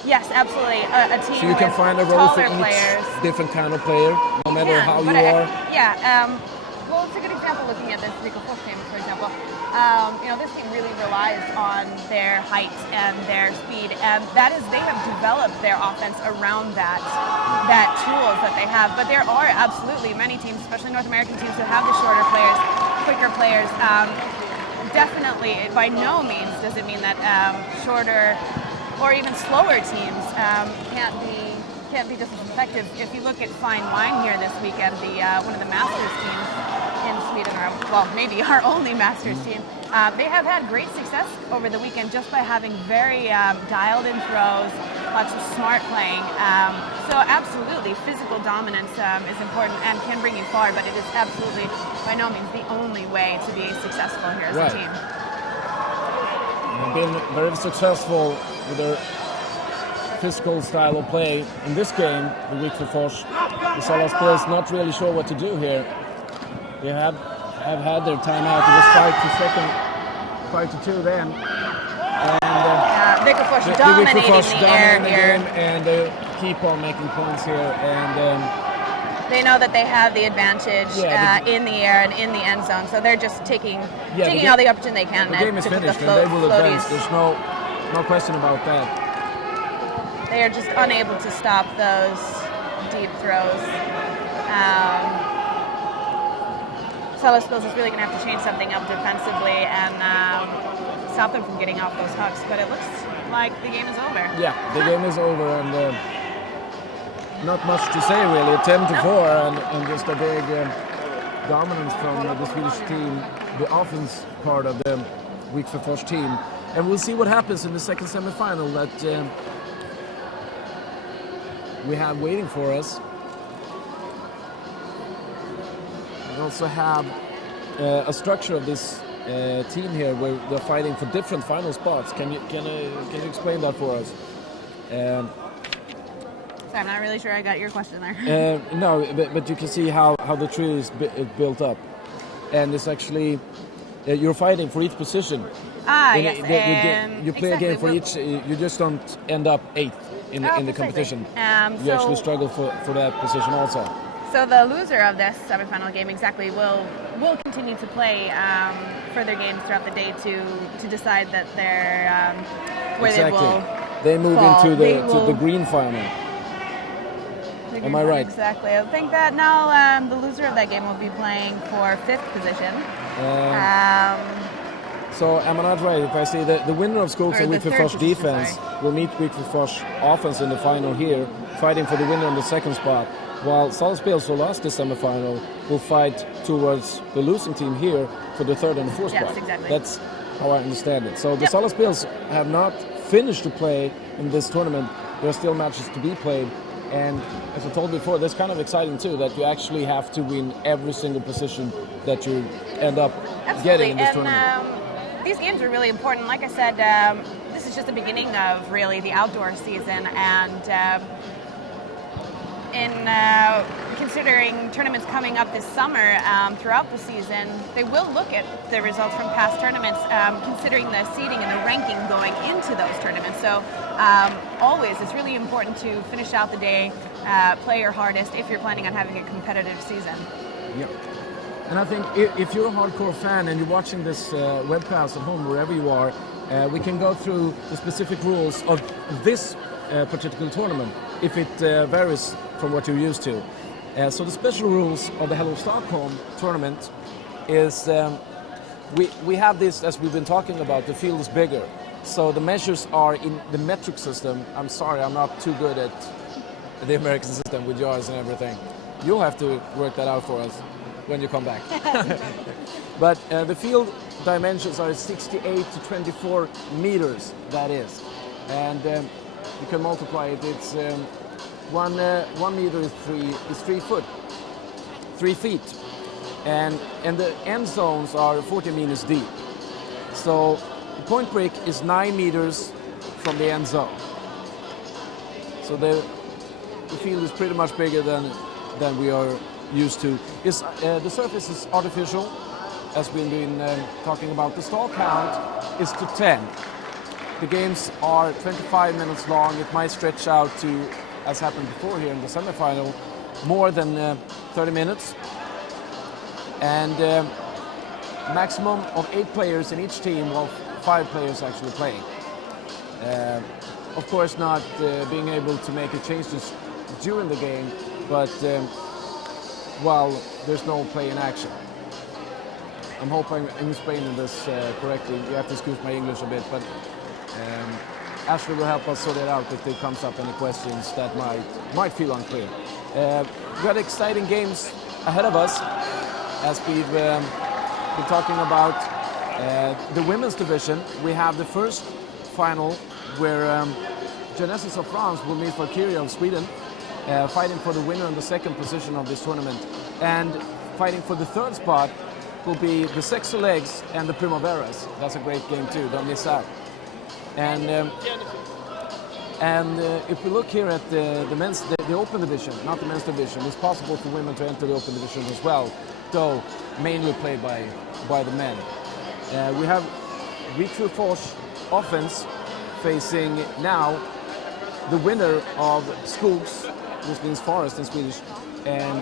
Yes, absolutely. A team so you can with find a role for taller each players. different kind of player, no matter how you are. Well, it's a good example looking at this Wickenfors team, for example. This team really relies on their height and their speed, and they have developed their offense around that tools that they have. But there are absolutely many teams, especially North American teams, that have the shorter players, quicker players. Definitely, by no means does it mean that shorter or even slower teams can't be just as effective. If you look at Fine Wine here this weekend, one of the Masters teams in Sweden, or maybe our only Masters team, they have had great success over the weekend just by having very dialed-in throws, lots of smart playing. So absolutely, physical dominance is important and can bring you far, but it is absolutely by no means the only way to be successful here as a team. They've been very successful with their physical style of play. In this game, the Wickenfors, the Stockholm is not really sure what to do here. They have had their timeout. It was 5-2 then. And Wickenfors dominating the air here. Game, and they keep on making points here. And they know that they have the advantage in the air and in the end zone, so they're just taking all the opportunity they can. The game is finished, and they will advance. There's no question about that. They are just unable to stop those deep throws. Stockholm is really going to have to change something up defensively and stop them from getting off those hooks. But it looks like the game is over. Yeah, the game is over, and not much to say really. 10-4, and just a big dominance from the Swedish team, the offense part of the Wickenfors team. And we'll see what happens in the second semi-final that we have waiting for us. We also have a structure of this team here where they're fighting for different final spots. Can you explain that for us? So I'm not really sure I got your question there. No, but you can see how the tree is built up, and it's actually you're fighting for each position. Yes. You play exactly. a game for each. You just don't end up eighth in the competition. You actually struggle for that position also. So the loser of this semifinal game will continue to play further games throughout the day to decide that they're where they move fall. into the green final. Am I right? Exactly. I think that now the loser of that game will be playing for 5th position. So am I not right if I say that the winner of Skogs and Wickenfors defense will meet Wickenfors offense in the final here, fighting for the winner in the second spot, while Salzspils, who lost the semifinal, will fight towards the losing team here for the third and the fourth spot. Yes, exactly. That's how I understand it. So the Salzspils have not finish to play in this tournament, there are still matches to be played. And as I told before, that's kind of exciting too, that you actually have to win every single position that you end up getting in this tournament. These games are really important. Like I said, this is just the beginning of really the outdoor season, and in considering tournaments coming up this summer throughout the season, they will look at the results from past tournaments, considering the seeding and the ranking going into those tournaments. So always, it's really important to finish out the day, play your hardest if you're planning on having a competitive season. Yeah. And I think if you're a hardcore fan and you're watching this webcast at home, wherever you are, we can go through the specific rules of this particular tournament, if it varies from what you're used to. So the special rules of the Hello Stockholm tournament is we have this, as we've been talking about, the field is bigger. So the measures are in the metric system. I'm sorry, I'm not too good at the American system with yards and everything. You'll have to work that out for us when you come back. But the field dimensions are 68 to 24 meters, that is. And you can multiply it. It's 1 meter is 3 feet. And the end zones are 40 meters deep. So the point break is 9 meters from the end zone. So the field is pretty much bigger than we are used to. The surface is artificial, as we've been talking about. The stall count is to 10. The games are 25 minutes long. It might stretch out to, as happened before here in the semifinal, more than 30 minutes. And maximum of 8 players in each team, while 5 players actually playing. Of course not being able to make changes during the game, but while there's no play in action. I'm hoping I'm explaining this correctly. You have to excuse my English a bit, but Ashley will help us sort it out if there comes up any questions that might feel unclear. We got exciting games ahead of us, as we've been talking about the women's division. We have the first final where Genesis of France will meet Valkyria of Sweden, fighting for the winner and the second position of this tournament. And fighting for the third spot will be the Sexo Legs and the Primaveras. That's a great game too, don't miss out. And if we look here at the open division, not the men's division, it's possible for women to enter the open division as well, though mainly played by the men. We have Vitrufors Offense facing now the winner of Skogs, which means forest in Swedish, and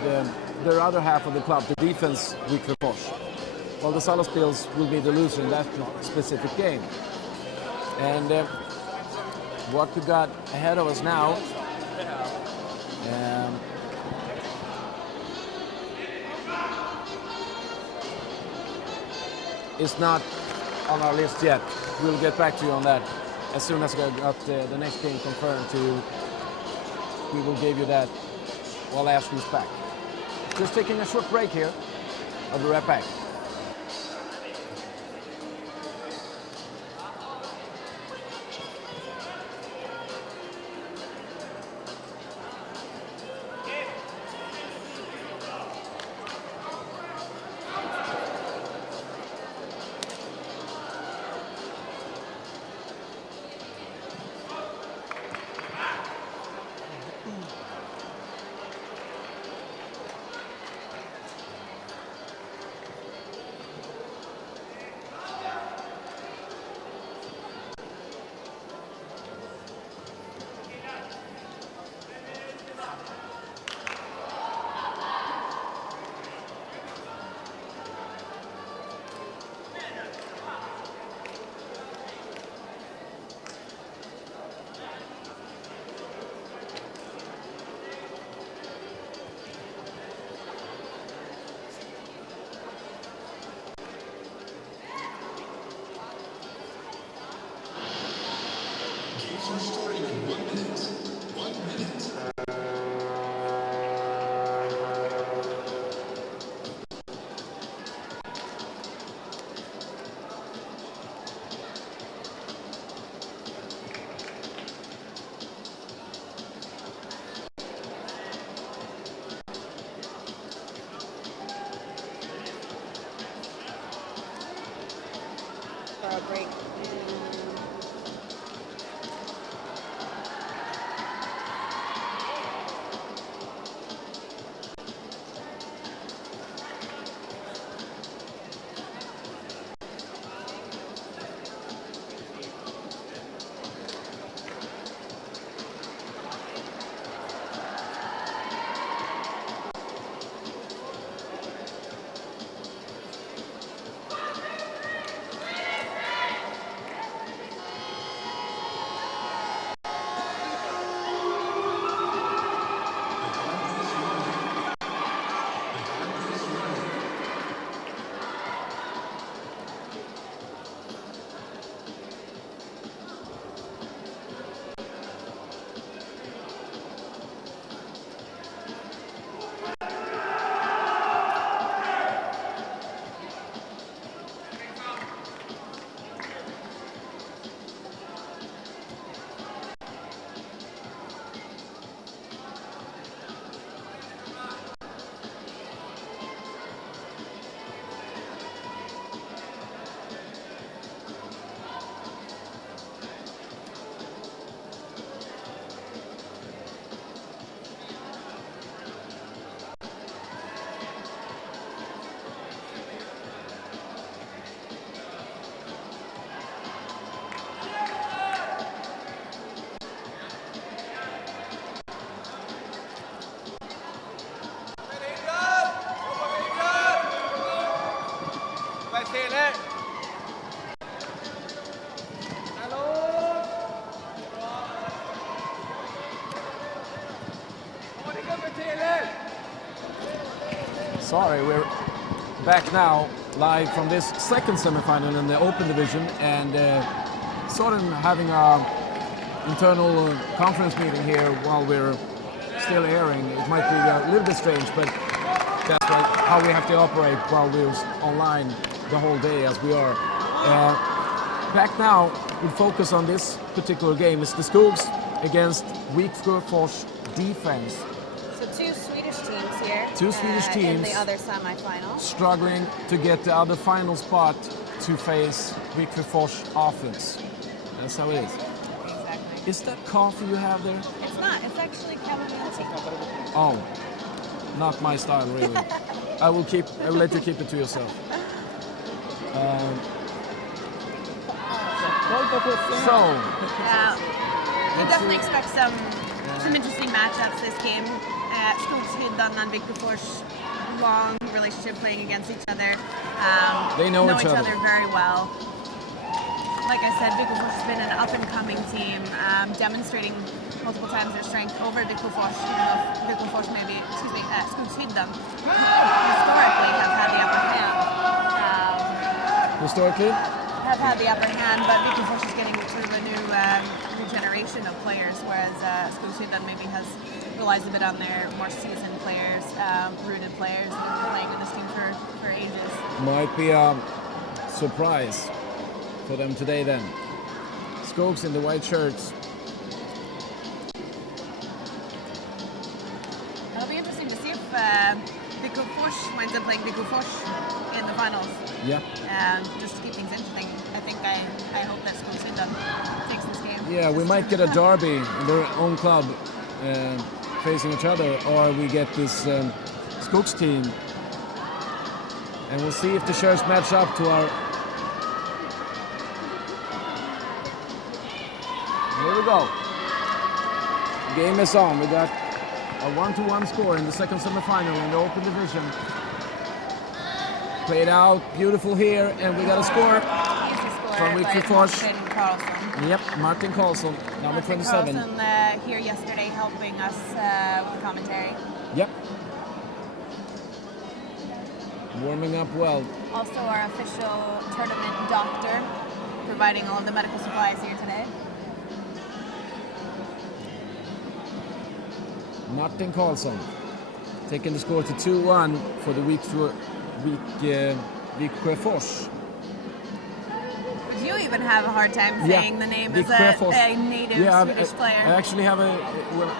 their other half of the club, the Defense Vitrufors. While the Salaspils will be the loser in that specific game. And what we got ahead of us now is not on our list yet. We'll get back to you on that as soon as we got the next game confirmed. We will give you that while Ashley's back. Just taking a short break here. I'll be right back. for a break. Sorry, we're back now, live from this second semifinal in the Open Division, and sort of having a internal conference meeting here while we're still airing. It might be a little bit strange, but that's like how we have to operate while we're online the whole day as we are. Back now, we focus on this particular game. It's the Skogs against Wikfors Defense. So two Swedish teams here. Two Swedish in teams. the other semifinal. Struggling to get the other final spot to face Wikfors offense. That's how it is. Exactly. Is that coffee you have there? It's not. It's actually chamomile tea. Oh, not my style, really. I will let you keep it to yourself. We definitely expect some interesting matchups this game. Skogshyddan and Wikfors, long relationship playing against each other. They know each each other. other very well. Like I said, Wikfors has been an up-and-coming team, demonstrating multiple times their strength over Wikfors, even though Wikfors Skogshyddan historically have had the upper hand. Historically? Have had the upper hand, but Wikfors is getting sort of a new generation of players, whereas Skogshyddan maybe relies a bit on their more seasoned players, rooted players that have been playing with this team for ages. Might be a surprise for them today then. Skogs in the white shirts. It'll be interesting to see if Wikfors winds up playing Wikfors in the finals. Yeah. Just to keep things interesting. I hope that Skogshyddan takes this game. Yeah, we might get a derby in their own club facing each other, or we get this Skogs team. And we'll see if the shirts match up to our... Here we go. Game is on. We got a 1-1 score in the second semifinal in the Open Division. Played out, beautiful here, and we got a score from Wikfors. Yep, Martin Karlsson, number 27. Karlsson here yesterday helping us with commentary. Yep. Warming up well. Also our official tournament doctor, providing all of the medical supplies here today. Martin Karlsson taking the score to 2-1 for the Wikfors. You even have a hard time saying the name as a native Swedish player. I actually have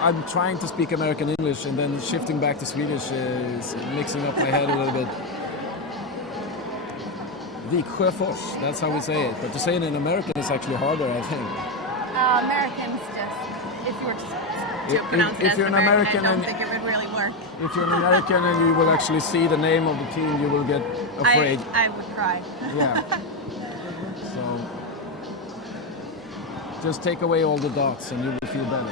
I'm trying to speak American English and then shifting back to Swedish is mixing up my head a little bit. Viksjöfors, that's how we say it. But to say it in American is actually harder, I think. Americans just, if you were to pronounce it if as you're an an American, American I don't and- think it would really work. If you're an American and you will actually see the name of the team, you will get afraid. I would cry. Yeah. So just take away all the dots and you will feel better.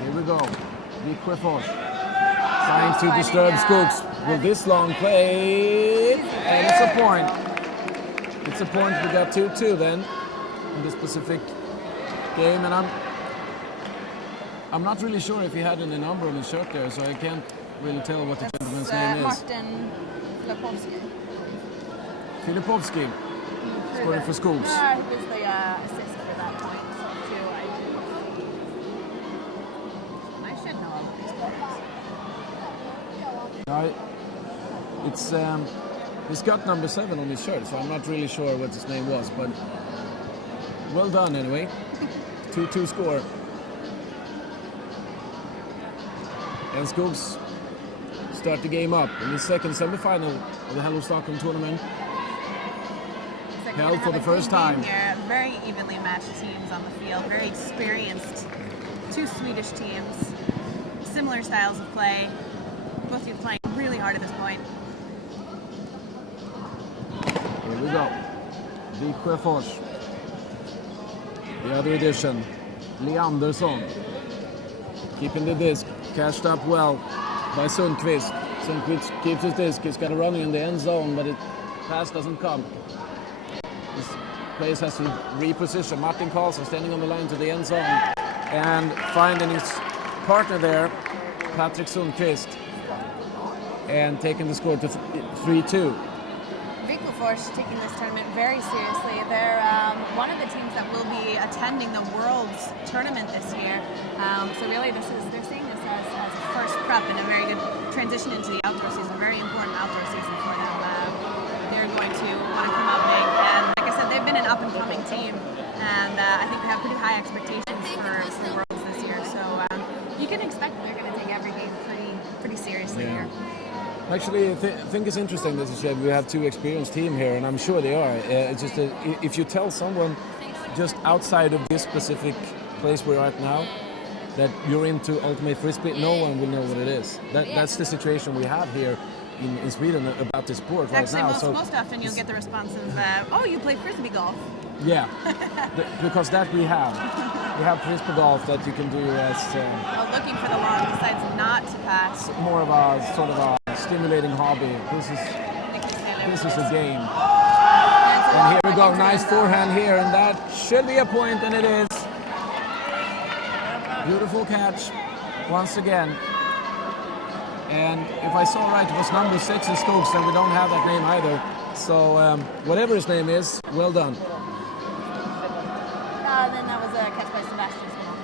Here we go. Viksjöfors. Trying to Finding, disturb Skogs with this long play. And it's a point. It's a point. We got 2-2 then in this specific game. And I'm not really sure if he had any number on his shirt there, so I can't really tell what the gentleman's name is. Martin Filipovsky. Filipovsky, scoring for Skogs. He was the assist for that point, too. I should know all of these players. He's got number 7 on his shirt, so I'm not really sure what his name was, but well done anyway. 2-2 score. And Skogs start the game up in the second semi-final of the Hello Stockholm tournament. Held for the first time. Here. Very evenly matched teams on the field, very experienced. 2 Swedish teams, similar styles of play. Both of you playing really hard at this point. Here we go. Viksjöfors. The other edition. Leandersson. Keeping the disc. Cashed up well by Sundqvist. Sundqvist keeps his disc. He's got a running in the end zone, but it pass doesn't come. This place has to reposition. Martin Karlsson standing on the line to the end zone and finding his partner there, Patrick Sundqvist, and taking the score to 3-2. Viksjöfors taking this tournament very seriously. They're one of the teams that will be attending the World's tournament this year. So really, they're seeing this as a first prep and a very good transition into the outdoor season. Very important outdoor season for them. They're going to want to come out big, and like I said, they've been an up-and-coming team, and I think they have pretty high expectations for Worlds this year. So you can expect they're going to take every game pretty seriously here. Actually, I think it's interesting that you said we have 2 experienced team here, and I'm sure they are. It's just that if you tell someone just outside of this specific place we're at now that you're into ultimate frisbee, no one will know what it is. That's the situation we have here in Sweden about this sport right now. Actually, most often you'll get the response of, "Oh, you play frisbee golf." Yeah, because that we have. We have frisbee golf that you can do as Looking for the long decides not to pass. more of a sort of a stimulating hobby. This is a game. And here we go, nice forehand here, and that should be a point, and it is. Beautiful catch, once again. And if I saw right, it was number 6 in Stokes, and we don't have that name either. So whatever his name is, well done. Then that was a catch by Sebastian Small.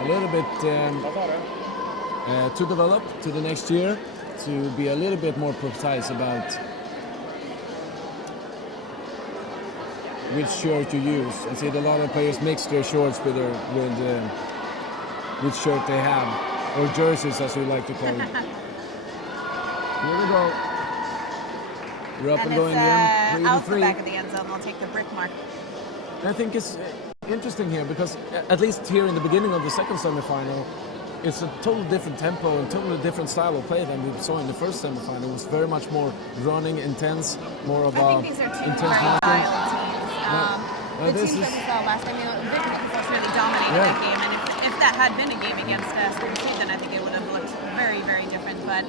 A little bit to develop to the next year, to be a little bit more precise about which shirt you use. I see that a lot of players mix their shorts with which shirt they have, or jerseys as we like to call it. Here we go. We're up and going And in. out the 3-3. back of the end zone. They'll take the brick mark. I think it's interesting here because at least here in the beginning of the second semifinal, it's a totally different tempo and totally different style of play than we saw in the first semifinal. It was very much more running, intense, more of I a think these are two intense very marking. violent teams. The this teams is- that we saw last time, Viksjöfors really dominated that game, and if that had been a game against Sweden, then I think it would have looked very, very different. But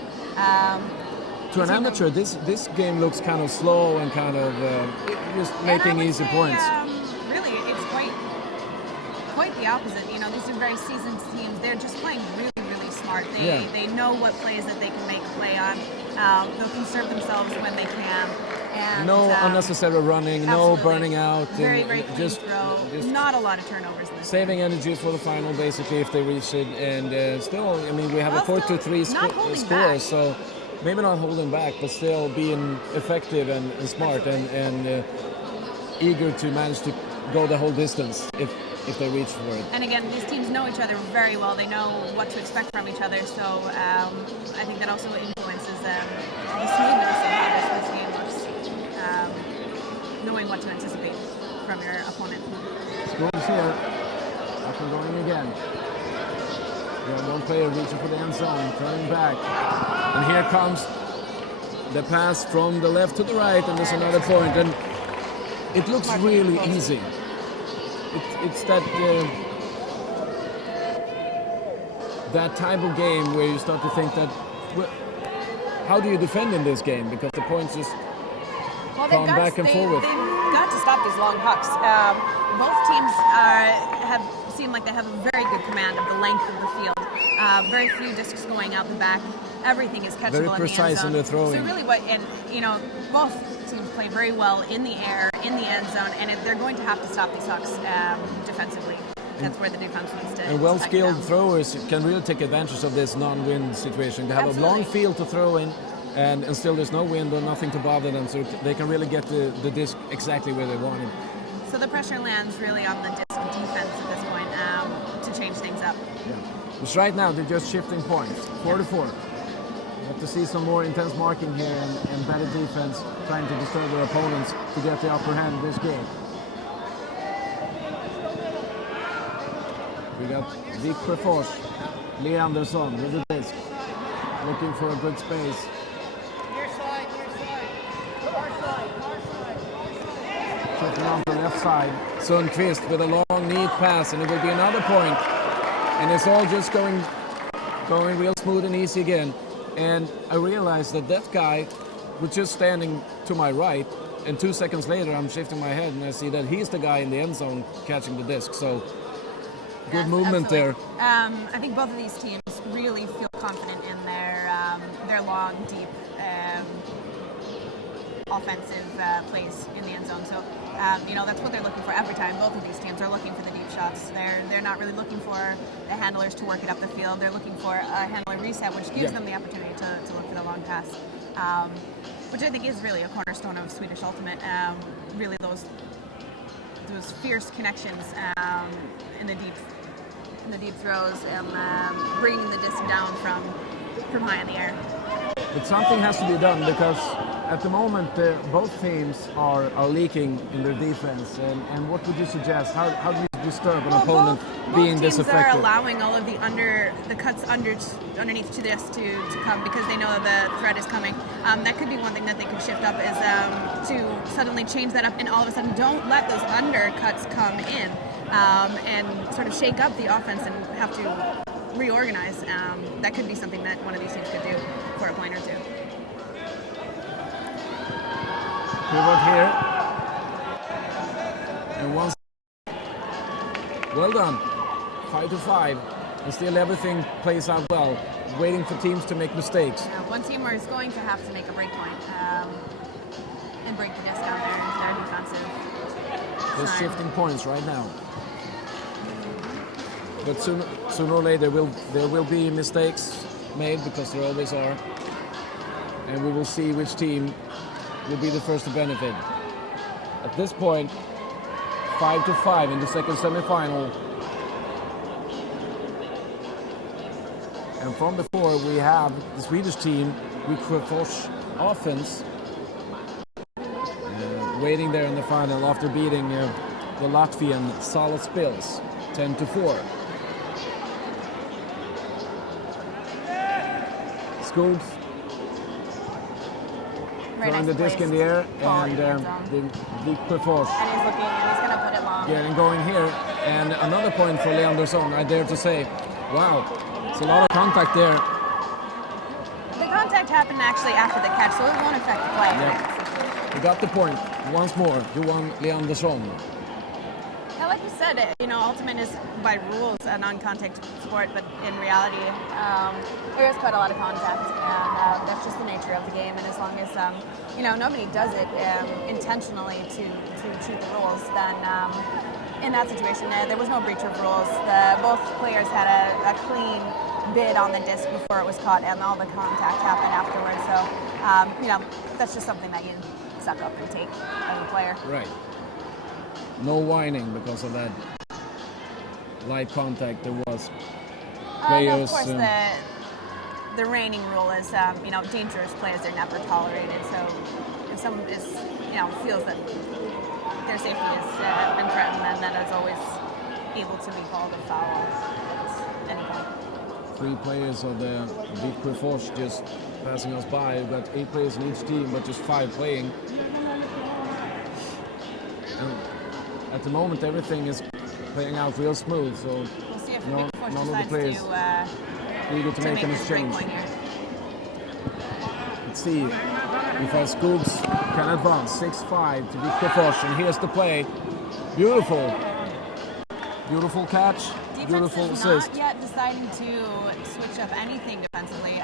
To an amateur, this game looks kind of slow and kind of just making and I would easy say, points. Really, it's quite the opposite. You know, these are very seasoned teams. They're just playing really, really smart. They know what plays that they can make a play on. They'll conserve themselves when they can. And, No unnecessary running, no absolutely. burning out. Very, and very clean just throw. Not a lot of turnovers in this. saving energy for the final, basically, if they reach it. And still, I mean, we have a Well, 4-3 not holding score, back. so maybe not holding back, but still being effective and smart and eager to manage to go the whole distance if they reach for it. And again, these teams know each other very well. They know what to expect from each other. So I think that also influences the smoothness of how this game looks. Knowing what to anticipate from your opponent. Schools here, up and going again. We have one player reaching for the end zone, turning back. And here comes the pass from the left to the right, and there's another point. And it looks really easy. It's that type of game where you start to think that, well, how do you defend in this game? Because the points just come back and forward. They've got to stop these long pucks. Both teams have seemed like they have a very good command of the length of the field. Very few discs going out the back. Everything is catchable. Very precise in the throwing. So really, both teams play very well in the air, in the end zone, and they're going to have to stop these pucks defensively. That's where the defense needs to. And well-skilled throwers can really take advantage of this non-wind situation. They have a long field to throw in, and still there's no wind or nothing to bother them, so they can really get the disc exactly where they want it. So the pressure lands really on the disc defense at this point to change things up. Yeah. Because right now they're just shifting points, 4-4. We have to see some more intense marking here and better defense, trying to disturb their opponents to get the upper hand in this game. We got Vic Prefors, Lee Anderson with the disc, looking for a good space. Shifting on the left side, Sundqvist with a long, neat pass, and it will be another point. And it's all just going real smooth and easy again. And I realized that guy was just standing to my right, and 2 seconds later I'm shifting my head and I see that he's the guy in the end zone catching the disc. So good movement there. I think both of these teams really feel confident in their long, deep offensive plays in the end zone. So that's what they're looking for every time. Both of these teams are looking for the deep shots. They're not really looking for the handlers to work it up the field. They're looking for a handler reset, which gives them the opportunity to look for the long pass, which I think is really a cornerstone of Swedish Ultimate. Really those fierce connections in the deep throws and bringing the disc down from high in the air. But something has to be done, because at the moment both teams are leaking in their defense. And what would you suggest? How do you disturb an opponent being this effective? Both teams are allowing all of the cuts underneath to this to come, because they know the threat is coming. That could be one thing that they could shift up, is to suddenly change that up, and all of a sudden don't let those undercuts come in and sort of shake up the offense and have to reorganize. That could be something that one of these teams could do for a point or two. Pivot here. And once. Well done. 5-5. And still everything plays out well. Waiting for teams to make mistakes. One team is going to have to make a break point and break the disc down there into their defensive. They're shifting points right now. But sooner or later there will be mistakes made, because there always are. And we will see which team will be the first to benefit. At this point, 5-5 in the second semifinal. And from before, we have the Swedish team with Prefors offense waiting there in the final after beating the Latvian Solid Spills 10-4. Scoops throwing the disc in the air, and the Prefors. And he's looking, and he's going to put it long. Getting going here, and another point for Leandersson, I dare to say. Wow, it's a lot of contact there. The contact happened actually after the catch, so it won't affect the play. Yeah. We got the point once more. Johan Leandersson. Yeah, like you said, Ultimate is by rules a non-contact sport, but in reality, there is quite a lot of contact, and that's just the nature of the game. And as long as nobody does it intentionally to cheat the rules, then in that situation, there was no breach of rules. Both players had a clean bid on the disc before it was caught, and all the contact happened afterwards. So, that's just something that you suck up and take as a player. Right. No whining because of that. light contact. There was And players. of course, the reigning rule is, dangerous players are never tolerated. So if someone is, feels that their safety has been threatened, then that is always able to be called a foul at any point. 3 players of the Viktor Fors just passing us by. We've got 8 players in each team, but just 5 playing. And at the moment, everything is playing out real smooth. So We'll see if none Viktor Fors of the decides players eager to make an this break exchange. point here. Let's see if our Skogs can advance 6-5 to Viktor Fors. And here's the play. Beautiful. Beautiful catch. Defense Beautiful is assist. not yet deciding to switch up anything defensively.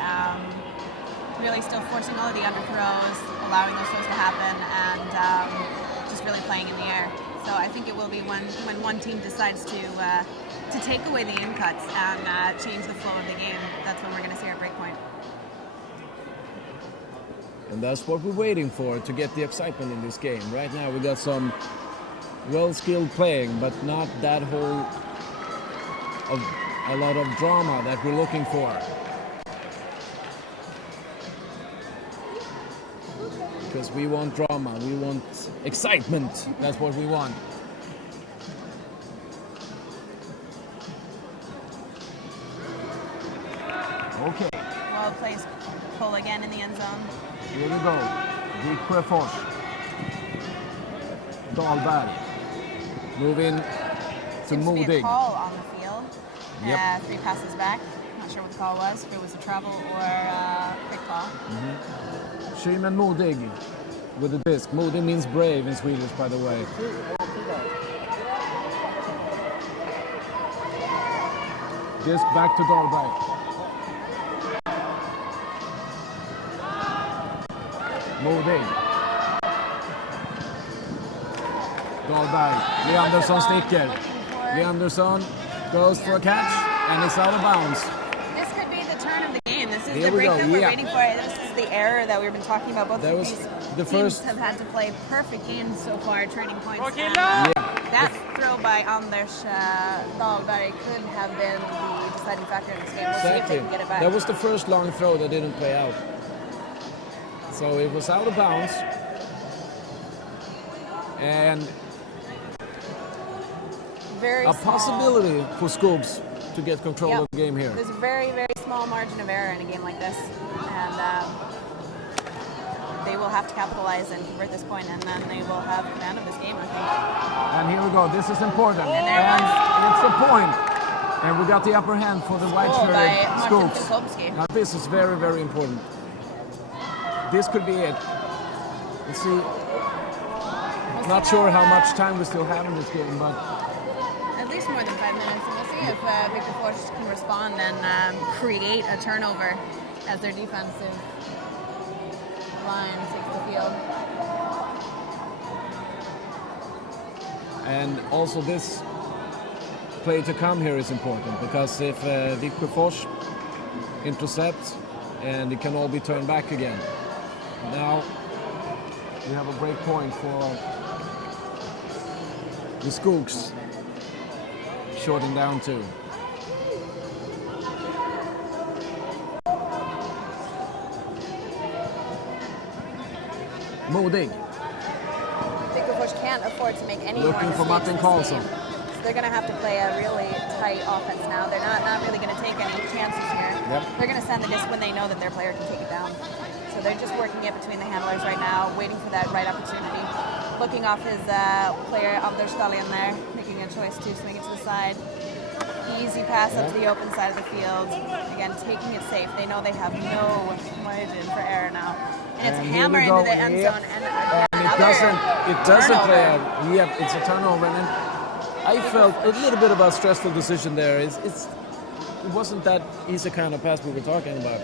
Really still forcing all of the underthrows, allowing those throws to happen, and just really playing in the air. So I think it will be when one team decides to take away the in cuts and change the flow of the game. That's when we're going to see our break point. And that's what we're waiting for to get the excitement in this game. Right now we got some well-skilled playing, but not that whole of a lot of drama that we're looking for. Because we want drama, we want excitement. That's what we want. Okay, Well plays pull again in the end zone. here we go. Viktor Fors. Dahlberg. Move in to Seems to be a Modig. call on the field. Yep. 3 passes back. Not sure what the call was, if it was a travel or quick call. Schymon Modig with the disc. Modig means brave in Swedish, by the way. Disc back to Dahlberg. Modig. Dahlberg. Leandersson sticker. Leandersson goes for a catch, and it's out of bounds. This could be the turn of the game. This is Here the we break go, that we're yeah. waiting for. This is the error that we've been talking about. Both That of was these the teams first- have had to play perfect games so far, trading points. And, Yeah. that throw by Anders Dahlberg could have been the deciding factor in this game. We'll see if they Exactly. can get it back. That was the first long throw that didn't play out. So it was out of bounds. And very a small. possibility for Skogs to get control Yep. of the game here. There's a very, very small margin of error in a game like this. And they will have to capitalize and convert this point, and then they will have command of this game, I think. And here we go. This is important. And there it And was. it's a point. And we got the upper hand for the white Goal by shirt Martin Skogs. Finkowski. Now this is very, very important. This could be it. Let's see. Not sure how much time we still have in this game, but At least more than 5 minutes, and we'll see if Viktor Fors can respond and create a turnover as their defensive line takes the field. and also this play to come here is important, because if Viktor Fors intercepts, and it can all be turned back again. Now we have a break point for the Skogs, shorting down to. Modig. Viktor Fors can't afford to make any Looking more for mistakes Martin this Karlsson. game. So they're going to have to play a really tight offense now. They're not really going to take any chances here. Yep. They're going to send the disc when they know that their player can take it down. So they're just working it between the handlers right now, waiting for that right opportunity. Looking off his player, Anders Dahlberg there, making a choice to swing it to the side. Easy pass up to the open side of the field. Again, taking it safe. They know they have no margin for error now. And it's And a here hammer we go. into the end Yep. zone. And And another it doesn't play turnover. out. Yep, it's a turnover. And I felt a little bit of a stressful decision there. It wasn't that easy kind of pass we were talking about.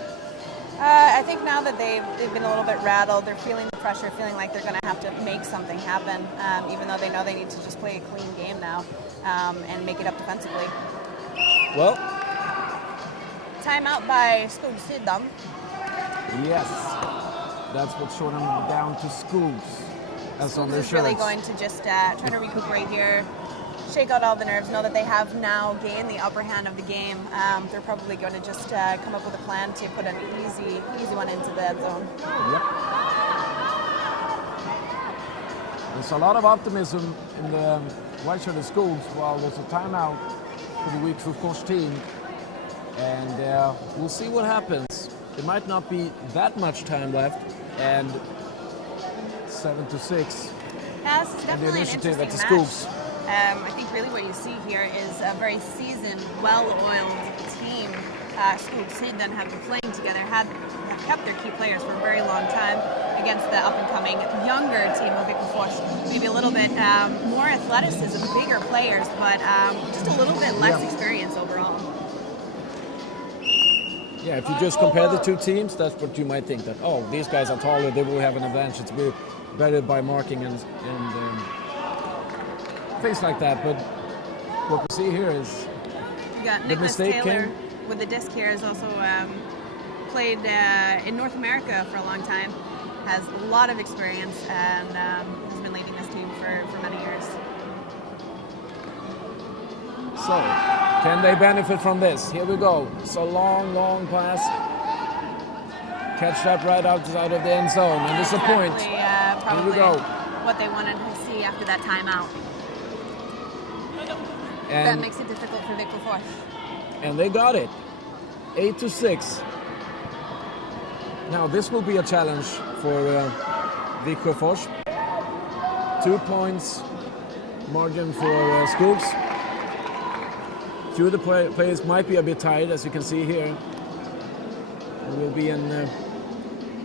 I think now that they've been a little bit rattled, they're feeling the pressure, feeling like they're going to have to make something happen, even though they know they need to just play a clean game now and make it up defensively. Well, Timeout by Skogsidan. yes, that's what showed them down to Skogs, as on their Is really shirts. going to just try to recuperate here, shake out all the nerves, know that they have now gained the upper hand of the game. They're probably going to just come up with a plan to put an easy one into the end zone. Yep. There's a lot of optimism in the white-shirted schools while there's a timeout for the week for coach team. And we'll see what happens. There might not be that much time left, and 7-6. Yeah, this is definitely an initiative at the interesting match. schools. I think really what you see here is a very seasoned, well-oiled team. Skog Siden have been playing together, have kept their key players for a very long time against the up-and-coming younger team of Vikafors. Maybe a little bit more athleticism, bigger players, but just a little bit less experience overall. Yeah, if you just compare the two teams, that's what you might think, that, oh, these guys are taller, they will have an advantage, it's better by marking and things like that. But what we see here is You got the Nicholas mistake Taylor came. with the disc here, has also played in North America for a long time, has a lot of experience, and has been leading this team for many years. So, can they benefit from this? Here we go. It's a long pass. Catch that right outside of the end zone, and it's a point. Probably Here we go. what they wanted to see after that timeout. That And, makes it difficult for Vikafors. and they got it. 8-6. Now this will be a challenge for Vikafors. 2 points margin for Skogs. Few of the players might be a bit tired, as you can see here. There will be an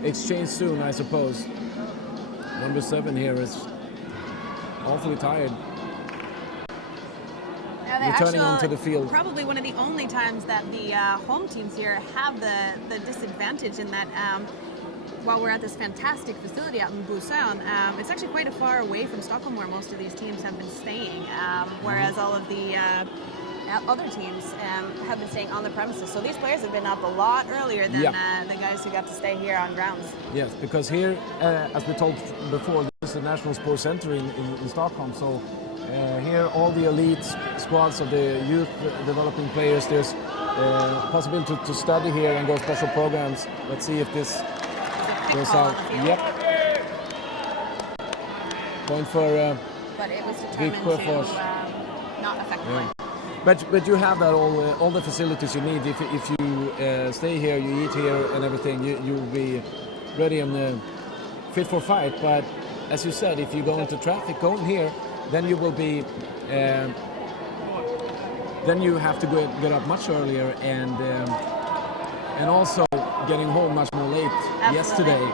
exchange soon, I suppose. Number 7 here is awfully tired. Yeah, they Returning actually- onto the field. Probably one of the only times that the home teams here have the disadvantage in that while we're at this fantastic facility out in Busan, it's actually quite a far away from Stockholm where most of these teams have been staying, whereas all of the other teams have been staying on the premises. So these players have been up a lot earlier than the guys who got to stay here on grounds. Yes, because here, as we told before, this is the National Sports Center in Stockholm. So here, all the elite squads of the youth developing players, there's possibility to study here and go special programs. Let's see if this goes out. Yep. Point for But it was determined Vikafors. to not affect the play. But you have that all the facilities you need. If you stay here, you eat here and everything, you'll be ready and fit for fight. But as you said, if you go into traffic going here, then you will be. Then you have to get up much earlier and also getting home much more late. Absolutely. Yesterday.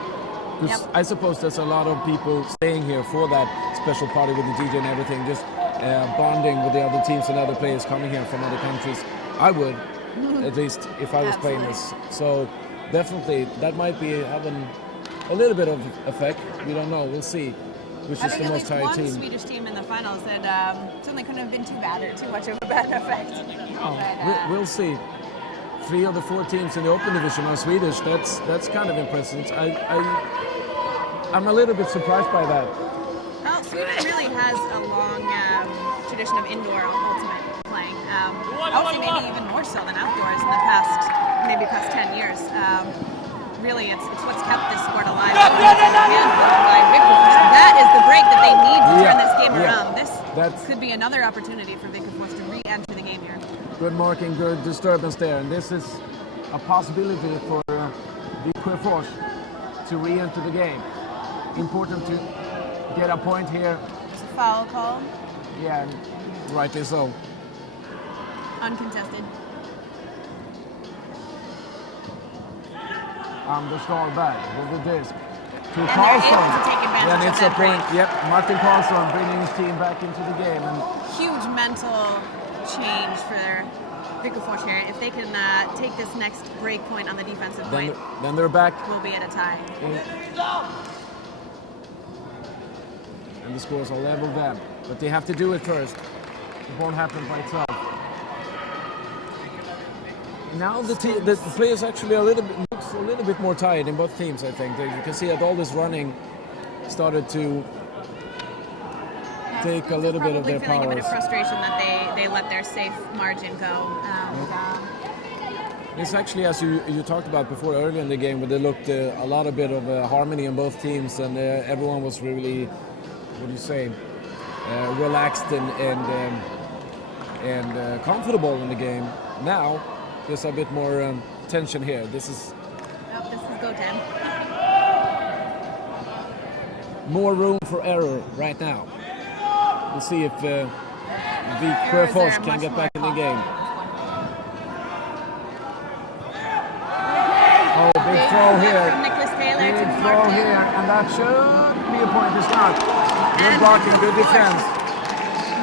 Because I suppose there's a lot of people staying here for that special party with the DJ and everything, just bonding with the other teams and other players coming here from other countries. I would, at least, if I was playing this. So definitely, that might be having a little bit of effect. We don't know. We'll see. Which is the most tired team. One Swedish team in the finals that certainly couldn't have been too bad or too much of a bad effect. But, We'll see. 3 of the 4 teams in the open division are Swedish. That's kind of impressive. I'm a little bit surprised by that. Well, Sweden really has a long tradition of indoor ultimate playing. I would say maybe even more so than outdoors in the past 10 years. Really, it's what's kept this sport alive. That is the break that they need to turn this game around. This could be another opportunity for Vikafors to re-enter the game here. Good marking, good disturbance there. And this is a possibility for Vikafors to re-enter the game. Important to get a point here. It's a foul call. Yeah, rightly so. Uncontested. Understar back with the disc to And Karlsson. they're able to take advantage And of it's a that point. break. Yep, Martin Karlsson bringing his team back into the game. And Huge mental change for Vikafors here. If they can take this next break point on the defensive point, then they're back. we'll be at a tie. And the scores are level then. But they have to do it first. It won't happen by itself. Now the players actually looks a little bit more tired in both teams, I think. You can see that all this running started to take a little bit of their feeling a bit of powers. frustration that they let their safe margin go. It's actually, as you talked about before, earlier in the game, where they looked a lot of bit of harmony on both teams, and everyone was really, what do you say, relaxed and comfortable in the game. Now, there's a bit more tension here. This is Go 10. more room for error right now. We'll see if Viksjöfors can get back in the game. Oh, big throw here. From Nicholas Taylor Big to throw Martin. here, and that should be a point. It's not. Good blocking, good defense.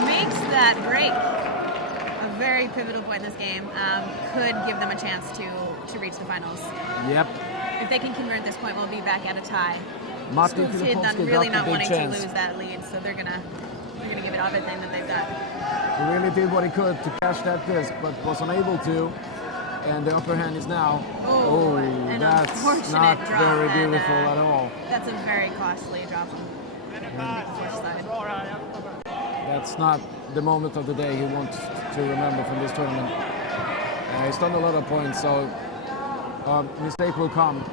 Makes that break a very pivotal point in this game. Could give them a chance to reach the finals. Yep. If they can convert this point, we'll be back at a tie. Martin School's hid on Filipowski really got not the big wanting chance. to lose that lead, so they're gonna give it everything that they've got. He really did what he could to catch that disc, but was unable to. And the upper hand is now. Oh, an that's unfortunate not drop, very and, beautiful at all. That's a very costly drop on the side. That's not the moment of the day he wants to remember from this tournament. He's done a lot of points, so mistake will come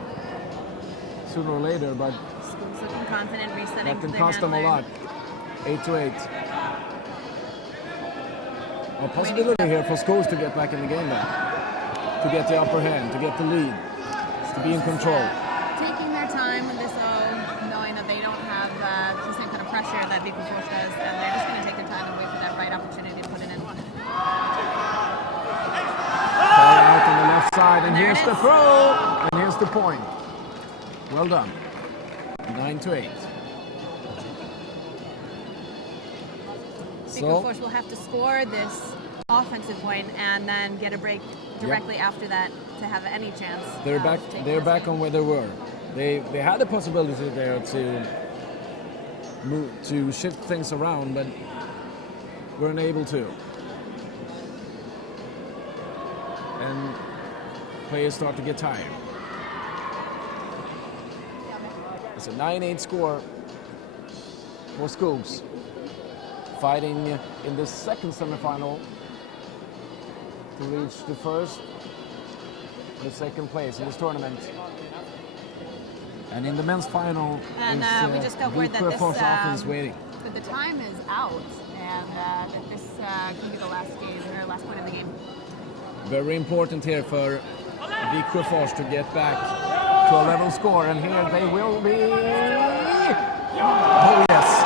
sooner or later, but School's looking confident, resetting that to can the cost them a handler. lot. 8-8. A possibility here for Schools to get back in the game now. To get the upper hand, to get the lead, to be in control. Taking their time with this knowing that they don't have the same kind of pressure that Viksjöfors does, and they're just going to take their time and wait for that right opportunity to put it in. Far out on the left side, and There here's it the is. throw, and here's the point. Well done. 9-8. So, Viksjöfors will have to score this offensive point and then get a break directly after that to have any chance. they're of back. taking They're this back game. on where they were. They had the possibility there to move, to shift things around, but weren't able to. And players start to get tired. It's a 9-8 score for Skogs, fighting in the second semifinal to reach the first and the second place in this tournament. And in the men's final, And is, we just got word that this Viksjöfors offense waiting. that the time is out, and that this can be the last game or last point of the game. Very important here for Viksjöfors to get back to a level score, and here they will be. Oh yes,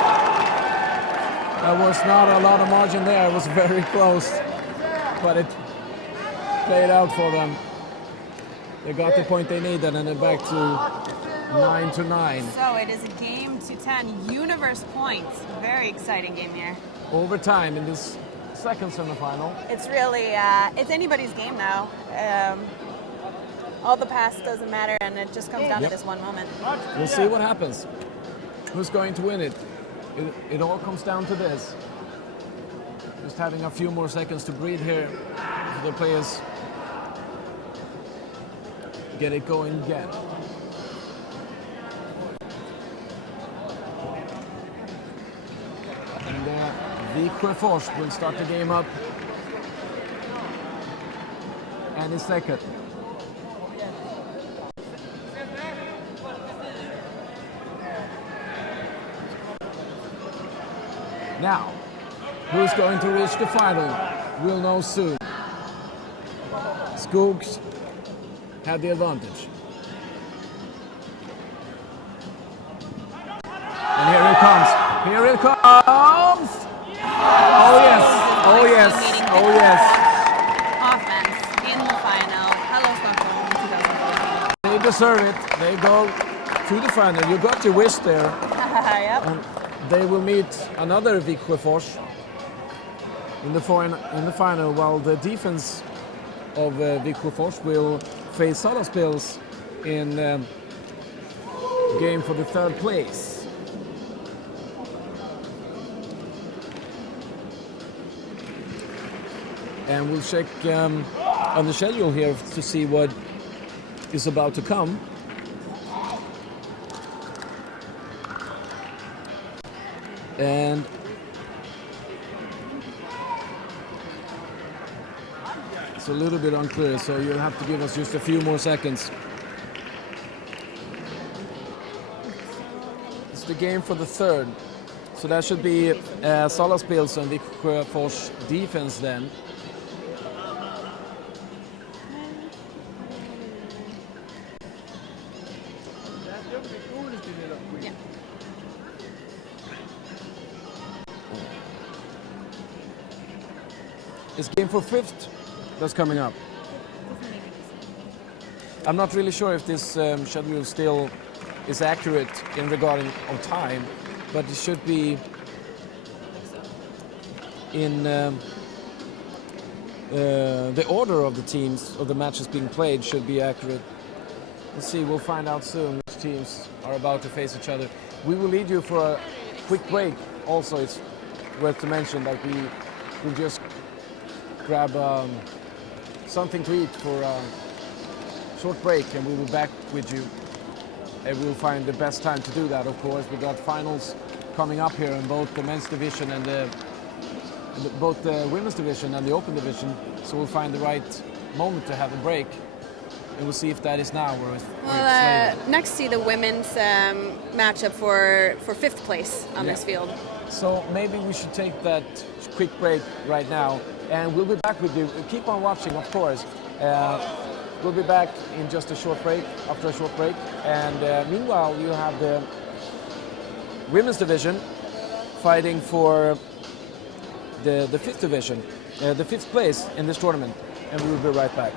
there was not a lot of margin there. It was very close, but it played out for them. They got the point they needed, and they're back to 9-9. So it is a game to 10, universe points. Very exciting game here. Overtime in this second semifinal. It's really it's anybody's game now. All the past doesn't matter, and it just comes down Yep. to this one moment. We'll see what happens. Who's going to win it? It all comes down to this. Just having a few more seconds to breathe here for the players. Get it going again. And Viksjöfors will start the game up. And is second. Now, who's going to reach the final? We'll know soon. Skogs had the advantage. And here it comes. Here it comes. Oh yes. Oh yes. Oh yes. Offense in the final. Hello, Stockholm 2014. They deserve it. They go to the final. You got your wish there. Yep. And they will meet another Viksjöfors in the final, while the defense of Viksjöfors will face Salaspils in game for the third place. And we'll check on the schedule here to see what is about to come. And It's a little bit unclear, so you'll have to give us just a few more seconds. It's the game for the third. So that should be Salaspils and Viksjöfors defense then. It's game for fifth that's coming up. I'm not really sure if this schedule still is accurate in regarding of time, but it should be in the order of the teams of the matches being played should be accurate. Let's see, we'll find out soon which teams are about to face each other. We will lead you for a quick break. Also, it's worth to mention that we will just grab something to eat for a short break, and we will be back with you. And we will find the best time to do that, of course. We got finals coming up here in both the men's division and both the women's division and the open division. So we'll find the right moment to have a break, and we'll see if that is now or if it's later. Next, see the women's matchup for fifth place on this field. So maybe we should take that quick break right now, and we'll be back with you. Keep on watching, of course. We'll be back in just a short break, after a short break. And meanwhile, you have the women's division fighting for the fifth division, the fifth place in this tournament. And we will be right back.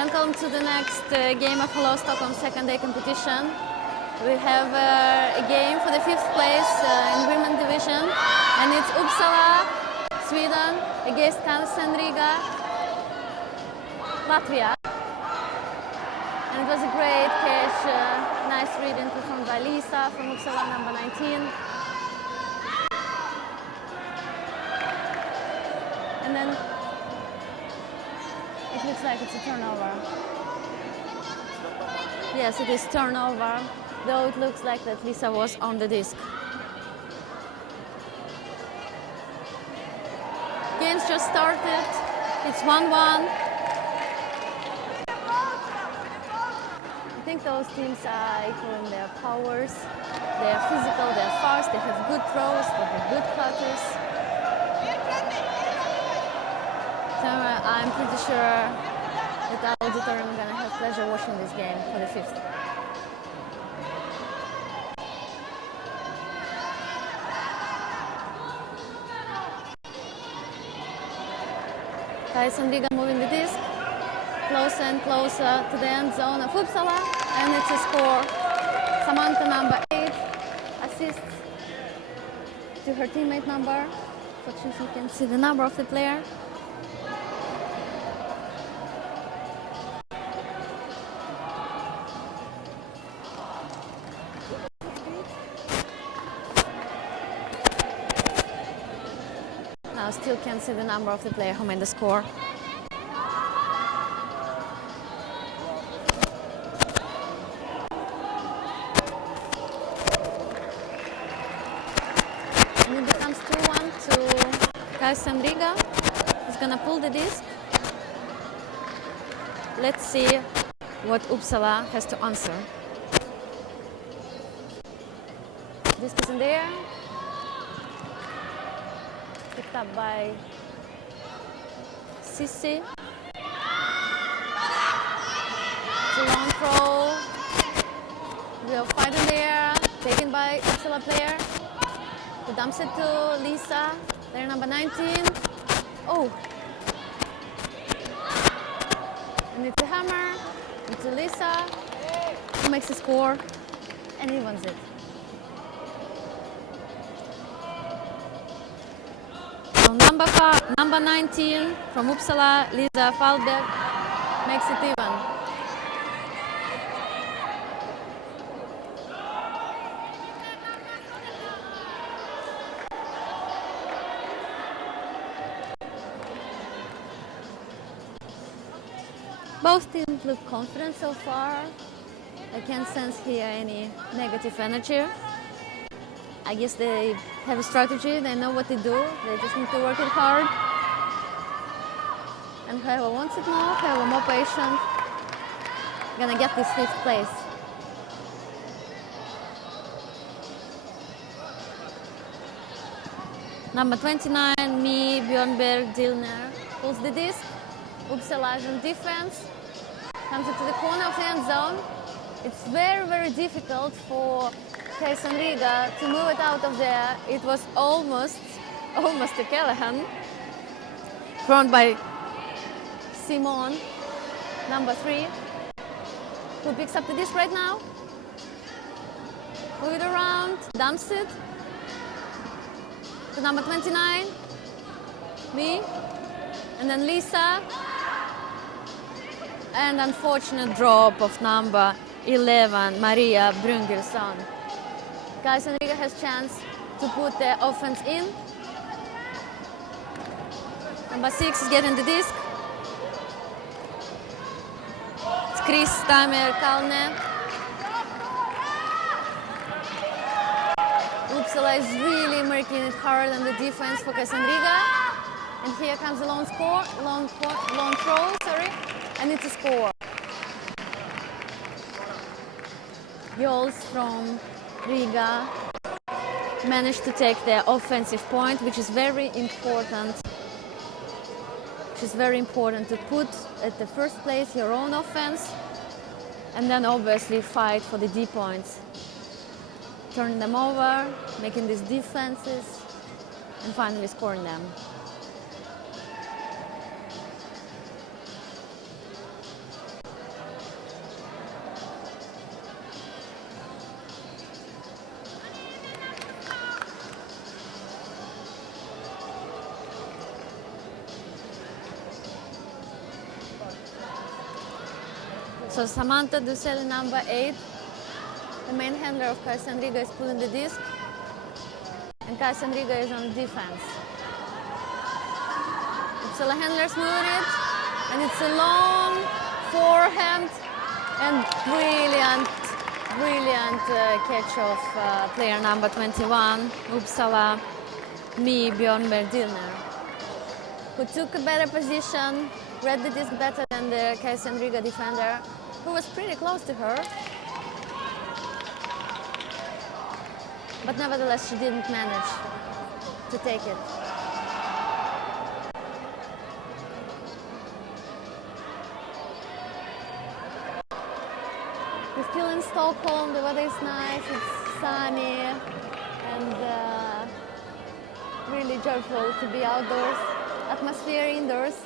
Welcome to the next game of Hello Stockholm second day competition. We have a game for the 5th place in women division, and it's Uppsala, Sweden against Karlsen Riga, Latvia. And it was a great catch, nice reading performed by Lisa from Uppsala, number 19. And then it looks like it's a turnover. Yes, it is turnover, though it looks like that Lisa was on the disc. Game's just started. It's 1-1. I think those teams are equal in their powers. They are physical, they are fast, they have good throws, they have good cutters. So I'm pretty sure that our auditorium are going to have pleasure watching this game for the 5th. Karlsen Riga moving the disc closer and closer to the end zone of Uppsala, and it's a score. Samantha, number 8, assists to her teammate number. Fortunately, you can see the number of the player. Now still can't see the number of the player who made the score. And it becomes 2-1 to Karlsen Riga. He's gonna pull the disc. Let's see what Uppsala has to answer. Disc is in the air. Picked up by Sissi. It's a long throw. Real fight in the air. Taken by Uppsala player. Who dumps it to Lisa. Player number 19. Oh! And it's a hammer. It's a Lisa. Who makes a score. And he wins it. Number 19 from Uppsala, Lisa Falberg, makes it even. Both teams look confident so far. I can't sense here any negative energy. I guess they have a strategy, they know what to do, they just need to work it hard. And whoever wants it more, whoever more patient, gonna get this 5th place. Number 29, Mi Björnberg Dillner, pulls the disc. Uppsala is in defense, comes into the corner of the end zone. It's very, very difficult for Karlsen Riga to move it out of there. It was almost a Callahan. Thrown by Simon, number 3, who picks up the disc right now. Move it around, dumps it to number 29, me, and then Lisa. And unfortunate drop of number 11, Maria Brungelson. Karlsen Riga has chance to put their offense in. Number 6 is getting the disc. It's Chris Tamer Kalne. Uppsala is really making it hard on the defense for Karlsen Riga. And here comes a long throw, and it's a score. Girls from Riga managed to take their offensive point, which is very important. It's very important to put at the first place your own offense and then obviously fight for the D points. Turning them over, making these defenses, and finally scoring them. So Samantha Dussel, number 8, the main handler of Kajsa Riga, is pulling the disc, and Kajsa Riga is on defense. Uppsala handlers moving it, and it's a long forehand and brilliant catch of player number 21, Uppsala, Björnberg Dillner, who took a better position, read the disc better than the Kajsa Riga defender, who was pretty close to her. But nevertheless, she didn't manage to take it. We're still in Stockholm, the weather is nice, it's sunny, and really joyful to be outdoors. Atmosphere indoors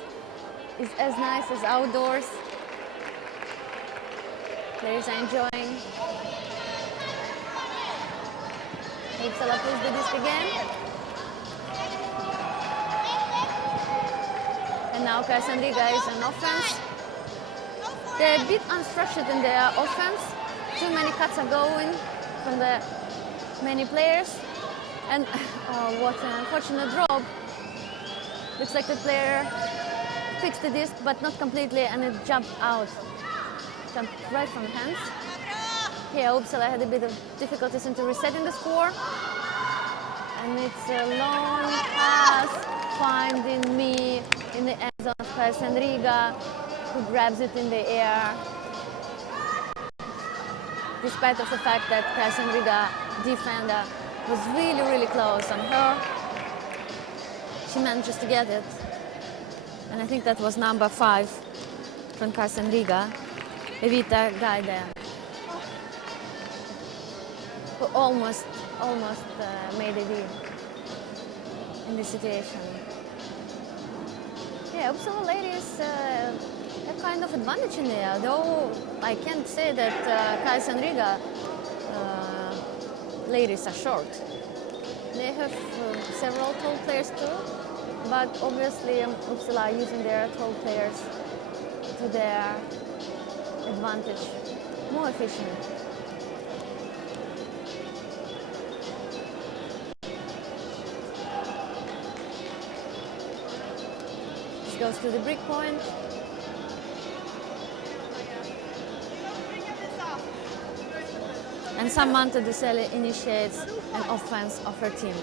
is as nice as outdoors. Players are enjoying. Uppsala pulls the disc again. And now Kajsa Riga is on offense. They're a bit unstructured in their offense. Too many cuts are going from the many players. And what an unfortunate drop. Looks like the player fixed the disc, but not completely, and it jumped out. Jumped right from the hands. Here, Uppsala had a bit of difficulties into resetting the score. And it's a long pass, finding me in the end zone of Kajsa Riga, who grabs it in the air. Despite of the fact that Kajsa Riga defender was really close on her, she manages to get it. And I think that was number 5 from Kajsa Riga, Evita Gaide, who almost made a deal in this situation. Yeah, Uppsala ladies have kind of advantage in there, though I can't say that Kajsa Riga ladies are short. They have several tall players too, but obviously Uppsala are using their tall players to their advantage, more efficient. This goes to the break point. And Samantha Dussel initiates an offense of her team.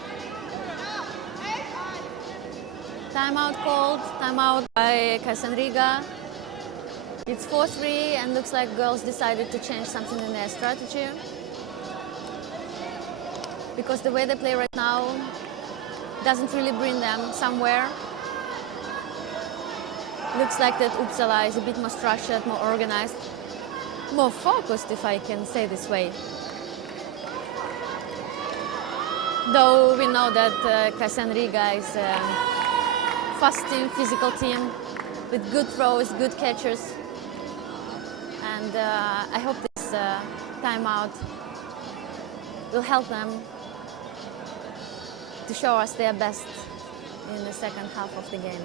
Timeout called, timeout by Kajsa Riga. It's 4-3 and looks like girls decided to change something in their strategy. Because the way they play right now doesn't really bring them somewhere. Looks like that Uppsala is a bit more structured, more organized, more focused, if I can say this way. Though we know that Kajsa Riga is a fast team, physical team, with good throws, good catchers. And I hope this timeout will help them to show us their best in the second half of the game.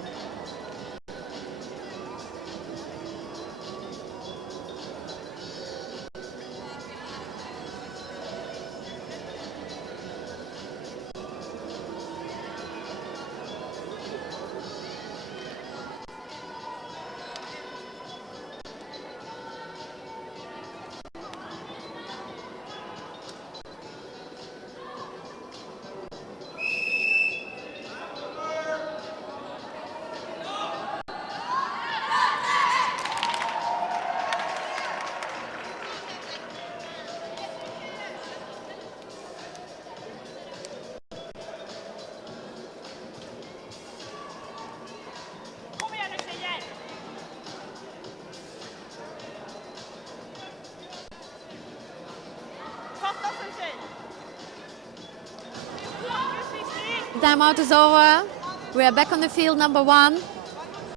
Timeout is over. We are back on the field, number 1,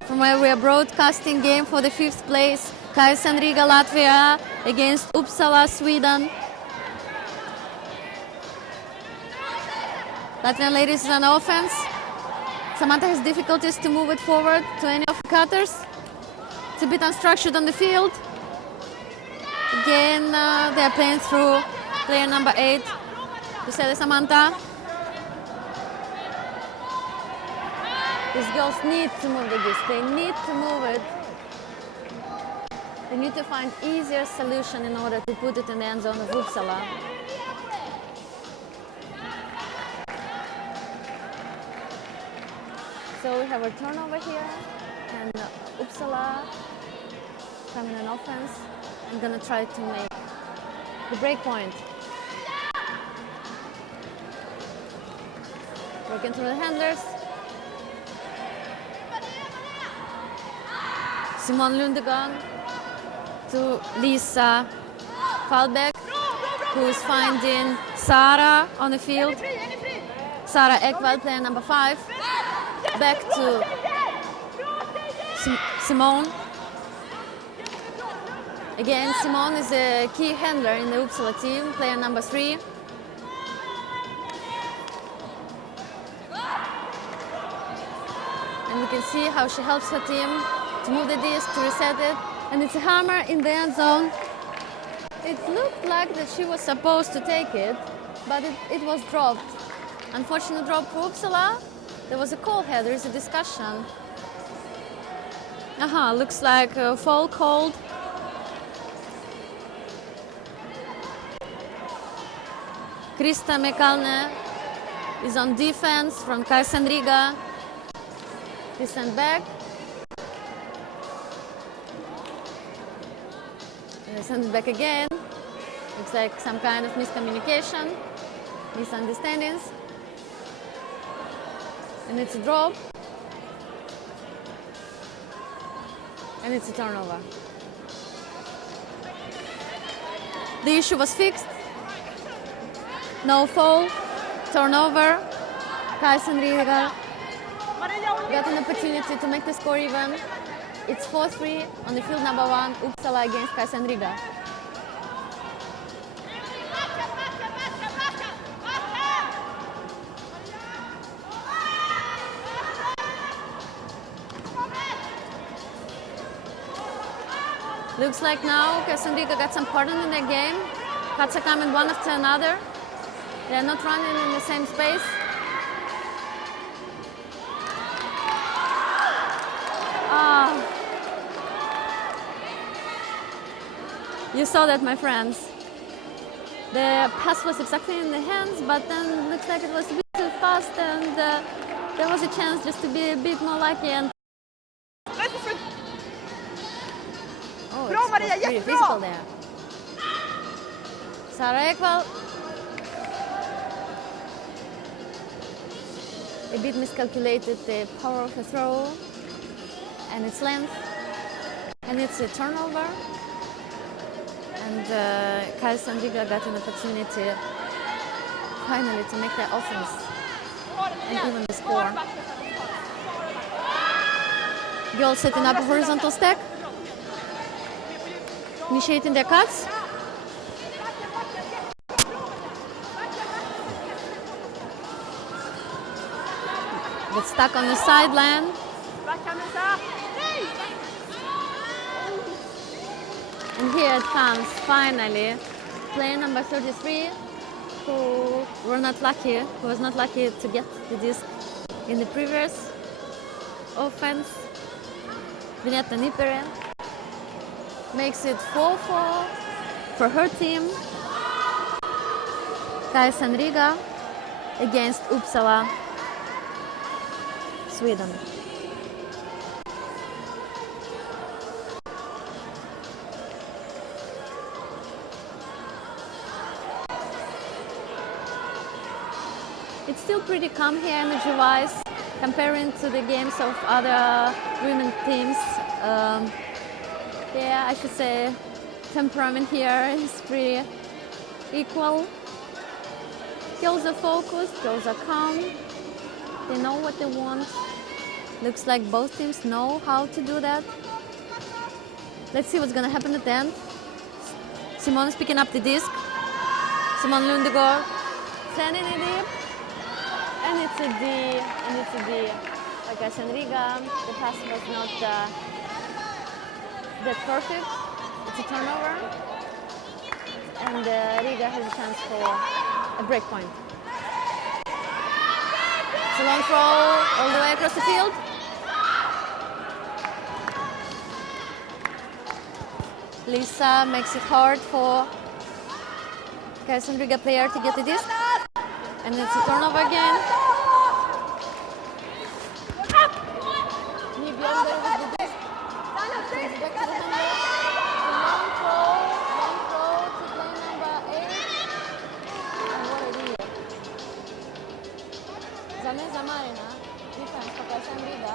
from where we are broadcasting game for the 5th place. Kajsa Riga, Latvia against Uppsala, Sweden. Latvian ladies is on offense. Samantha has difficulties to move it forward to any of the cutters. It's a bit unstructured on the field. again, they are playing through player number 8, Lucelle Samantha. These girls need to move the disc. They need to move it. They need to find easier solution in order to put it in the end zone of Uppsala. So we have a turnover here, and Uppsala coming in offense and gonna try to make the break point. Working through the handlers. Simone Lundegang to Lisa Falbeck, who's finding Sara on the field. Sara Ekvall, player number 5. Back to Simone. Again, Simone is a key handler in the Uppsala team, player number 3. And we can see how she helps her team to move the disc, to reset it. And it's a hammer in the end zone. It looked like that she was supposed to take it, but it was dropped. Unfortunate drop for Uppsala. There was a call here, there is a discussion. Looks like a foul called. Krista Mekalne is on defense from Kaisen Riga. He sent back. And they send it back again. Looks like some kind of miscommunication, misunderstandings. And it's a drop. And it's a turnover. The issue was fixed. No foul, turnover. Kaisen Riga got an opportunity to make the score even. It's 4-3 on the field number 1, Uppsala against Kaisen Riga. Looks like now Kaisen Riga got some pardon in their game. Cuts are coming one after another. They're not running in the same space. You saw that, my friends. The pass was exactly in the hands, but then looks like it was a bit too fast, and there was a chance just to be a bit more lucky. And it's pretty physical there. Sara Ekvall. A bit miscalculated the power of the throw and its length, and it's a turnover. And Kaisen Riga got an opportunity finally to make their offense and even the score. Girls setting up a horizontal stack, initiating their cuts. Get stuck on the sideline. And here it comes, finally, player number 33, who was not lucky to get the disc in the previous offense. Vineta Nipere makes it 4-4 for her team. Kaisen Riga against Uppsala, Sweden. It's still pretty calm here energy-wise, comparing to the games of other women teams. Yeah, I should say temperament here is pretty equal. Girls are focused, girls are calm. They know what they want. Looks like both teams know how to do that. Let's see what's gonna happen at the end. Simone is picking up the disc. Simone Lundegård sending it deep. And it's a D, and it's a D. Like Kaisen Riga, the pass was not that perfect. It's a turnover. and Riga has a chance for a break point. It's a long throw all the way across the field. Lisa makes it hard for Kaizen Riga player to get the disc. And it's a turnover again. Nibjörn there with the disc. Sends back to the handler. Long throw to play number 8. And what a deal. Zamesa Marina, defense for Kaizen Riga.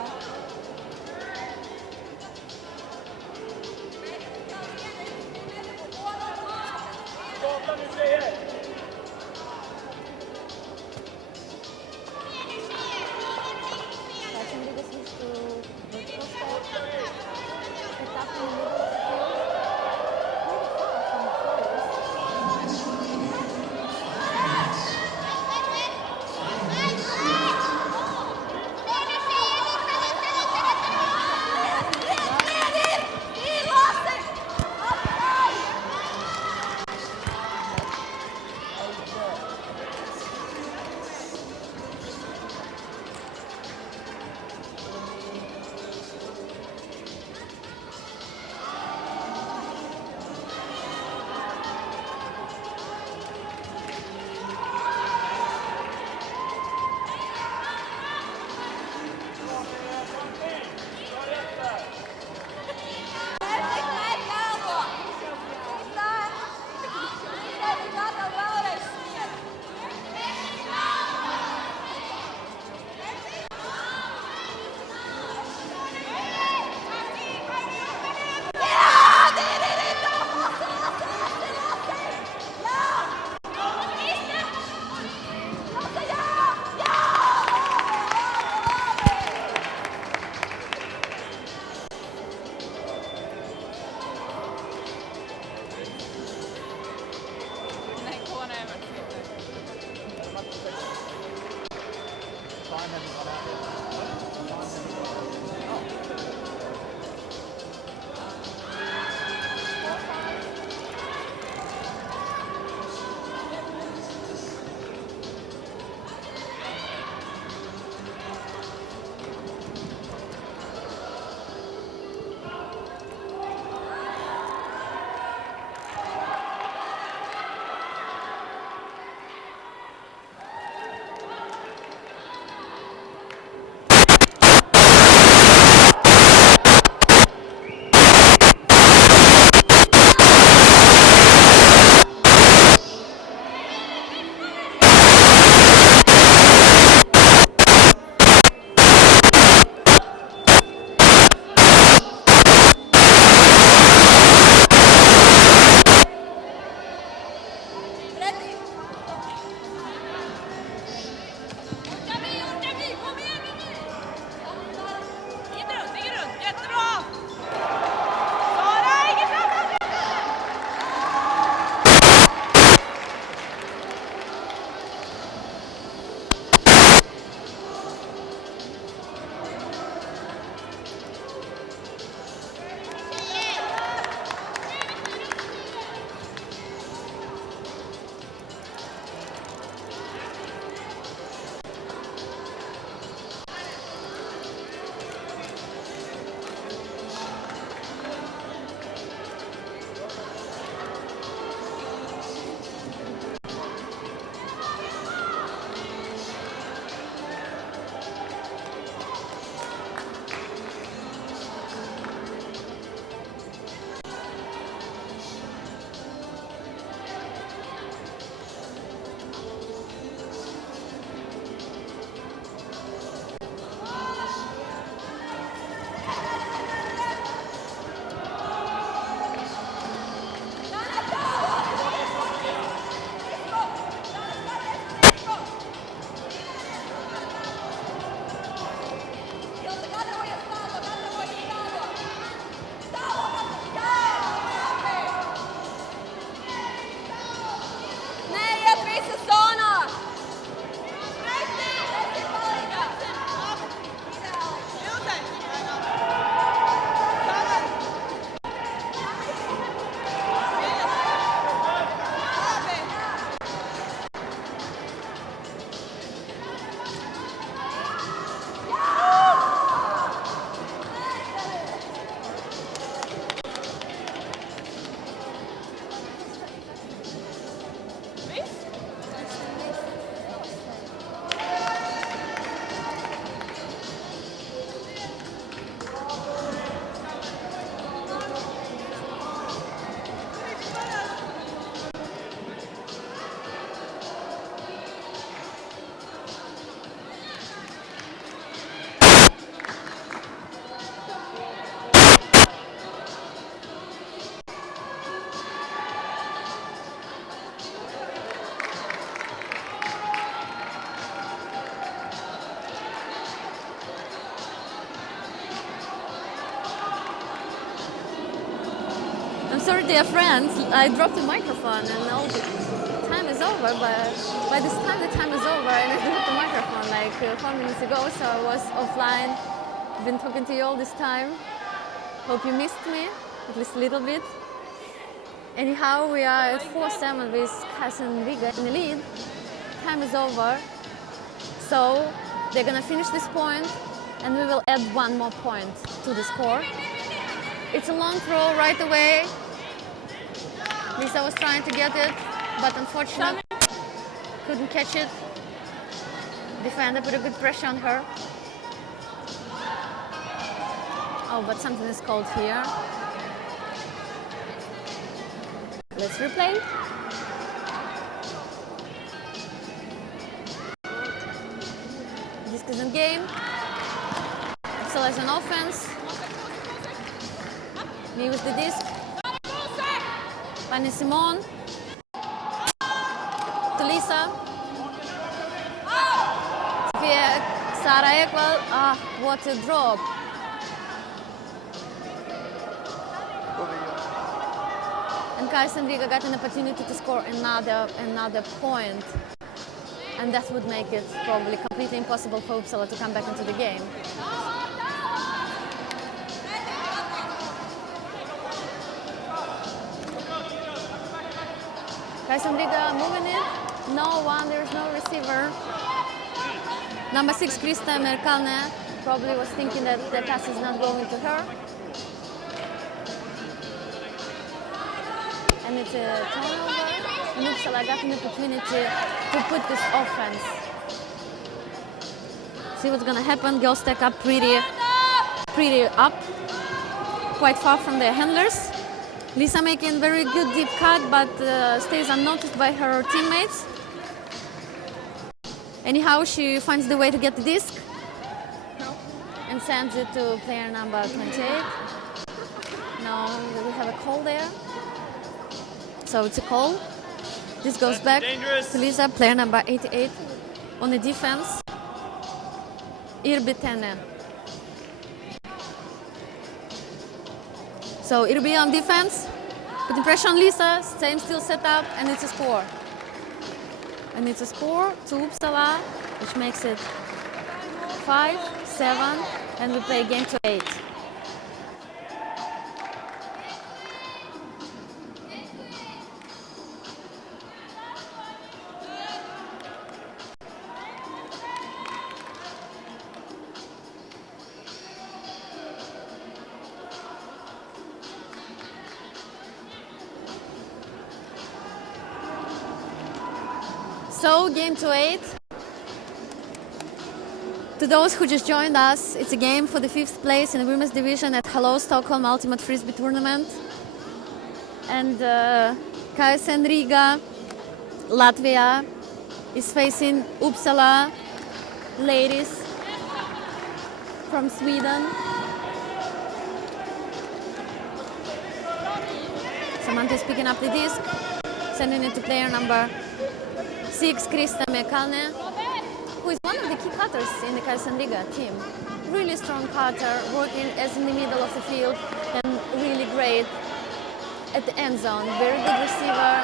sorry, dear friends, I dropped the microphone and all the time is over, but by this time the time is over and I dropped the microphone like 4 minutes ago, so I was offline. I've been talking to you all this time. Hope you missed me, at least a little bit. Anyhow, we are at 4-7 with Kaisen Riga in the lead. Time is over, so they're gonna finish this point and we will add one more point to the score. It's a long throw right away. Lisa was trying to get it, but unfortunately couldn't catch it. Defender put a good pressure on her. Oh, but something is called here. Let's replay. Disc is in game. Still has an offense. Me with the disc. Pani Simon. To Lisa. Sofia Sara Ekwal. Ah, what a drop. And Kaisen Riga got an opportunity to score another point. And that would make it probably completely impossible for Uppsala to come back into the game. Kaisen Riga moving it. No one, there's no receiver. Number 6, Krista Merkalne, probably was thinking that the pass is not going to her. And it's a turnover. And Uppsala got an opportunity to put this offense. See what's gonna happen. Girls stack up pretty up, quite far from their handlers. Lisa making very good deep cut, but stays unnoticed by her teammates. Anyhow, she finds the way to get the disc and sends it to player number 28. Now we have a call there. So it's a call. This goes back to Lisa, player number 88 on the defense. Irbi Tene. So Irbi on defense, putting pressure on Lisa, same still set up, and it's a score. And it's a score to Uppsala, which makes it 5-7, and we play game to 8. So, game to 8. To those who just joined us, it's a game for the 5th place in the women's division at Hello Stockholm Ultimate Frisbee Tournament. And Kaisen Riga, Latvia, is facing Uppsala ladies from Sweden. Samantha is picking up the disc, sending it to player number 6, Krista Merkalne, who is one of the key cutters in the Kaisen Riga team. Really strong cutter, working as in the middle of the field and really great at the end zone. Very good receiver,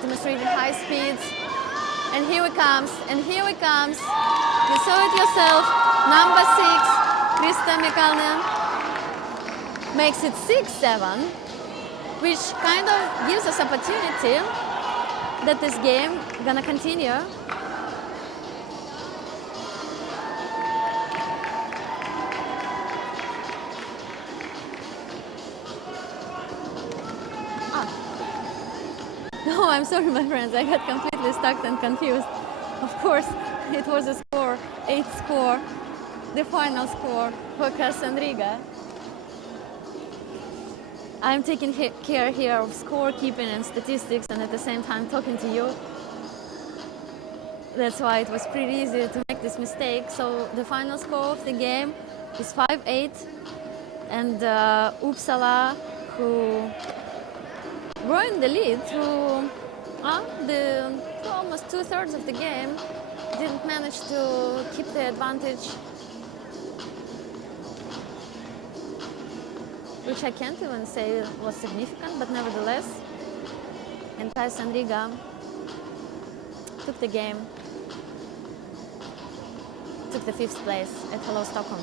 demonstrating high speeds. And here he comes, and here he comes. You saw it yourself, number 6, Krista Merkalne, makes it 6-7, which kind of gives us opportunity that this game gonna continue. No, I'm sorry, my friends. I got completely stuck and confused. Of course, it was a score, 8 score, the final score for Kaisen Riga. I'm taking care here of scorekeeping and statistics, and at the same time talking to you. That's why it was pretty easy to make this mistake. So the final score of the game is 5-8, and Uppsala, who were in the lead through almost 2/3 of the game, didn't manage to keep the advantage. which I can't even say was significant, but nevertheless, and Thijs and Riga took the game, took the 5th place at Hello Stockholm.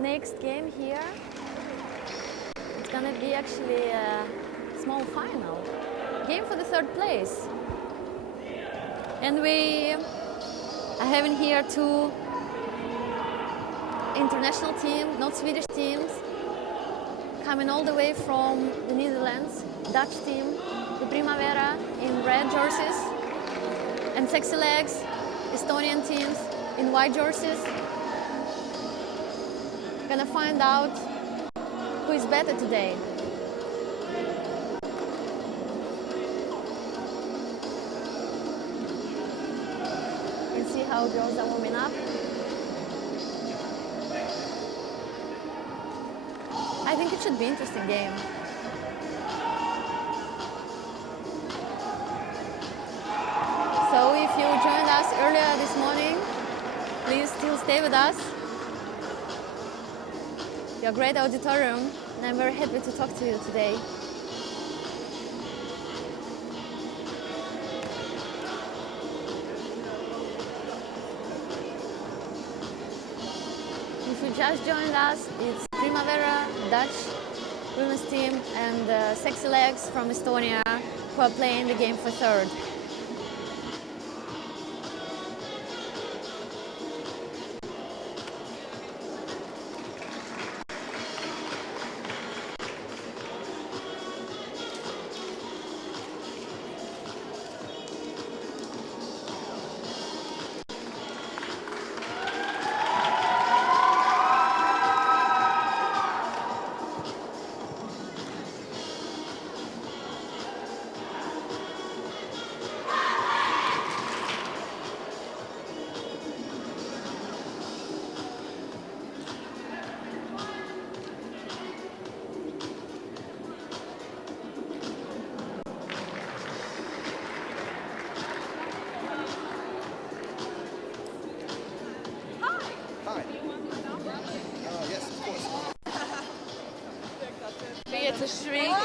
Next game here, it's gonna be actually a small final game for the 3rd place, and we are having here 2 international teams, not Swedish teams, coming all the way from the Netherlands. Dutch team, the Primavera in red jerseys, and Sexy Legs, Estonian teams in white jerseys. Gonna find out who is better today. You can see how girls are warming up. I think it should be an interesting game. So if you joined us earlier this morning, please still stay with us. You're a great auditorium, and I'm very happy to talk to you today. If you just joined us, it's Primavera, Dutch women's team, and Sexy Legs from Estonia who are playing the game for 3rd. Ben je te schrikken?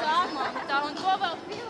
Samen, daarom toch wel filmen.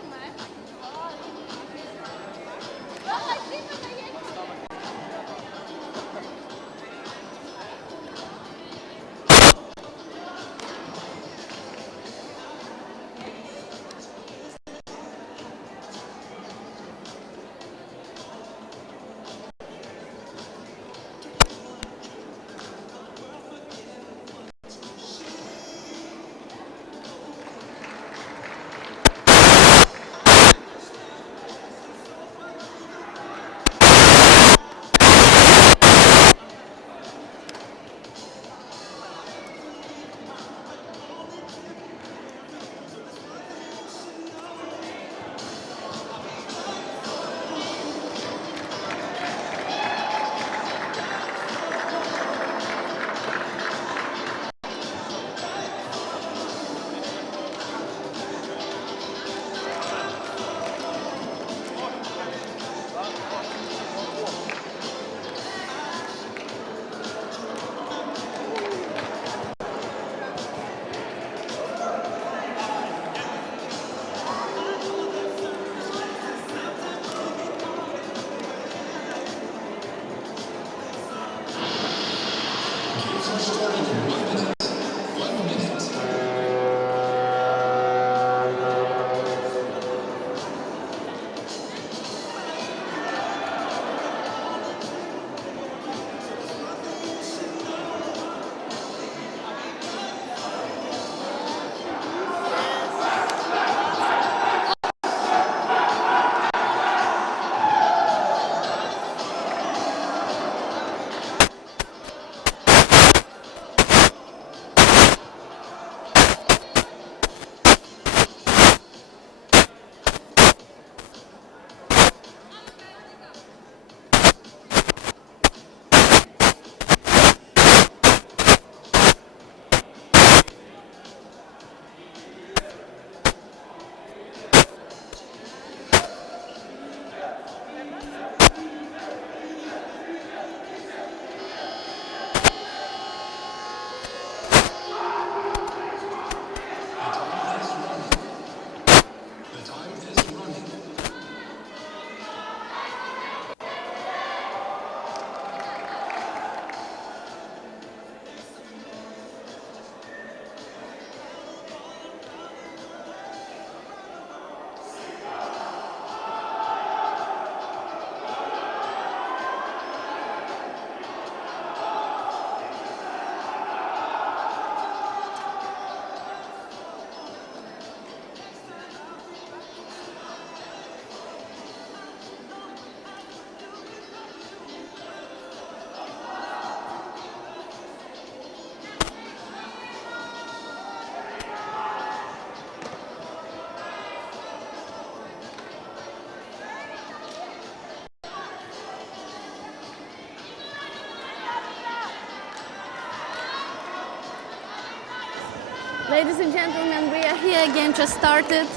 Ladies and gentlemen, we are here. Game just started,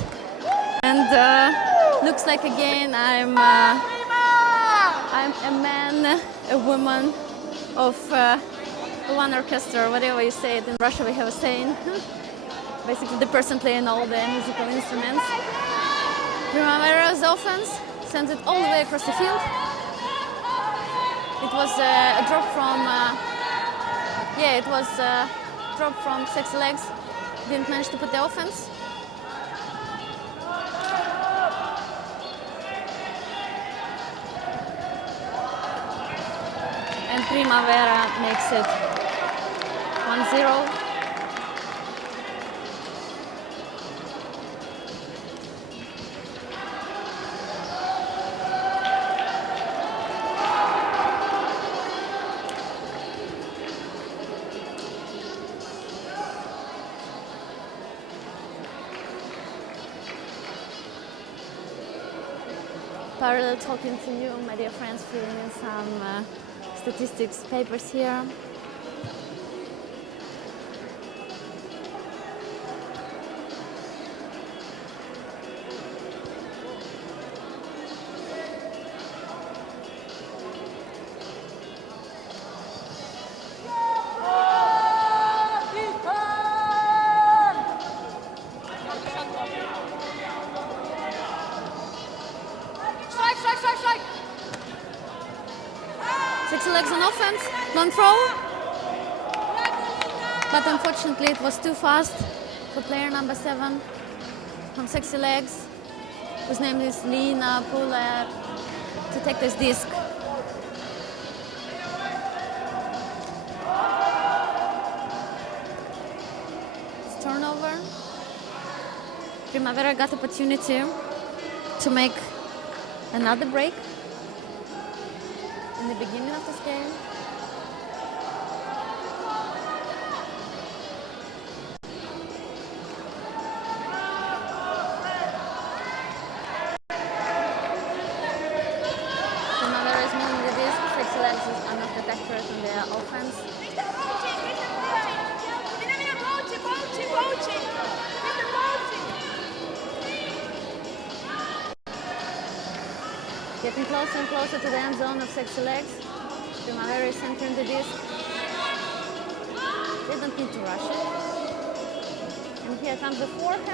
and looks like again I'm a man, a woman of one orchestra, whatever you say it. In Russia we have a saying. Basically the person playing all the musical instruments. Primavera's offense sends it all the way across the field. It was a drop from, drop from Sexy Legs. Didn't manage to put the offense. And Primavera makes it 1-0. Parallel talking to you, my dear friends, filling in some statistics papers here. Sexy Legs on offense, long throw. But unfortunately it was too fast for player number 7 from Sexy Legs, whose name is Lina Puller, to take this disc. It's turnover. Primavera got opportunity to make another break in the beginning of this game. Primavera is moving the disc. Sexy Legs are not protectors on their offense. Getting closer and closer to the end zone of Sexy Legs. Primavera is centering the disc. They don't need to rush it. And here comes the forehand,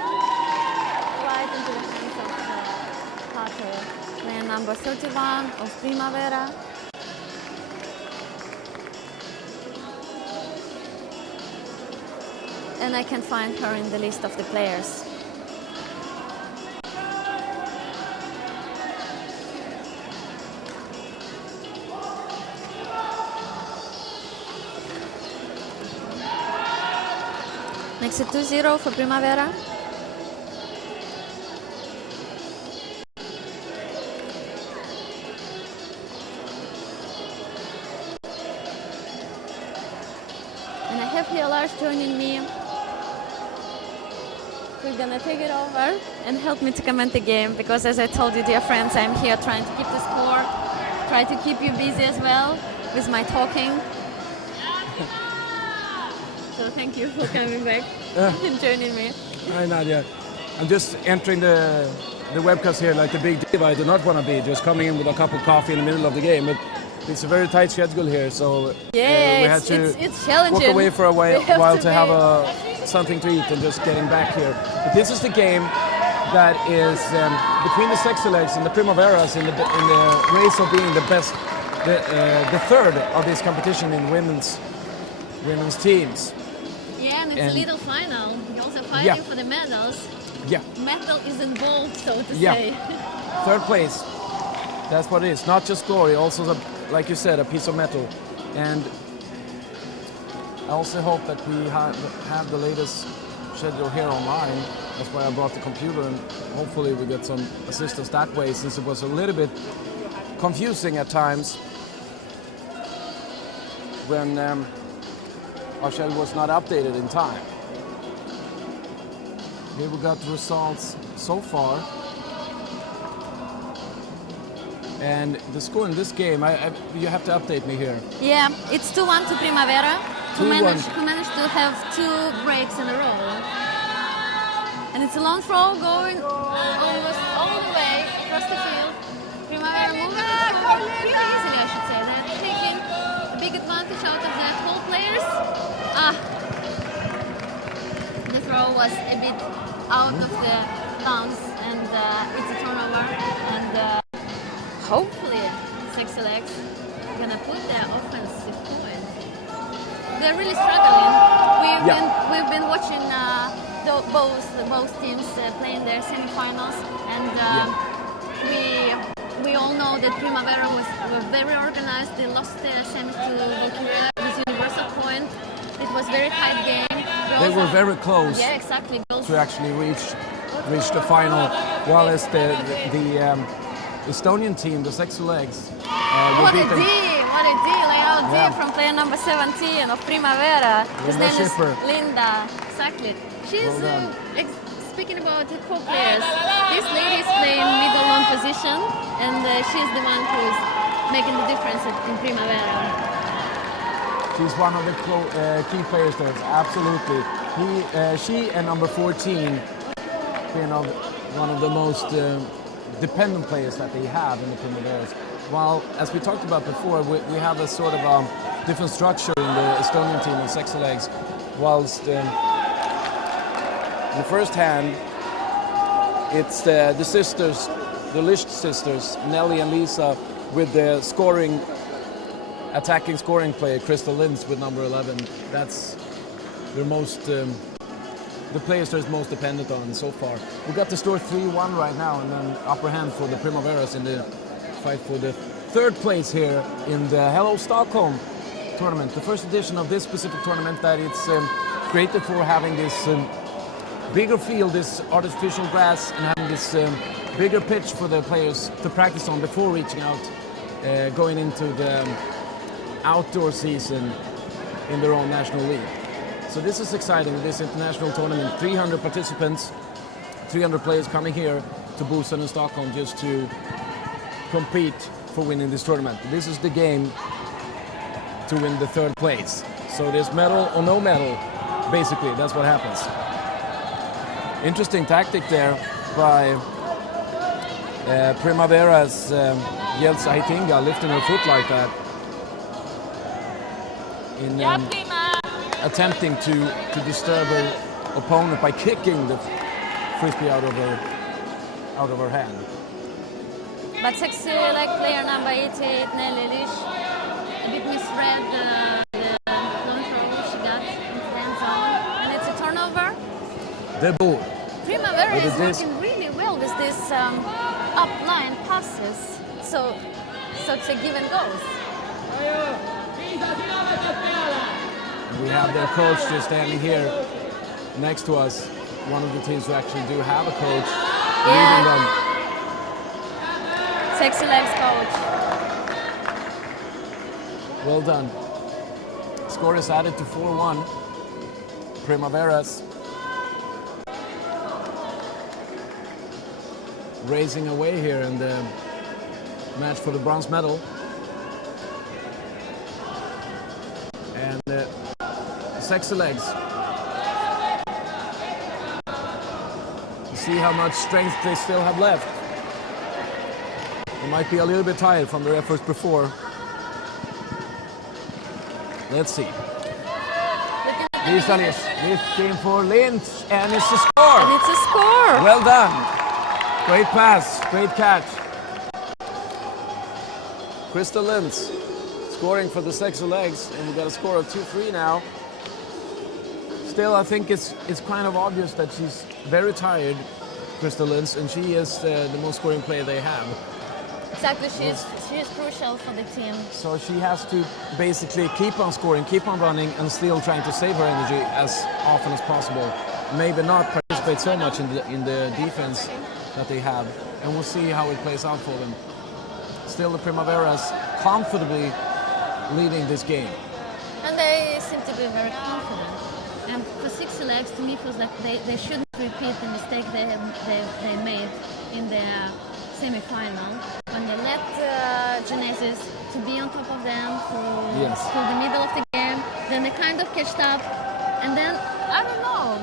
right into the hands of Carter, player number 31 of Primavera. And I can find her in the list of the players. Makes it 2-0 for Primavera. And I have here Lars joining me. We're gonna take it over and help me to comment the game, because as I told you, dear friends, I'm here trying to keep the score, try to keep you busy as well with my talking. So thank you for coming back and joining me. Hi Nadia. I'm just entering the webcast here like the big diva I do not want to be, just coming in with a cup of coffee in the middle of the game. But it's a very tight schedule here, so we had to it's challenging. walk away for a while to have be- something to eat and just getting back here. But this is the game that is between the Sexy Legs and the Primaveras in the race of being the best, the third of this competition in women's teams. Yeah, and it's a little final. You're also fighting for the medals. Yeah. Metal is involved, so to Yeah. say. Third place. That's what it is. Not just glory, also, like you said, a piece of metal. And I also hope that we have the latest schedule here online. That's why I brought the computer, and hopefully we get some assistance that way, since it was a little bit confusing at times when our schedule was not updated in time. Here we got the results so far. And the score in this game, you have to update me here. Yeah, it's 2-1 to Primavera. who 2-1. managed to have 2 breaks in a row. And it's a long throw going almost all the way across the field. Primavera moving pretty easily, I should say. They're taking a big advantage out of the tall players. The throw was a bit out of the bounds, and it's a turnover. And hopefully, Sexy Legs are gonna put their offensive point. They're really struggling. We've been watching both teams playing their semifinals, and we all know that Primavera were very organized. They lost their semis to Valkyria with universal point. It was very tight game. They were very close. Yeah, exactly. To actually reach the final, while as the Estonian team, the Sexy Legs, What a layout D from player number 17 of Primavera. His name is Linda. Exactly. She's speaking about the co-players. This lady is playing middle one position, and she's the one who's making the difference in Primavera. She's one of the key players there. Absolutely. She and number 14, one of the most dependent players that they have in the Primaveras. While, as we talked about before, we have a sort of different structure in the Estonian team of Sexy Legs. Whilst in the first hand, it's the sisters, the Licht sisters, Nelly and Lisa, with the attacking scoring player, Crystal Linz with number 11. That's their most, the players they're most dependent on so far. We got the score 3-1 right now, and then upper hand for the Primaveras in the fight for the 3rd place here in the Hello Stockholm tournament. The first edition of this specific tournament that it's created for having this bigger field, this artificial grass, and having this bigger pitch for the players to practice on before reaching out, going into the outdoor season in their own national league. So this is exciting, this international tournament. 300 participants, 300 players coming here to Busan and Stockholm just to compete for winning this tournament. This is the game to win the 3rd place. So there's medal or no medal, basically, that's what happens. Interesting tactic there by Primavera's Jelsa Hitinga, lifting her foot like that. In attempting to disturb her opponent by kicking the frisbee out of her hand. But Sexy Leg player number 88, Nelly Lish, a bit misread the long throw she got into the end zone, and it's a turnover. The ball. Primavera is working really well with this up-line passes, so it's a give and goes. We have their coach just standing here next to us. One of the teams who actually do have a coach leading them. Sexy Legs coach. Well done. Score is added to 4-1. Primaveras racing away here in the match for the bronze medal. And Sexy Legs. See how much strength they still have left. They might be a little bit tired from their efforts before. Let's see. Lisa Lish lifting for Lynch, and it's a score. And it's a score. Well done. Great pass, great catch. Crystal Linz scoring for the Sexy Legs, and we got a score of 2-3 now. Still, I think it's kind of obvious that she's very tired, Crystal Linz, and she is the most scoring player they have. Exactly, she is crucial for the team. So she has to basically keep on scoring, keep on running, and still trying to save her energy as often as possible. Maybe not participate so much in the defense that they have, and we'll see how it plays out for them. Still, the Primaveras comfortably leading this game. And they seem to be very confident. And for Sexy Legs, to me, feels like they shouldn't repeat the mistake they made in their semi-final when they let Genesis to be on top of them through the middle of the game. Then they kind of catched up, and then I don't know.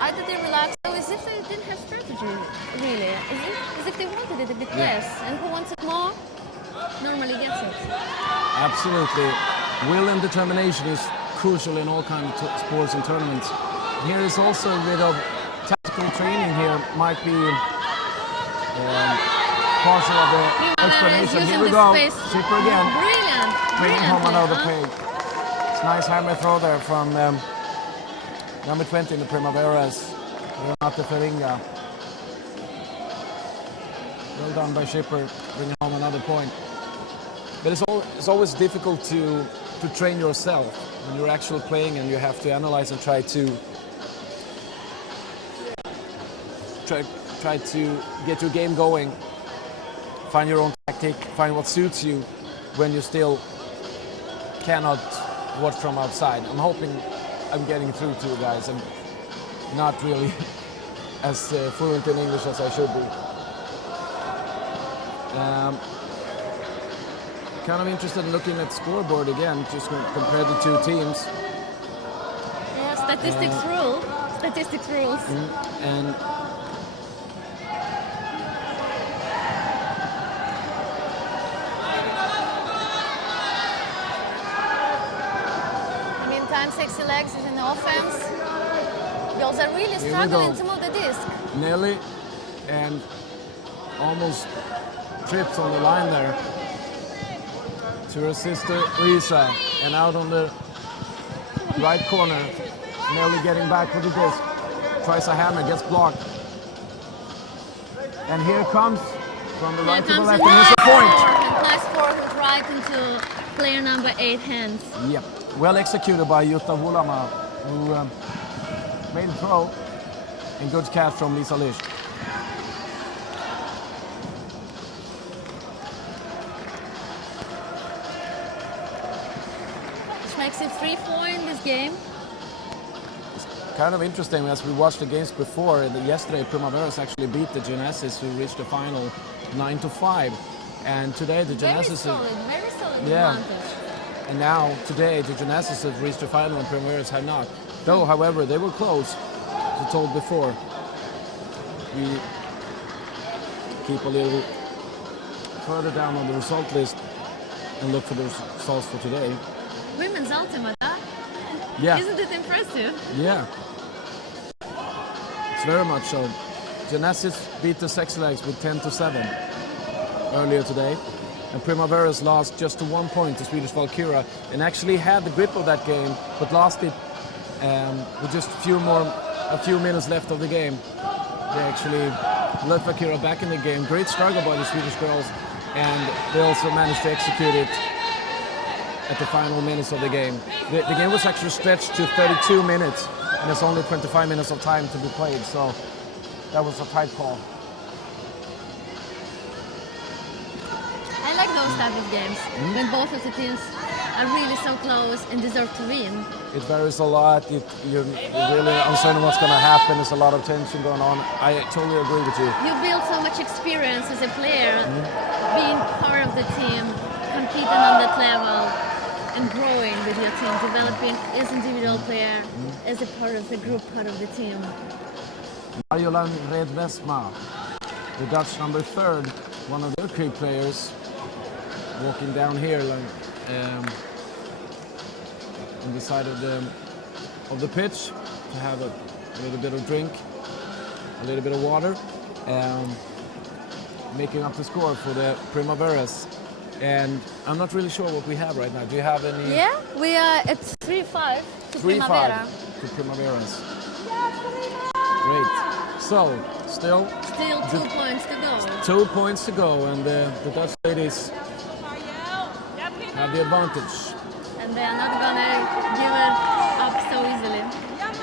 Either they relaxed, or as if they didn't have strategy, really. As if they wanted it a bit less, and who wants it more normally gets it. Absolutely. Will and determination is crucial in all kinds of sports and tournaments. Here is also a bit of tactical training here, might be partial of the explanation. Here we go, Schipper again. Brilliant. Bringing home another peg. It's nice hammer throw there from number 20 in the Primaveras, Renate Feringa. Well done by Schipper, bringing home another point. But it's always difficult to train yourself when you're actually playing and you have to analyze and try to get your game going, find your own tactic, find what suits you when you still cannot watch from outside. I'm hoping I'm getting through to you guys. I'm not really as fluent in English as I should be. Kind of interested in looking at scoreboard again, just compare the two teams. Yeah, statistics rules. And Meantime, Sexy Legs is in the offense. Girls are really struggling to move the disc. Nelly and almost trips on the line there to her sister Lisa, and out on the right corner, Nelly getting back with the disc, tries a hammer, gets blocked, and here comes from the right to the left, and here's a point. Nice forehand right into player number 8 hands. Yep, well executed by Jutta Vuolama, who made a throw, and good catch from Lisa Lisch. Makes it 3-4 in this game. It's kind of interesting as we watched the games before. Yesterday, Primaveras actually beat the Genesis, who reached the final 9-5, and today the Genesis very solid advantage. And now today the Genesis have reached the final and Primaveras have not. Though, however, they were close. As I told before, we keep a little further down on the result list and look for the results for today. Women's ultimate, huh? Yeah. Isn't it impressive? Yeah. It's very much so. Genesis beat the Sexy Legs with 10-7 earlier today. And Primaveras lost just to 1 point to Swedish Valkyra, and actually had the grip of that game, but lost it with just a few minutes left of the game. They actually let Valkyra back in the game. Great struggle by the Swedish girls, and they also managed to execute it at the final minutes of the game. The game was actually stretched to 32 minutes, and there's only 25 minutes of time to be played, so that was a tight call. I like those type of games, when both of the teams are really so close and deserve to win. It varies a lot. You're really uncertain what's going to happen. There's a lot of tension going on. I totally agree with you. You build so much experience as a player, being part of the team, competing on that level, and growing with your team, developing as individual player, as a part of the group, part of the team. Marjolein Reed-Westma, the Dutch number 3rd, one of their key players, walking down here on the side of the pitch to have a little bit of drink, a little bit of water, making up the score for the Primaveras. And I'm not really sure what we have right now. Do you have any? Yeah, we are at 3-5 to Primavera. 3-5 to Primaveras. Great. So, still 2 points to go. 2 points to go, and the Dutch ladies have the advantage. And they are not gonna give it up so easily.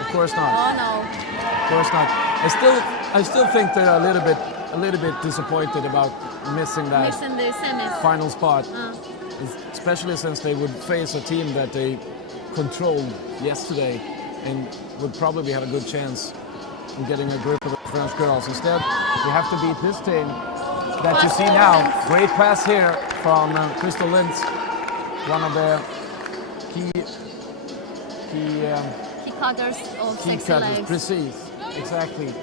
Of course not. Oh no. Of course not. I still think they're a little bit disappointed about missing that Missing the semis. final spot, especially since they would face a team that they controlled yesterday and would probably have a good chance of getting a grip of the French girls. Instead, you have to beat this team that you see now. Great pass here from Crystal Lintz, one of the key key cutters of key sexy cutters, legs. precise, exactly.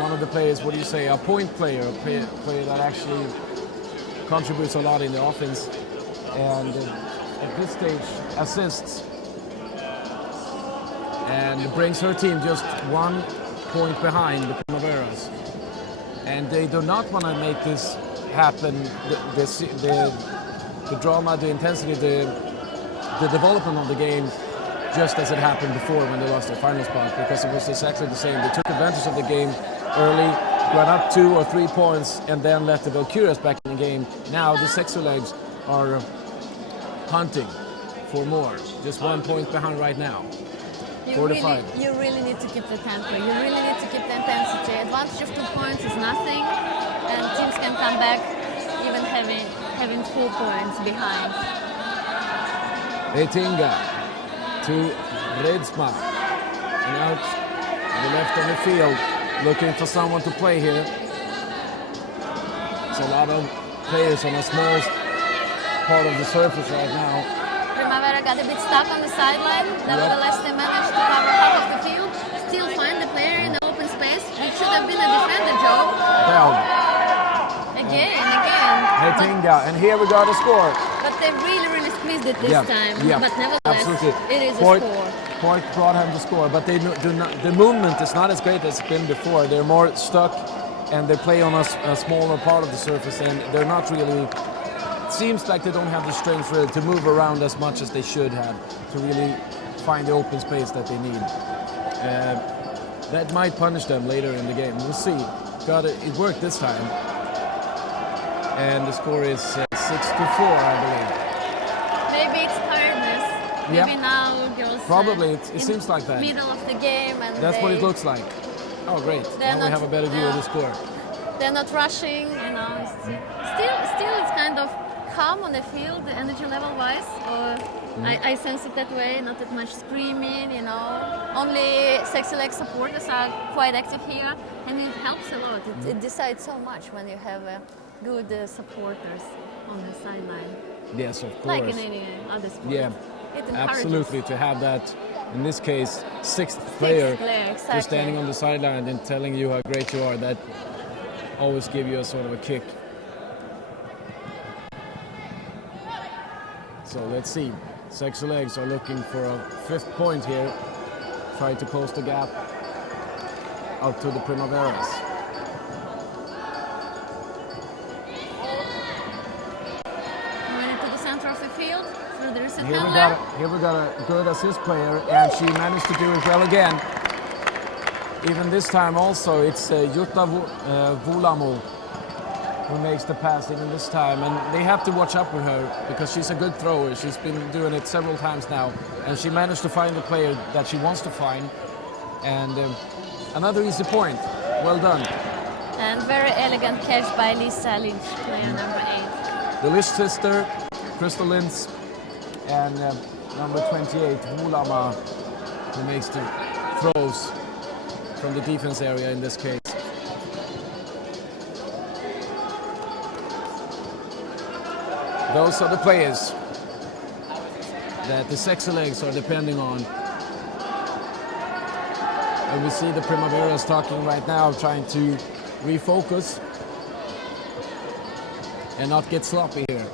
One of the players, what do you say, a point player, a player that actually contributes a lot in the offense, and at this stage assists, and brings her team just 1 point behind the Primaveras. And they do not want to make this happen, the drama, the intensity, the development of the game, just as it happened before when they lost their final spot, because it was exactly the same. They took advantage of the game early, got up 2 or 3 points, and then let the Valkyrias back in the game. Now the Sexy Legs are hunting for more. Just 1 point behind right now. 4 to 5. You really need to keep the tempo. You really need to keep the intensity. Advantage of 2 points is nothing, and teams can come back even having 4 points behind. Etinga to Redsma, and out on the left on the field, looking for someone to play here. It's a lot of players on a small part of the surface right now. Primavera got a bit stuck on the sideline. Nevertheless, they managed to cover half of the field, still find the player in the open space, which should have been a defender job. Well, Again. Etinga, and here we got a score. But they really squeezed it this time. Yeah, But nevertheless, absolutely. it is Point, a score. Point brought him the score, but they do not. The movement is not as great as it's been before. They're more stuck, and they play on a smaller part of the surface, and they're not really. It seems like they don't have the strength really to move around as much as they should have to really find the open space that they need. That might punish them later in the game. We'll see. It worked this time, and the score is 6-4, I believe. Maybe it's tiredness. Yeah. Maybe now girls. Probably, it in seems like that. Middle of the game, and That's what it looks like. Oh, great! Now we have a better view of the score. They're not rushing, you know. Still, it's kind of calm on the field, the energy level wise. Or I sense it that way. Not that much screaming, you know. Only Sexy Leg supporters are quite active here, and it helps a lot. It decides so much when you have good supporters on the sideline. Yes, of course. Like in any other sport. Yeah, It encourages. absolutely. To have that, in this case, sixth player exactly. just standing on the sideline and telling you how great you are, that always give you a sort of a kick. So let's see. Sexy Legs are looking for a 5th point here. Try to close the gap out to the Primaveras. Of the field through the recent Here we got a good assist player, and she managed to do it well again. Even this time also, it's Jutta Vulamo who makes the pass even this time, and they have to watch up with her because she's a good thrower. She's been doing it several times now, and she managed to find the player that she wants to find, and another easy point. Well done. And very elegant catch by Lisa Lynch, player number 8. The Lynch sister, Crystal Lynch, and number 28, Vulama, who makes the throws from the defense area in this case. Those are the players that the Sexy Legs are depending on. And we see the Primaveras talking right now, trying to refocus and not get sloppy here.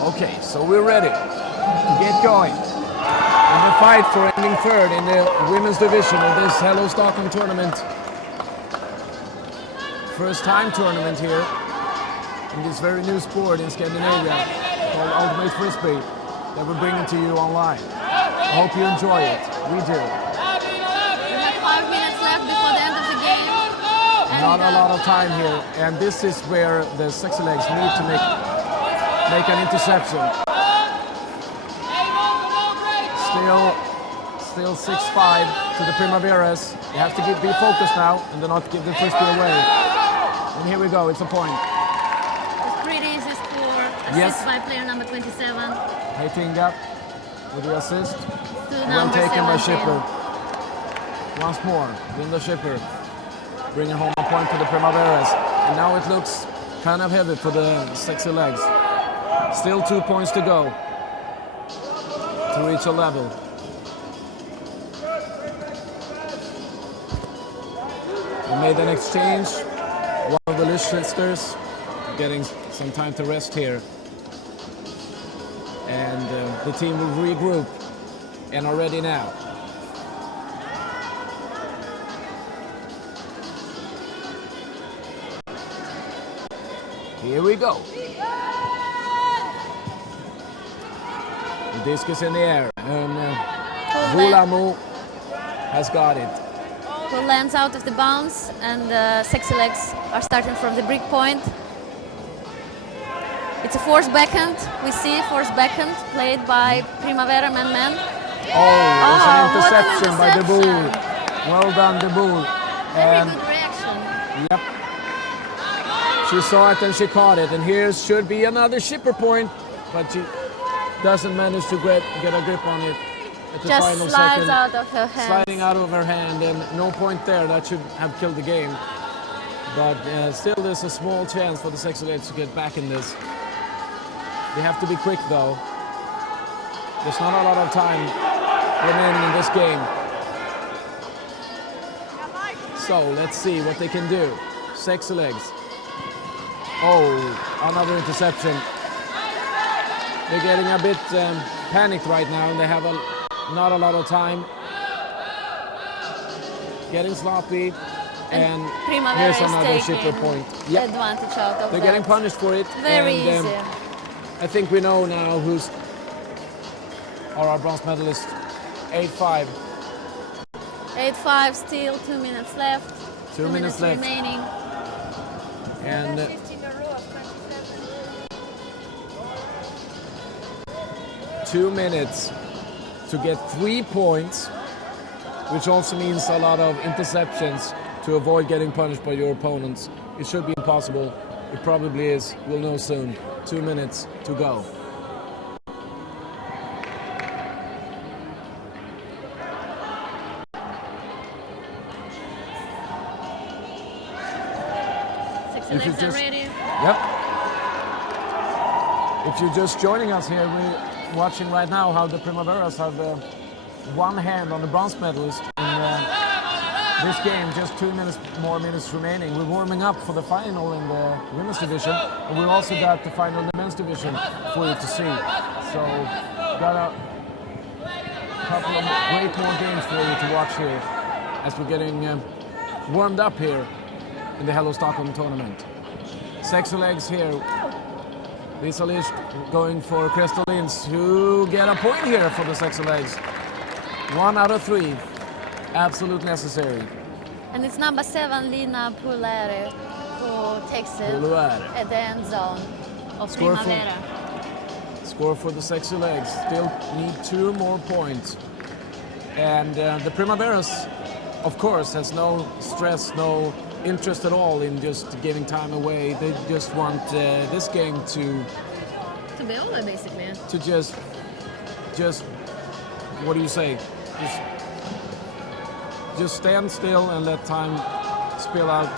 Okay, so we're ready to get going in the fight for ending 3rd in the women's division of this Hello Stockholm tournament. First time tournament here in this very new sport in Scandinavia called Ultimate Frisbee that we're bringing to you online. I hope you enjoy it. We do. We have 5 minutes left before the end of the game. Not a lot of time here, and this is where the Sexy Legs need to make an interception. Still 6-5 to the Primaveras. You have to be focused now and do not give the frisbee away. And here we go, it's a point. It's pretty easy score. Assist by player number 27. Heitinga with the assist. To Well number taken by 17. Schipper. Once more, Linda Schipper. bringing home a point to the Primaveras. And now it looks kind of heavy for the Sexy Legs. Still 2 points to go to reach a level. We made an exchange. One of the Lish sisters getting some time to rest here. And the team will regroup and are ready now. Here we go. The disc is in the air, and Vulamo has got it. Who lands out of the bounce, and Sexy Legs are starting from the break point. It's a forced backhand. We see forced backhand played by Primavera men. Oh, it's an what an interception by De Boer. interception. Well done, De Boer. Very good reaction. Yep. She saw it and she caught it. And here should be another shipper point, but she doesn't manage to get a grip on it at the Just final slides second. out of her hands. Sliding out of her hand, and no point there. That should have killed the game. But still, there's a small chance for the Sexy Legs to get back in this. They have to be quick, though. There's not a lot of time remaining in this game. So let's see what they can do. Sexy Legs. Oh, another interception. They're getting a bit panicked right now, and they have not a lot of time. Getting sloppy, and Primavera here's is another taking shipper point. Yep. advantage out of They're that. getting punished for it. Very and, easy. I think we know now who's our bronze medalist. 8-5. 8-5, still 2 minutes left. 2 minutes left. remaining. And 2 minutes to get 3 points, which also means a lot of interceptions to avoid getting punished by your opponents. It should be impossible. It probably is. We'll know soon. 2 minutes to go. Sexy If you Legs are just- ready. Yep. If you're just joining us here, we're watching right now how the Primaveras have one hand on the bronze medalist in this game. Just 2 minutes remaining. We're warming up for the final in the women's division, and we've also got the final in the men's division for you to see. So, got a couple of great more games for you to watch here as we're getting warmed up here in the Hello Stockholm tournament. Sexy Legs here. Lisa Lish going for Crystal Linz, who get a point here for the Sexy Legs. 1 out of 3. Absolutely necessary. And it's number 7, Lina Pulere, who takes it Pulere. at the end zone of Score for- Primavera. Score for the Sexy Legs. Still need 2 more points. And the Primaveras, of course, has no stress, no interest at all in just giving time away. They just want this game to To be over, basically. just what do you say? Just stand still and let time spill out.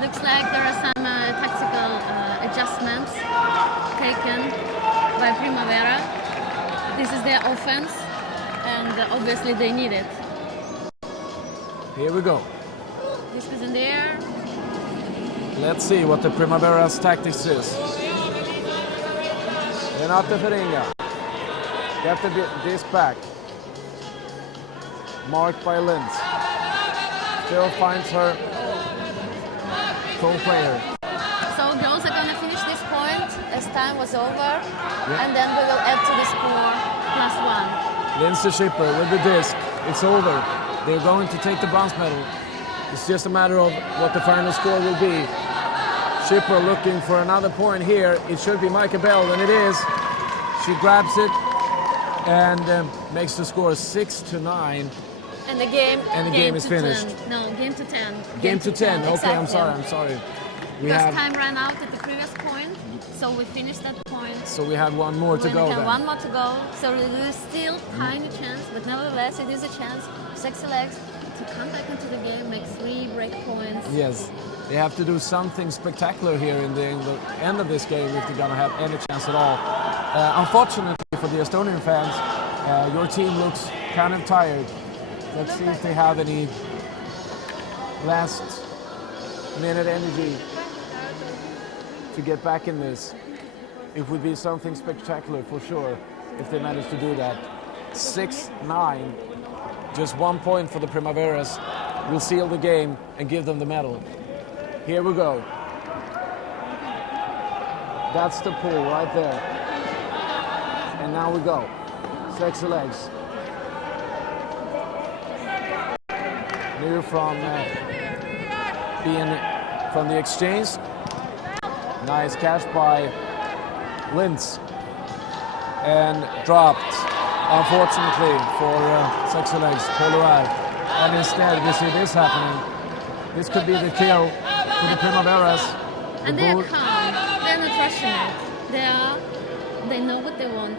Looks like there are some tactical adjustments taken by Primavera. This is their offense, and obviously they need it. Here we go. This is in the air. Let's see what the Primavera's tactics is. Renate Feringa. Get the disc back. Marked by Linz. Still finds her co-player. So girls are gonna finish this point as time was over, and then we will add to the score +1. Linz the shipper with the disc. It's over. They're going to take the bronze medal. It's just a matter of what the final score will be. Shipper looking for another point here. It should be Micah Bell, and it is. She grabs it and makes the score 6-9. And the game is to finished. 10. No, game to 10. Game to 10. Okay, I'm exactly. sorry. We Because have time ran out at the previous point, so we finished that point. so we have one more to We go have then. one more to go, so there is still tiny chance, but nevertheless it is a chance for Sexy Legs to to come back into the game, make 3 break points. Yes, they have to do something spectacular here in the end of this game if they're going to have any chance at all. Unfortunately for the Estonian fans, your team looks kind of tired. Let's see if they have any last minute energy to get back in this. It would be something spectacular for sure if they manage to do that. 6-9, just 1 point for the Primaveras will seal the game and give them the medal. Here we go. That's the pull right there. And now we go. Sexy legs. New from from the exchange. Nice catch by Lintz. And dropped, unfortunately, for Sexy Legs, Poloar. And instead we see this happening. This could be the kill for the Primaveras. And they are calm. They're not rushing it. They know what they want,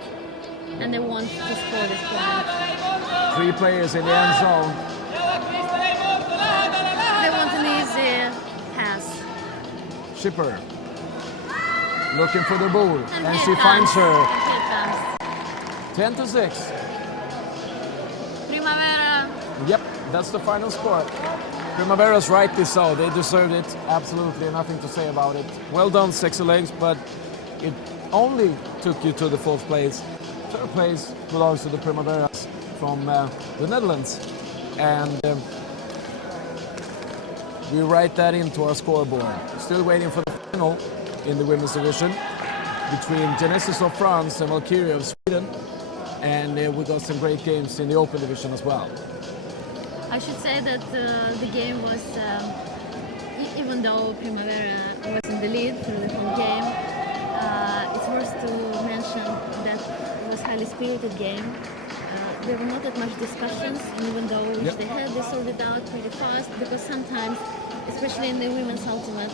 and they want to score this point. 3 players in the end zone. They want an easy pass. Schipper looking for the ball, and she here finds comes. her. Here comes 10-6. Primavera. Yep, that's the final score. Primaveras rightly so. They deserved it. Absolutely nothing to say about it. Well done, Sexy Legs, but it only took you to the 4th place. 3rd place belongs to the Primaveras from the Netherlands. And we write that into our scoreboard. Still waiting for the final in the women's division between Genesis of France and Valkyria of Sweden. And we got some great games in the open division as well. I should say that the game was, even though Primavera was in the lead through the whole game, it's worth to mention that it was a highly spirited game. There were not that much discussions, and even though which they had, they sorted it out pretty fast, because sometimes, especially in the women's ultimate,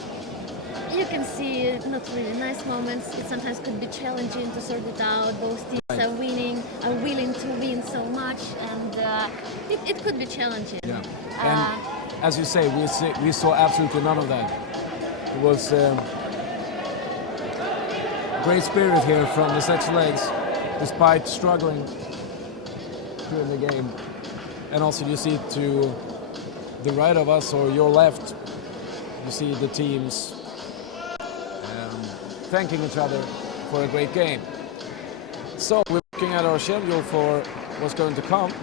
you can see not really nice moments. It sometimes could be challenging to sort it out. Both teams are willing to win so much, and it could be challenging. Yeah. And as you say, we saw absolutely none of that. It was great spirit here from the Sexy Legs, despite struggling during the game. And also you see to the right of us, or your left, you see the teams thanking each other for a great game. So we're looking at our schedule for what's going to come.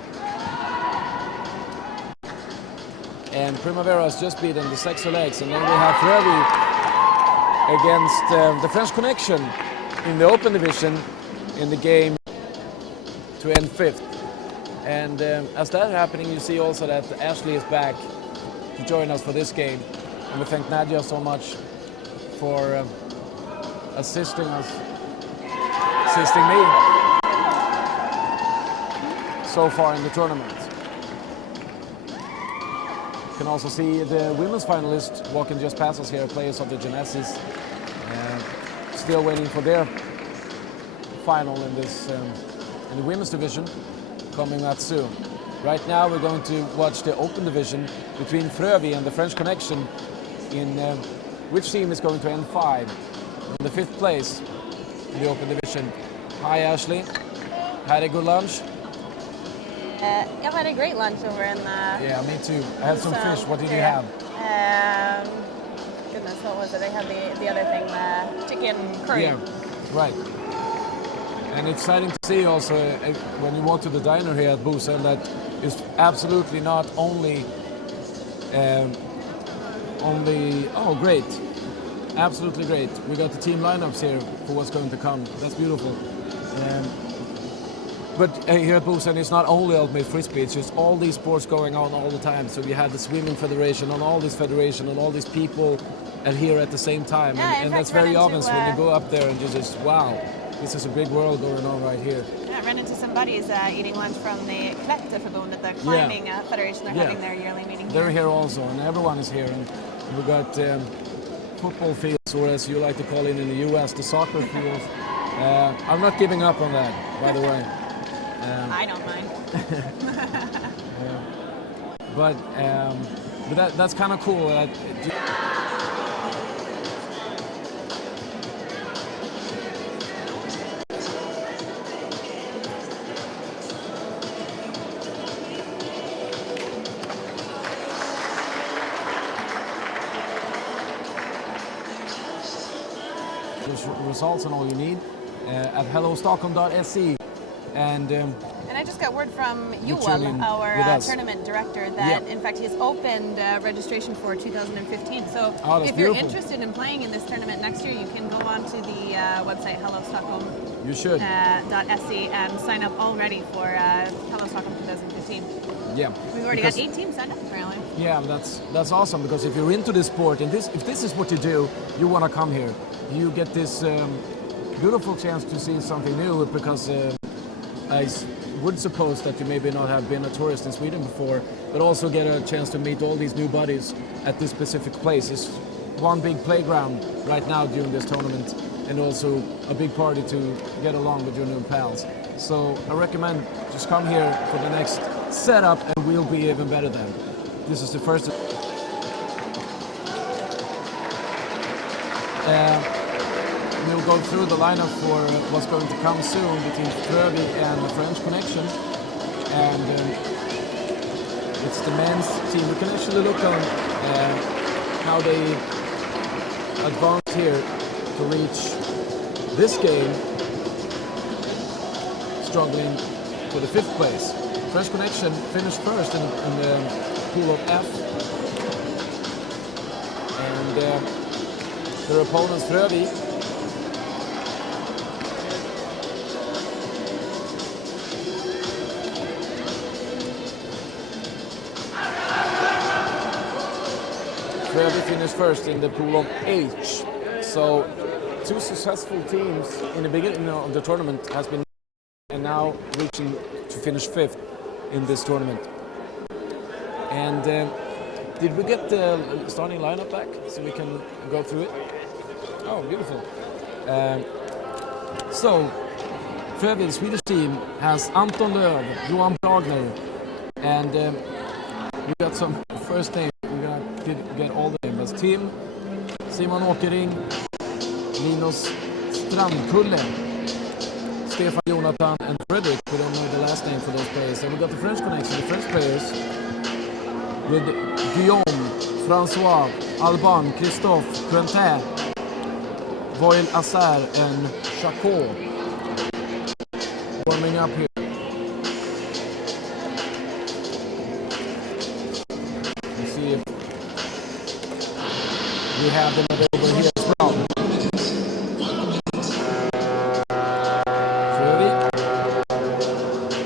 And Primavera has just beaten the Sexy Legs, and then we have Frövi against the French Connection in the open division in the game to end 5th. And as that happening, you see also that Ashley is back to join us for this game. And we thank Nadia so much for assisting me so far in the tournament. You can also see the women's finalists walking just past us here, players of the Genesis, still waiting for their final in this in the women's division, coming up soon. Right now we're going to watch the open division between Frövi and the French Connection in which team is going to end 5 in the 5th place in the open division. Hi Ashley, had a good lunch? I've had a great lunch over in Yeah, me too. I had some fish. What did you have? Goodness, what was it? I had the other thing, chicken curry. Yeah, right. And it's exciting to see also when you walk to the diner here at Busan that it's absolutely not only oh great, absolutely great. We got the team lineups here for what's going to come. That's beautiful. But here at Busan, it's not only ultimate frisbee, it's just all these sports going on all the time. So you have the swimming federation and all this federation and all these people here at the same time. Yeah, and that's very obvious when you go up there and you just, wow, this is a big world going on right here. Yeah, I ran into some buddies eating lunch from the Klätterförbundet, the climbing federation. They're having their yearly meeting here. They're here also, and everyone is here. And we got football fields, or as you like to call it in the US, the soccer fields. I'm not giving up on that, by the way. I don't mind. but that's kind of cool. Results and all you need at hellostockholm.se, and I just got word from tune Joel, in our with us. tournament director, that in fact he has opened registration for 2015. So that's if you're beautiful. interested in playing in this tournament next year, you can go on to the website hellostockholm.se you should. and sign up already for Hello Stockholm 2015. Yeah, We've already got 8 teams signed up apparently. Yeah, that's awesome, because if you're into this sport and if this is what you do, you want to come here. You get this beautiful chance to see something new, because I would suppose that you maybe not have been a tourist in Sweden before, but also get a chance to meet all these new buddies at this specific place. It's one big playground right now during this tournament, and also a big party to get along with your new pals. So I recommend just come here for the next setup, and we'll be even better then. This is the first. We'll go through the lineup for what's going to come soon between Frövi and the French Connection, and it's the men's team. We can actually look on how they advanced here to reach this game, struggling for the 5th place. French Connection finished first in the pool of F, and their opponents Frövi finished first in the pool of H. So 2 successful teams in the beginning of the tournament has been, and now reaching to finish 5th in this tournament. And did we get the starting lineup back so we can go through it? Oh, beautiful. So Frövi, the Swedish team, has Anton Löv, Johan Bragner, and we got some first names. We're gonna get all the names. Tim, Simon Åkering, Linus Strandkulle, Stefan Jonathan, and Fredrik. We don't know the last name for those players. And we got the French Connection, the French players, with Guillaume, François, Alban, Christophe, Quentin, Voil Asser, and Chacot warming up here. Let's see if we have them available here as well. Frövi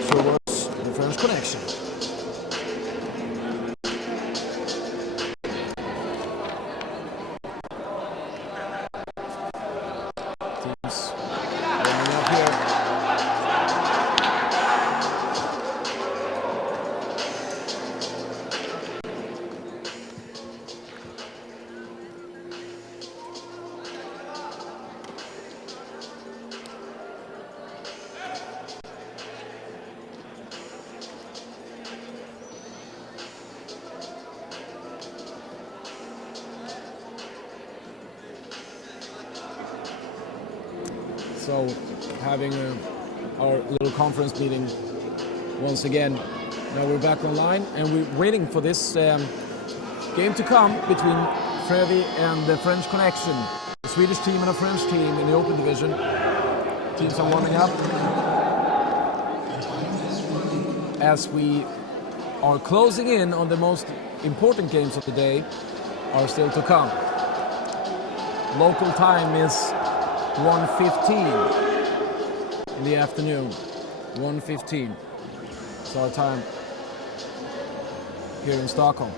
towards the French Connection. Teams warming up here. So having our little conference meeting once again. Now we're back online and we're waiting for this game to come between Frövi and the French Connection. The Swedish team and a French team in the open division. Teams are warming up as we are closing in on the most important games of the day are still to come. Local time is 1:15 in the afternoon. 1:15. It's our time here in Stockholm.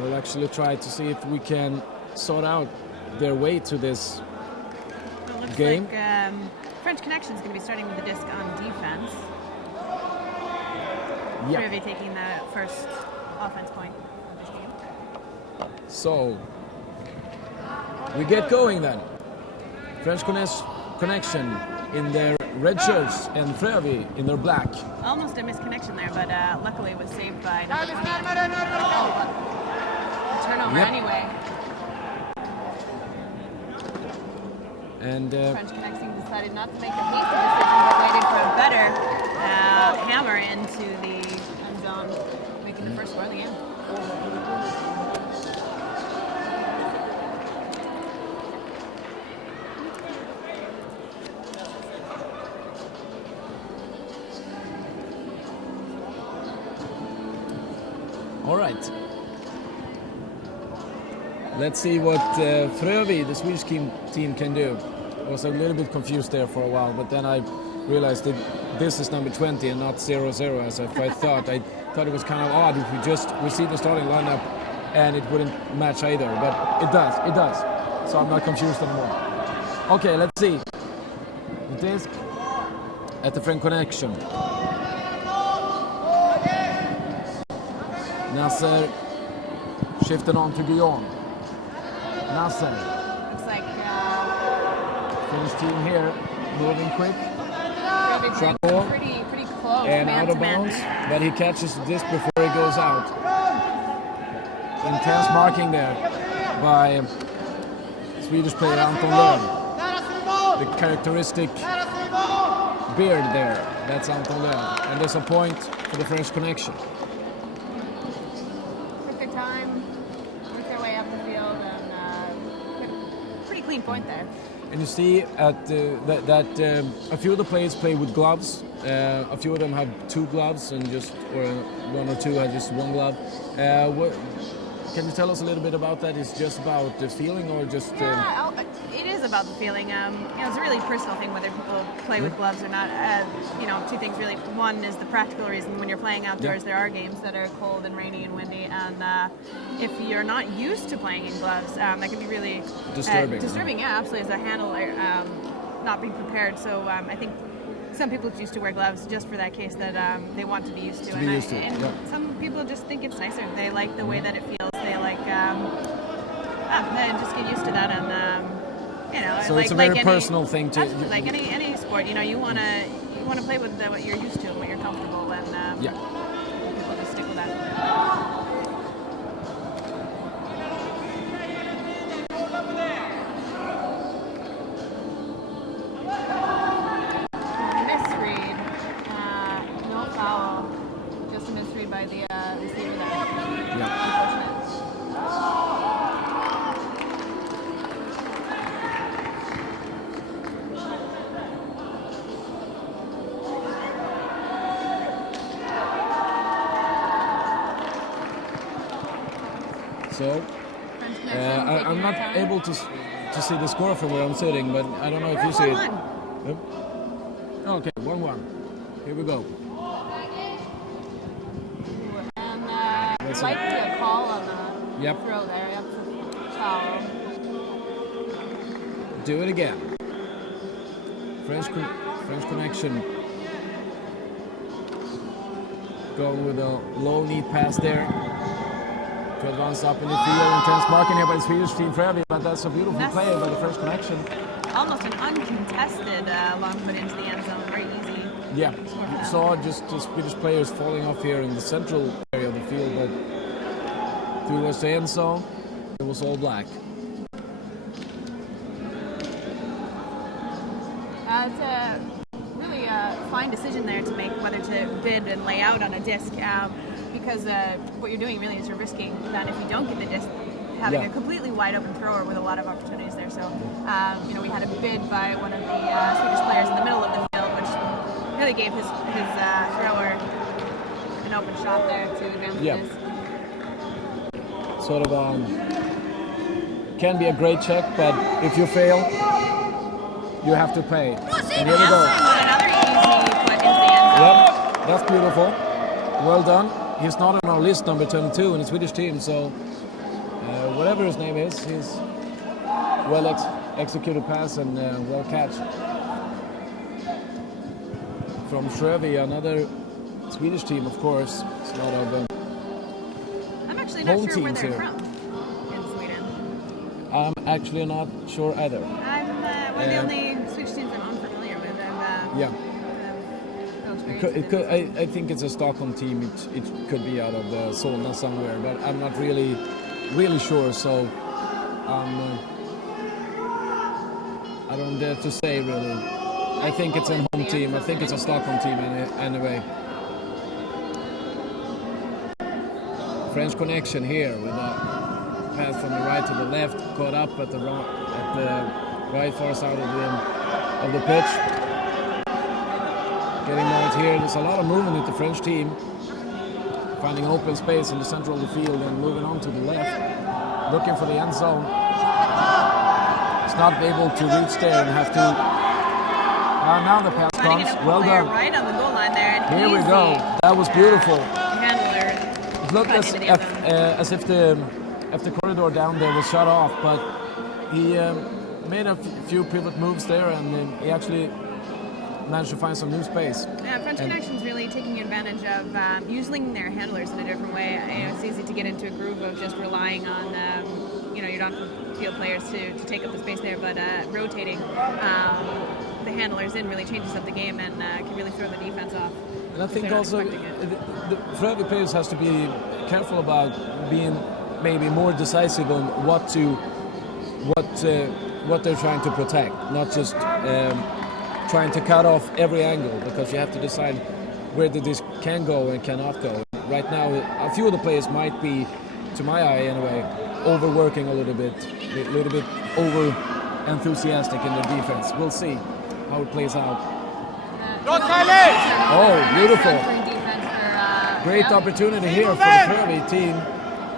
We'll actually try to see if we can sort out their way to this It looks game. like French Connection is going to be starting with the disc on defense. Yeah. Frövi taking the first offense point of this game. So we get going then. French connection in their red shirts and Frövi in their black. Almost a misconnection there, but luckily it was saved by number 20. Turnover Yep. anyway. And French Connection decided not to make the hasty decision, but waited for a better hammer into the end zone, making the first score of the game. all right. Let's see what Frövi, the Swedish team, can do. I was a little bit confused there for a while, but then I realized that this is number 20 and not 0-0 as I thought. I thought it was kind of odd if we see the starting lineup and it wouldn't match either, but it does. So I'm not confused anymore. Okay, let's see. The disc at the French Connection. Nasser shifted on to Guillaume. Nasser. Looks like Finnish team here, moving quick. Frövi Shot brings ball. him pretty close. And man out to of man bounds, there. but he catches this before he goes out. Intense marking there by Swedish player Anton Löv. The characteristic beard there, that's Anton Löv. And there's a point for the French Connection. Took their time, worked their way up the field, and got a pretty clean point there. And you see that a few of the players play with gloves. A few of them have two gloves, and or one or two have just one glove. Can you tell us a little bit about that? Is it just about the feeling, or just? Yeah, it is about the feeling. It's a really personal thing whether people play with gloves or not. Two things really. One is the practical reason. When you're playing outdoors, there are games that are cold and rainy and windy, and if you're not used to playing in gloves, that can be really Disturbing. Disturbing, yeah, absolutely. As a handler, not being prepared. So I think some people choose to wear gloves just for that case that they want to be used to. Some people just think it's nicer. They like the way that it feels. They like, they just get used to that, and So like, it's a very like personal thing to. absolutely, like any sport, you want to play with what you're used to and what you're comfortable, and people just stick with that. Misread, no foul, just a misread by the receiver there. Unfortunate. So I'm not able to see the score from where I'm sitting, but I don't know if you see it. 1-1. Yep. Okay, 1-1. Here we go. And likely a call on the Yep. throw there. Yep. Foul. Do it again. French Connection. Going with a low neat pass there. To advance up in the field. Intense marking here by the Swedish team Frövi, but that's a beautiful play by the French Connection. Almost an uncontested long put into the end zone. Very easy. Yeah, you saw just the Swedish players falling off here in the central area of the field, but towards the end zone, it was all black. It's a really fine decision there to make whether to bid and lay out on a disc, because what you're doing really is you're risking that if you don't get the disc, having a completely wide open thrower with a lot of opportunities there. So, we had a bid by one of the Swedish players in the middle of the field, which really gave his thrower an open shot there to advance the disc. Sort of can be a great check, but if you fail, you have to pay. And here we go. Another easy put into the end zone. Yep, that's beautiful. Well done. He's not on our list, number 22 in the Swedish team, so whatever his name is, he's well executed pass and well catch. From Frövi, another Swedish team, of course. It's a lot of I'm actually not home sure where teams they're here. from in Sweden. I'm actually not sure either. I'm one of the only Swedish teams I'm unfamiliar with. Yeah. No It experience could, with it could, it. I think it's a Stockholm team. It could be out of Solna somewhere, but I'm not really sure. So I don't dare to say really. I think it's a home team. I think it's a Stockholm team anyway. French connection here with a pass from the right to the left, caught up at the right far side of the pitch. Getting out here, there's a lot of movement with the French team, finding open space in the center of the field and moving on to the left, looking for the end zone. It's not able to reach there and have to. Now the pass comes. Well done. Right on the goal line there. And Here we easy, go. That was beautiful. Handler. It looked as if the corridor down there was shut off, but he made a few pivot moves there, and he actually managed to find some new space. Yeah, French Connection's really taking advantage of using their handlers in a different way. It's easy to get into a groove of just relying on your on-field players to take up the space there, but rotating the handlers in really changes up the game and can really throw the defense off. And I think also the Frövi players has to be careful about being maybe more decisive on what they're trying to protect, not just trying to cut off every angle, because you have to decide where the disc can go and cannot go. Right now, a few of the players might be, to my eye anyway, overworking a little bit over enthusiastic in their defense. We'll see how it plays out. Oh, beautiful. Great opportunity here for the Frövi team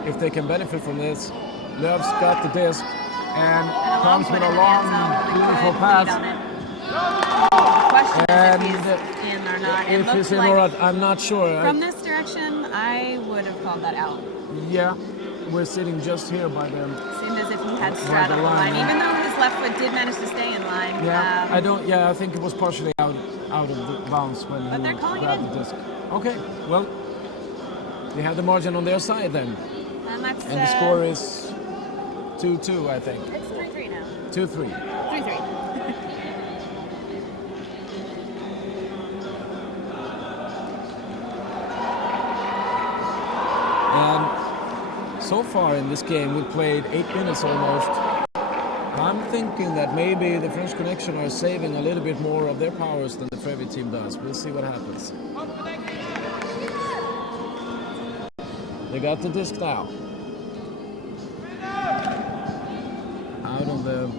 if they can benefit from this. Löf's got the disc and comes with a long, beautiful pass. And if he's in or not. If he's in or not, I'm not sure. From this direction, I would have called that out. Yeah, we're sitting just here by them. Seemed as if he had straddled the line, even though his left foot did manage to stay in line. Yeah, I think it was partially out of the bounds when he grabbed the disc. Okay, well, they have the margin on their side then. And the score is 2-2, I think. It's 3-3 now. 2-3. 3-3. And so far in this game, we played 8 minutes almost. I'm thinking that maybe the French Connection are saving a little bit more of their powers than the Frövi team does. We'll see what happens. They got the disc now. Out on the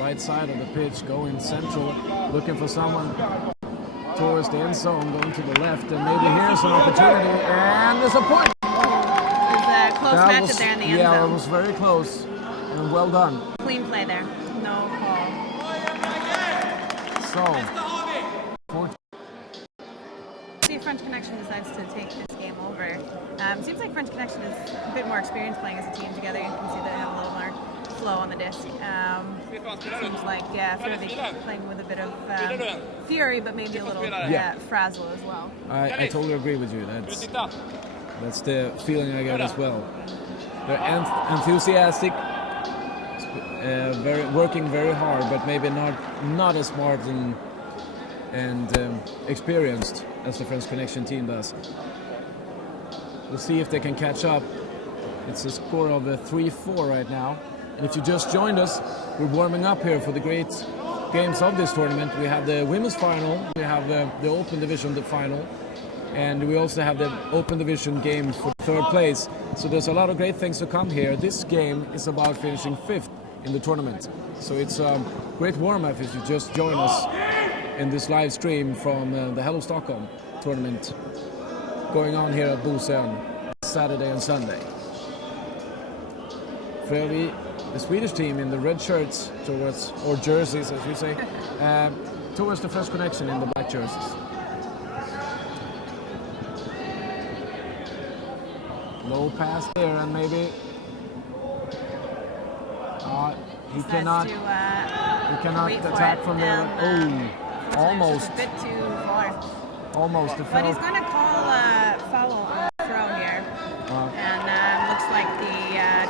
right side of the pitch, going central, looking for someone towards the end zone, going to the left, and maybe here's an opportunity, and there's a point. It was a close matchup there in the end zone. Yeah, it was very close, and well done. Clean play there, no call. So, See if French Connection decides to take this game over. Seems like French Connection is a bit more experienced playing as a team together. You can see they have a little more flow on the disc. Seems like Frövi playing with a bit of fury, but maybe a little frazzle as well. I totally agree with you. That's the feeling I got as well. They're enthusiastic, working very hard, but maybe not as smart and experienced as the French Connection team does. We'll see if they can catch up. It's a score of 3-4 right now. And if you just joined us, we're warming up here for the great games of this tournament. We have the women's final, we have the Open Division the final, and we also have the Open Division game for third place. So there's a lot of great things to come here. This game is about finishing 5th in the tournament. So it's a great warm-up if you just join us in this live stream from the Hello Stockholm tournament going on here at Bosön Saturday and Sunday. Frövi, the Swedish team in the red shirts towards, or jerseys as you say, towards the French Connection in the black jerseys. Low pass there, and maybe he cannot He attack from there. Oh, almost. A bit too far. almost a But foul. he's going to call a foul on the throw here. And looks like the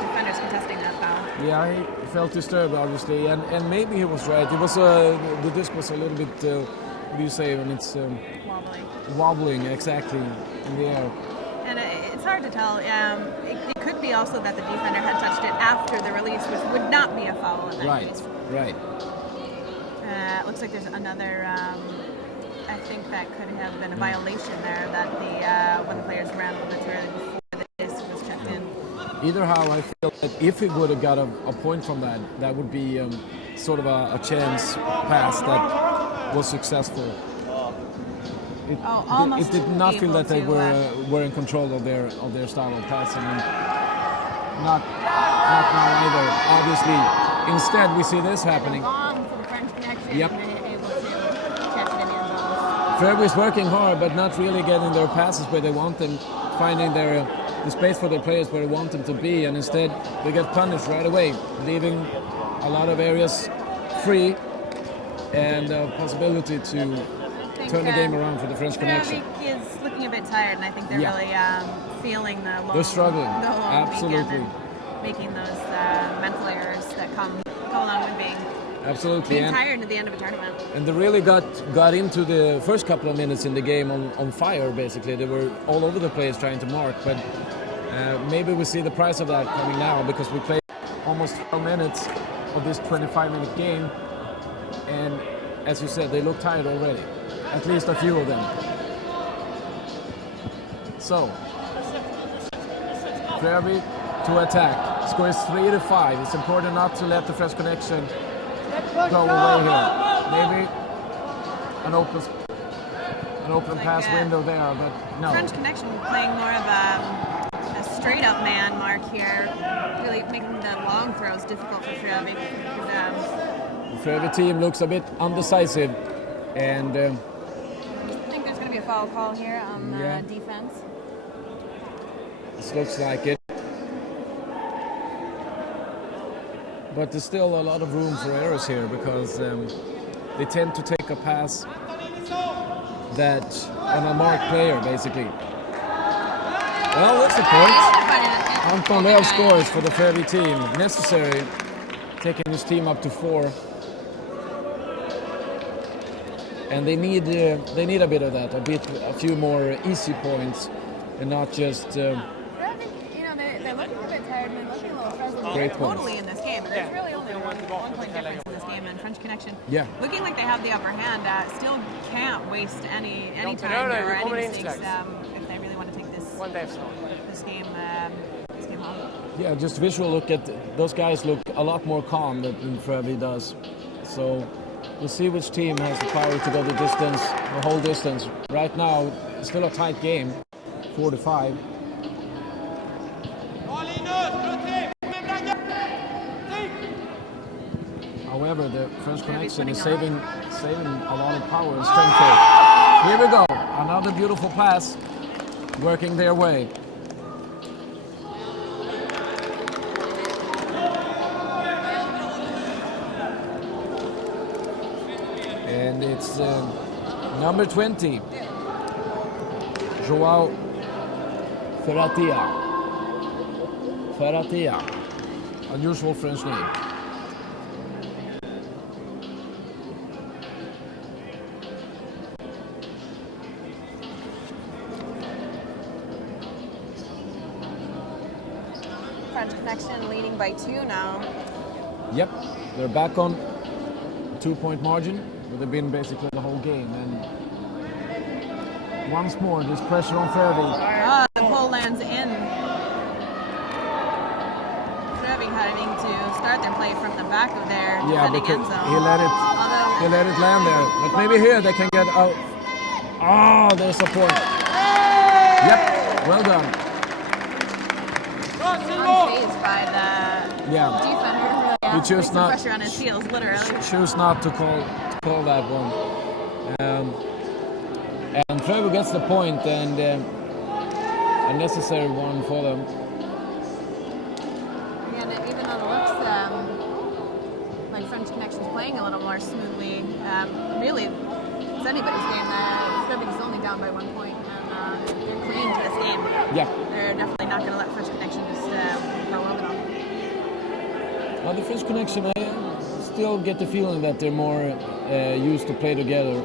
defender's contesting that foul. Yeah, he felt disturbed, obviously, and maybe he was right. It was the disc was a little bit, what do you say when it's Wobbly. wobbling exactly in the air. And it's hard to tell. It could be also that the defender had touched it after the release, which would not be a foul in that case. Right. It looks like there's another. I think that could have been a violation there that the one of the players ran a little bit too early before the disc was checked in. Either how, I feel that if he would have got a point from that, that would be sort of a chance pass that was successful. Almost it did not feel that they able to, were in control of their style of passing. And not now either. Obviously, instead we see this happening. Long to the French connection. Yep. And then able to catch it in the end zone. Fairway's working hard, but not really getting their passes where they want them, finding the space for their players where they want them to be, and instead they get punished right away, leaving a lot of areas free and a possibility to turn the game around for the French connection. Fairwick is looking a bit tired, and I think they're really feeling the long. They're struggling. The long Absolutely. weekend and making those mental errors that come along with Absolutely. being tired at the end of a tournament. And they really got into the first couple of minutes in the game on fire, basically. They were all over the place trying to mark, but maybe we see the price of that coming now, because we played almost 12 minutes of this 25-minute game, and as you said, they look tired already. At least a few of them. So, Frerby to attack. Score is 3-5. It's important not to let the French connection go away here. Maybe an open pass window there, but no. French connection playing more of a straight-up man mark here, really making the long throws difficult for Frerby. The Frerby team looks a bit undecisive, and I think there's going to be a foul call here on defense. this looks like it. But there's still a lot of room for errors here, because they tend to take a pass that on a marked player, basically. Well, that's the point. Anton Löv scores for the Frerby team. Necessary, taking his team up to 4. And they need a bit of that, a few more easy points, and not just. They're looking a bit tired and they're looking a little frazzled. Great Totally points. in this game. And there's really only one point difference in this game, and French connection looking like they have the upper hand. Still can't waste any time or any mistakes if they really want to take this game home. Yeah, just visual look at those guys look a lot more calm than Frerby does. So we'll see which team has the power to go the distance, the whole distance. Right now, it's still a tight game, 4-5. However, the French connection is saving a lot of power and strength here. Here we go, another beautiful pass, working their way. And it's number 20, Joao Ferratia, unusual French name. French connection leading by 2 now. Yep, they're back on a 2-point margin, but they've been basically the whole game. And once more, this pressure on Frerby. The pole lands in. Frerby having to start their play from the back of their defending end zone. he let it land there. But maybe here they can get out. Oh, there's a point. Yep, well done. Unfazed by the defender. We choose not pressure on his heels, literally. choose not to call that one. And Frerby gets the point, and a necessary one for them. And even though it looks like French Connection's playing a little more smoothly, really it's anybody's game. Everybody's only down by 1 point, and they're clinging to this game. Yeah. They're definitely not going to let French Connection just roll over them. Well, the French Connection, I still get the feeling that they're more used to play together.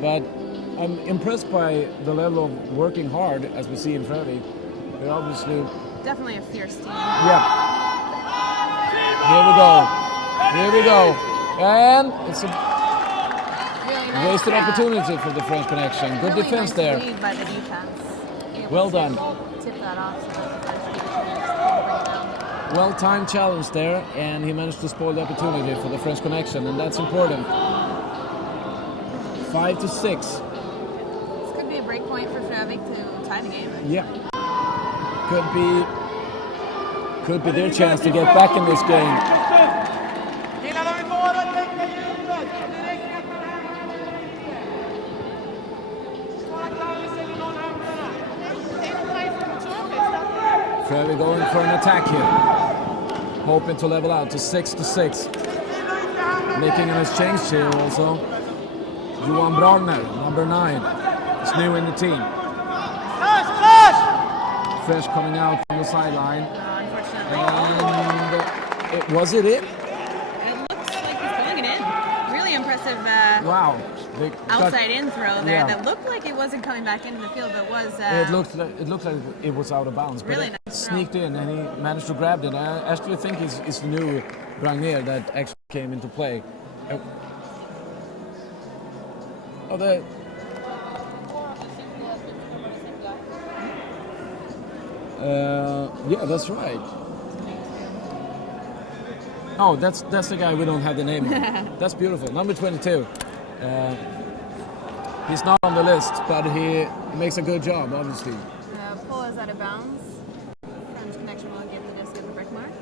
But I'm impressed by the level of working hard, as we see in Frövi. They're obviously... Definitely a fierce team. Yeah. Here we go. Here we go. And it's a Really nice, wasted opportunity for the French Connection. Good really defense nice there. lead by the defense. Able Well to done. Tip that off so that the French defense can bring it down. Well-timed challenge there, and he managed to spoil the opportunity for the French Connection, and that's important. 5 to 6. This could be a break point for Frövik to tie the game. Yeah. Could be their chance to get back in this game. Killar de i målet, täcker djupet! Direkt ner på händerna! Frövi going for an attack here. Hoping to level out to 6 to 6. Making an exchange here also. Johan Bragner, number 9, is new in the team. Fresh coming out from the sideline. Unfortunately. And was it? It looks like he's pulling it in. Really impressive Wow. outside in throw there Yeah. that looked like it wasn't coming back into the field, but was... It looked like it was out of bounds, but Really it nice throw. sneaked in and he managed to grab it. I actually think it's the new Bragner that actually came into play. Yeah, that's right. Oh, that's the guy we don't have the name of. That's beautiful. Number 22. He's not on the list, but he makes a good job, obviously. Pull is out of bounds. French Connection will get the disc at the brick mark.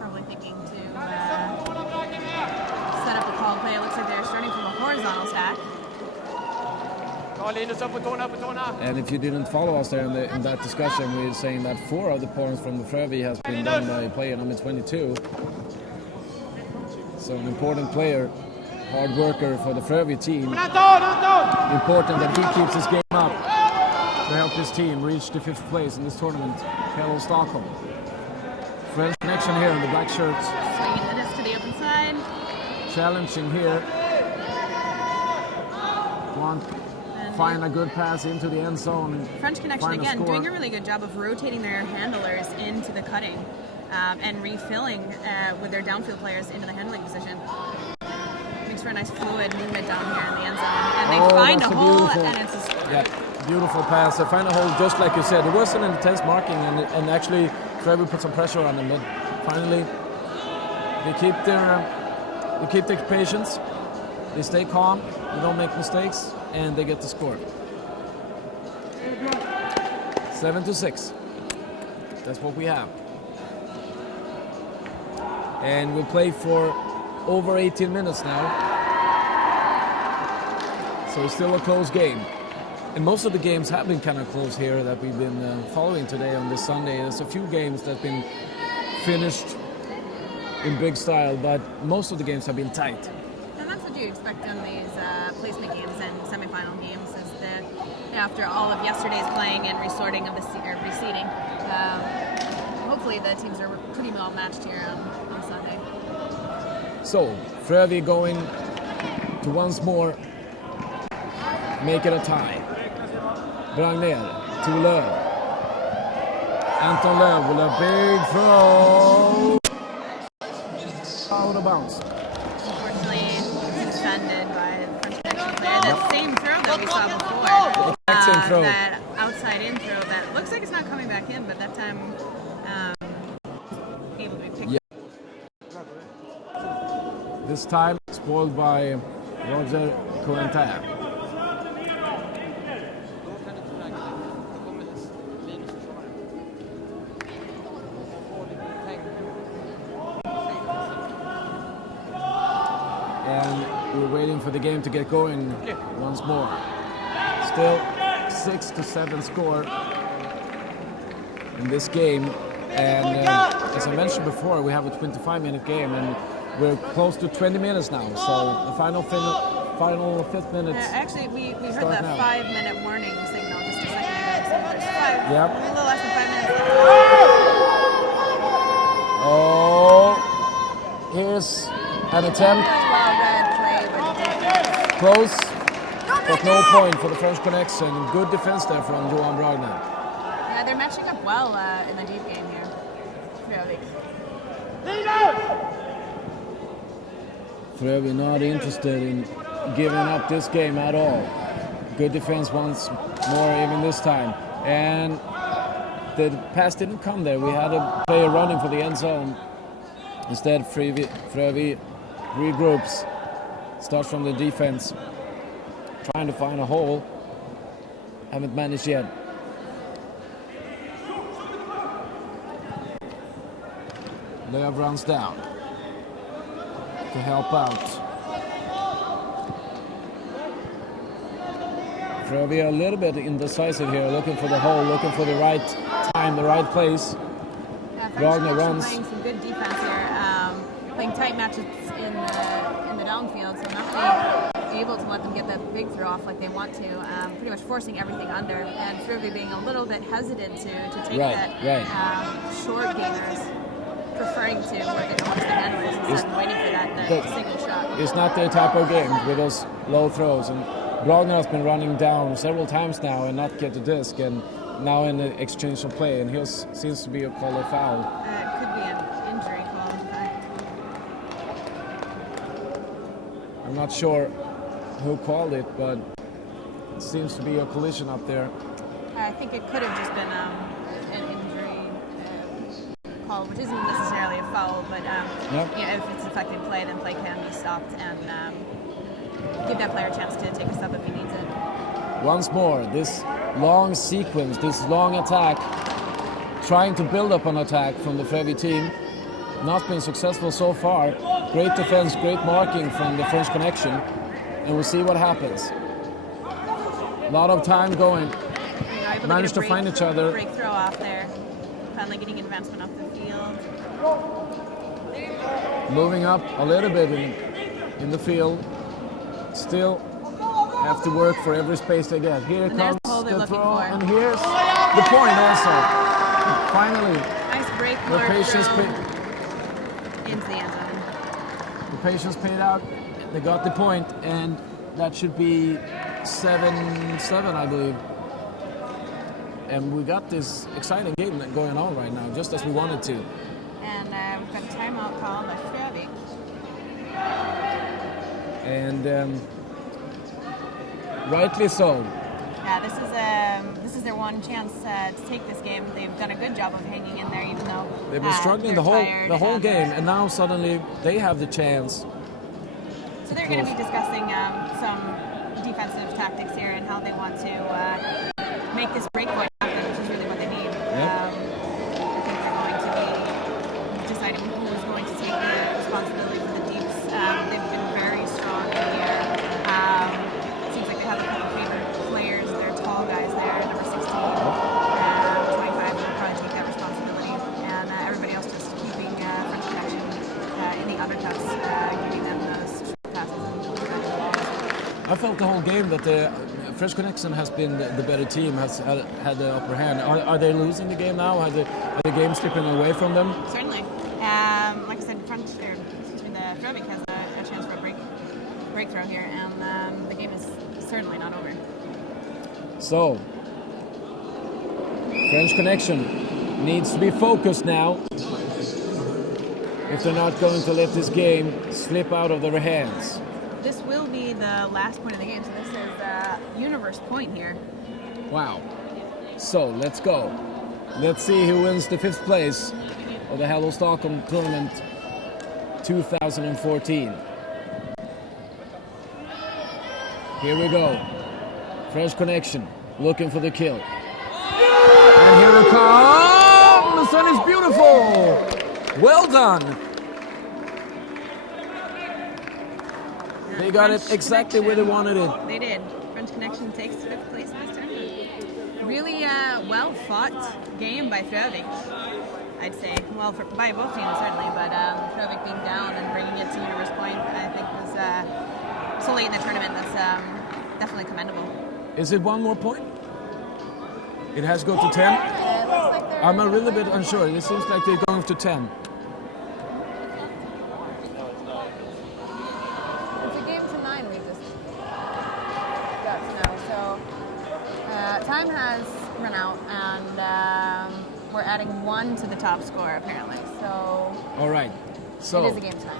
Probably thinking to set up the call play. It looks like they're starting from a horizontal stack. Ta Linus upp på tårna, upp på tårna! And if you didn't follow us there in that discussion, we were saying that 4 of the points from the Frövi has been done by player number 22. So an important player, hard worker for the Frövi team. Important that he keeps his game up to help his team reach the 5th place in this tournament, Hello Stockholm. French Connection here in the black shirts. Swinging the disc to the open side. Challenging here. Find a good pass into the end zone. And French Connection find a again score. doing a really good job of rotating their handlers into the cutting and refilling with their downfield players into the handling position. Makes for a nice fluid movement down here in the end zone. And they find a hole and it's a score. Yeah, beautiful pass. They find a hole just like you said. It wasn't an intense marking and actually Frövi put some pressure on them, but finally they keep their patience. They stay calm, they don't make mistakes, and they get the score. 7 to 6. That's what we have. And we'll play for over 18 minutes now. So it's still a close game. And most of the games have been kind of close here that we've been following today on this Sunday. There's a few games that have been finished in big style, but most of the games have been tight. And that's what you expect on these placement games and semifinal games is that after all of yesterday's playing and resorting of the reseeding, hopefully the teams are pretty well matched here on Sunday. So, Frövi going to once more make it a tie. Bragner to Löv. Anton Löv with a big throw. Out of bounds. Unfortunately, defended by the French Connection player. That same throw that we saw before. Exact same throw. That outside in throw that looks like it's not coming back in, but that time able to be picked. This time spoiled by Roger Corentin. And we're waiting for the game to get going once more. Still 6 to 7 score in this game. And as I mentioned before, we have a 25-minute game, and we're close to 20 minutes now. So the final 5 minutes. Actually, we heard the Start now. 5-minute warning signal just a second ago. So there's Yep. a little less than 5 minutes. Oh, here's an attempt. Well read play with the defense. Close, but no point for the French connection. Good defense there from Johan Bragner. Yeah, they're matching up well in the deep game here. Frövi not interested in giving up this game at all. Good defense once more even this time. And the pass didn't come there. We had a player running for the end zone. Instead, Frövi regroups, starts from the defense, trying to find a hole. Haven't managed yet. Lööf runs down to help out. Frövi a little bit indecisive here, looking for the hole, looking for the right time, the right place. Bragner runs. Playing some good defense here, playing tight matches in the downfield, so not being able to let them get that big throw off like they want to. Pretty much forcing everything under, and Frövi being a little bit hesitant to take short gainers, preferring to work it amongst the handlers instead of waiting for that single shot. It's not their type of game with those low throws, and Bragner has been running down several times now and not get the disc, and now in the exchange of play, and he seems to be a call of foul. It could be an injury call, in fact. I'm not sure who called it, but it seems to be a collision up there. I think it could have just been an injury call, which isn't necessarily a foul, but if it's affecting play, then play can be stopped and give that player a chance to take a step if he needs it. Once more, this long sequence, this long attack, trying to build up an attack from the Frövi team. Not been successful so far. Great defense, great marking from the French connection, and we'll see what happens. A lot of time going. Managed to find each other. Break throw off there. Finally getting advancement up the field. Moving up a little bit in the field. Still have to work for every space they get. Here comes the throw, and here's the point also. Finally, nice break. The patience into the end zone. The patience paid out. They got the point, and that should be 7-7, I believe. And we got this exciting game going on right now, just as we wanted to. And we've got a timeout call by Frövi. And rightly so. Yeah, this is their one chance to take this game. They've done a good job of hanging in there, even though they've been struggling the whole game, and now suddenly they have the chance. So they're going to be discussing some defensive tactics here and how they want to make this breakpoint happen, which is really what they need. I think they're going to be deciding who is going to take the responsibility for the deeps. They've been very strong in here. Seems like they have a couple of favorite players. They're tall guys there, number 16, 25 will probably take that responsibility. And everybody else just keeping French connection in the undercuts, giving them those short passes and I felt the whole game that the French connection has been the better team, has had the upper hand. Are they losing the game now? Are the game slipping away from them? Certainly. Like I said, the Frövi has a chance for a breakthrough here, and the game is certainly not over. So, French connection needs to be focused now if they're not going to let this game slip out of their hands. This will be the last point of the game, so this is universe point here. Wow. So, let's go. Let's see who wins the 5th place of the Hello Stockholm Tournament 2014. Here we go. French connection, looking for the kill. And here it comes! The sun is beautiful! Well done! They got it exactly where they wanted it. They did. French connection takes 5th place in this tournament. Really well fought game by Frövi. I'd say. Well, by both teams certainly, but Frövik being down and bringing it to Universe Point, I think was so late in the tournament. That's definitely commendable. Is it one more point? It has go to 10? It looks like they're I'm a little bit unsure. It seems like they're going to 10. It's a game to 9 we just got to know. So time has run out, and we're adding 1 to the top score apparently. So All right. So it is a game to 9.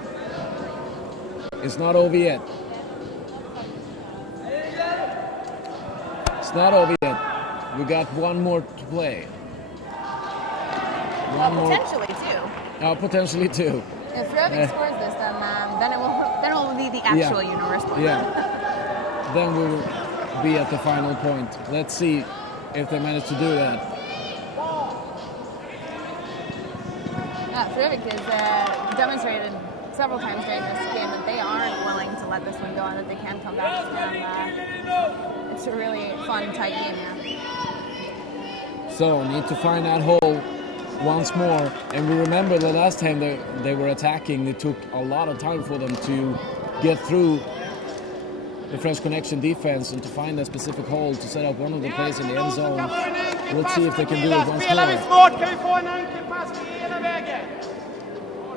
it's not over yet. It's not over yet. We got one more to play. One more. Potentially too. Potentially two. If Frövik scores this, then it will be the actual Universe Point. Yeah. Then we will be at the final point. Let's see if they manage to do that. Frövik has demonstrated several times during this game that they aren't willing to let this one go and that they can come back. And it's a really fun, tight game here. So need to find that hole once more. And we remember the last time they were attacking, it took a lot of time for them to get through the French Connection defense and to find a specific hole to set up one of the plays in the end zone. Let's see if they can do it once more.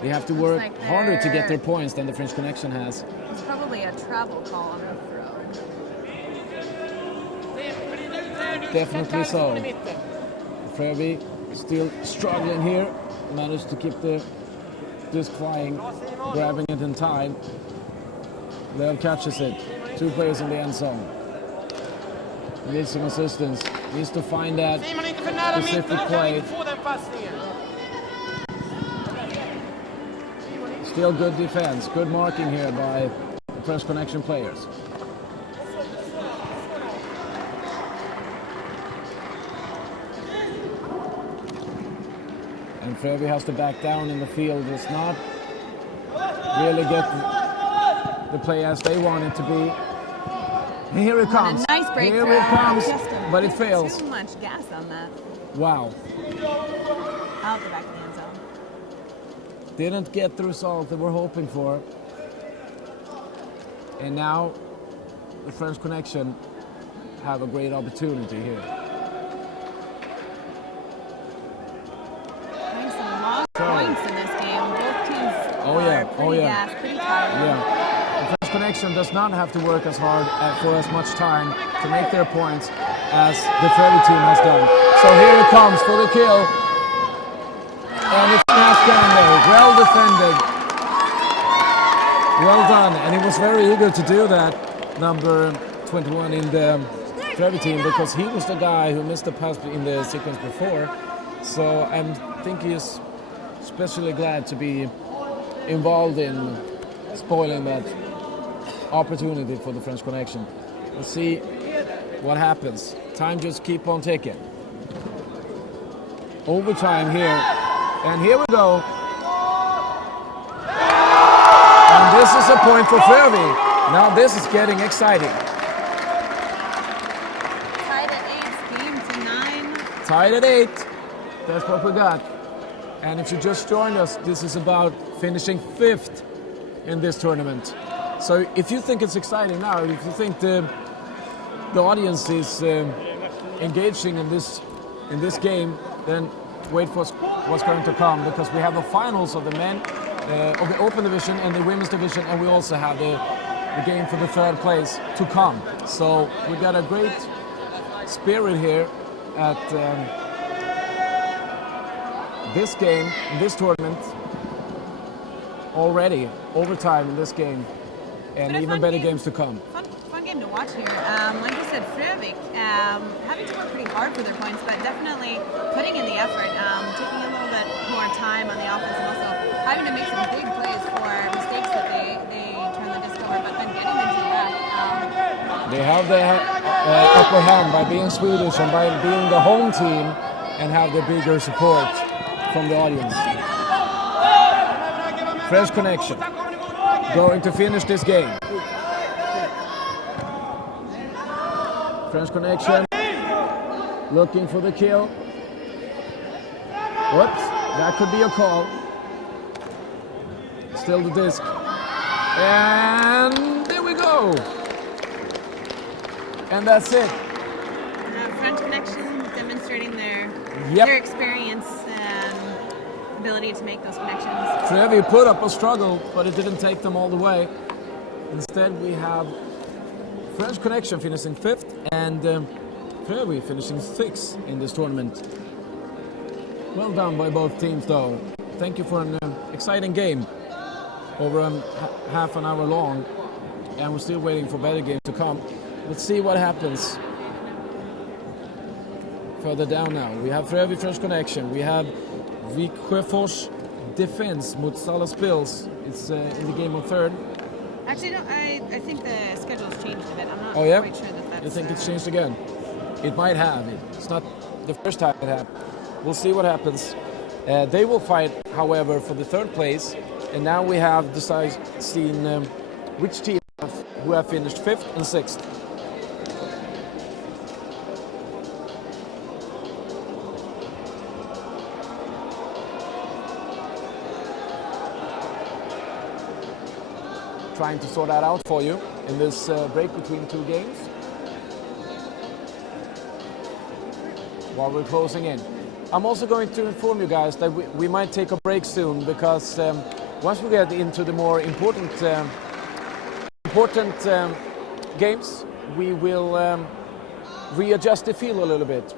They have to work harder to get their points than the French Connection has. It's probably a travel call on the throw. Definitely so. Frövik still struggling here. Managed to keep the disc flying, grabbing it in time. Lev catches it. 2 players in the end zone. Needs some assistance. Needs to find that specific play. Still good defense. Good marking here by the French Connection players. And Frövik has to back down in the field. Does not really get the play as they want it to be. And here it comes. A nice break. Here it comes, but it fails. Too much gas on that. Wow. Out the back of the end zone. Didn't get the result they were hoping for. And now the French Connection have a great opportunity here. Having some long points in this game. Both teams are pretty gassed, pretty tired. Yeah. The French Connection does not have to work as hard for as much time to make their points as the Frövik team has done. So here it comes for the kill. And it's passed down there. Well defended. Well done. And he was very eager to do that, number 21 in the Frövik team, because he was the guy who missed the pass in the sequence before. So I think he is especially glad to be involved in spoiling that opportunity for the French Connection. Let's see what happens. Time just keep on ticking. Overtime here. And here we go. And this is a point for Frövik. Now this is getting exciting. Tied at 8, game to 9. Tied at 8. That's what we got. And if you just joined us, this is about finishing 5th in this tournament. So if you think it's exciting now, if you think the audience is engaging in this game, then wait for what's going to come, because we have the finals of the men of the Open Division and the Women's Division, and we also have the game for the 3rd place to come. So we got a great spirit here at this game, this tournament already. Overtime in this game, and even better games to come. Fun game to watch here. Like you said, Frövik having to work pretty hard for their points, but definitely putting in the effort, taking a little bit more time on the offense, and also having to make some big plays for mistakes that they turn the disc over, but then getting them to the back. They have the upper hand by being Swedish and by being the home team, and have the bigger support from the audience. French Connection going to finish this game. French Connection looking for the kill. Whoops, That could be a call. Still the disc. And there we go. And that's it. French connection demonstrating their Yep. their experience and ability to make those connections. Trevi put up a struggle, but it didn't take them all the way. Instead, we have French Connection finishing 5th and Trevi finishing 6th in this tournament. Well done by both teams, though. Thank you for an exciting game over half an hour long, and we're still waiting for better games to come. Let's see what happens further down now. We have Trevi French Connection. We have Viksjöfors Defense mot Salas Bills. It's in the game of 3rd. Actually, no, I think the schedule's changed a bit. I'm not quite sure that that's... You think it's changed again? It might have. It's not the first time it happened. We'll see what happens. They will fight, however, for the 3rd place. And now we have seen which team who have finished 5th and 6th. Trying to sort that out for you in this break between 2 games while we're closing in. I'm also going to inform you guys that we might take a break soon, because once we get into the more important games, we will readjust the field a little bit.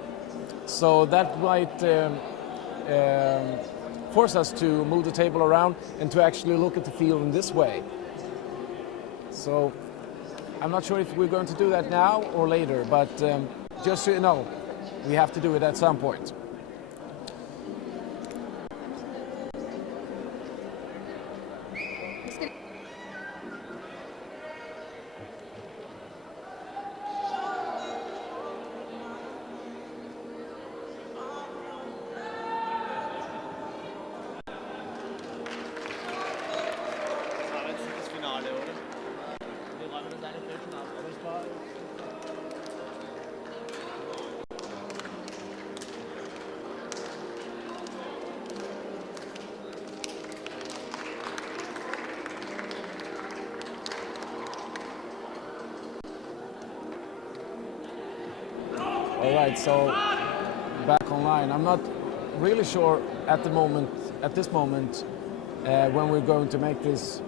So that might force us to move the table around and to actually look at the field in this way. So I'm not sure if we're going to do that now or later, but just so you know, we have to do it at some point. All right, so back online. I'm not really sure at this moment, when we're going to make this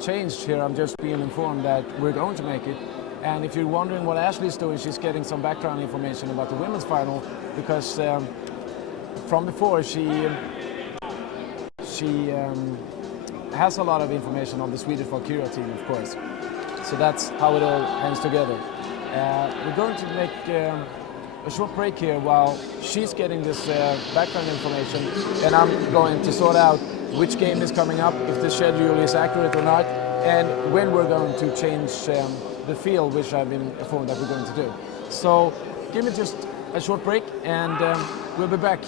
change here. I'm just being informed that we're going to make it. And if you're wondering what Ashley's doing, she's getting some background information about the women's final, because from before she has a lot of information on the Swedish Valkyria team, of course. So that's how it all hangs together. We're going to make a short break here while she's getting this background information, and I'm going to sort out which game is coming up, if the schedule is accurate or not, and when we're going to change the field, which I've been informed that we're going to do. So give me just a short break, and we'll be back.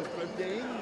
exploding.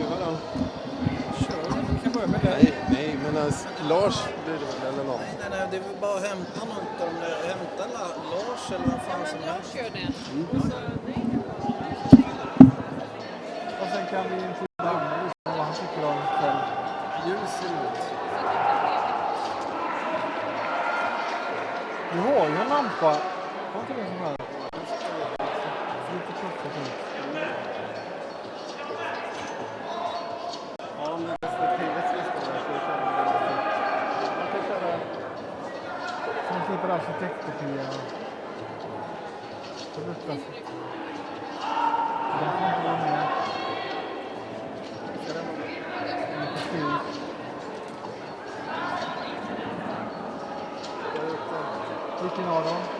intervjua då? Kör, vi kan börja med dig. Nej, men Lars blir det väl eller något? Nej, det är väl bara att hämta något av dem. Hämta Lars eller vad fan som helst. Kör det. Och sen kan vi intervjua Anders om vad han tycker om kväll. Ljus ut. Du har ju en lampa. Har inte du en sån här? Lite klockor ut. Ja, men perspektivet ska stå där så vi kan man kan köra. Sen slipper arkitektkopior. Produktklass. Den får inte vara med. Ska den vara med? Lite stil. Vilken av dem?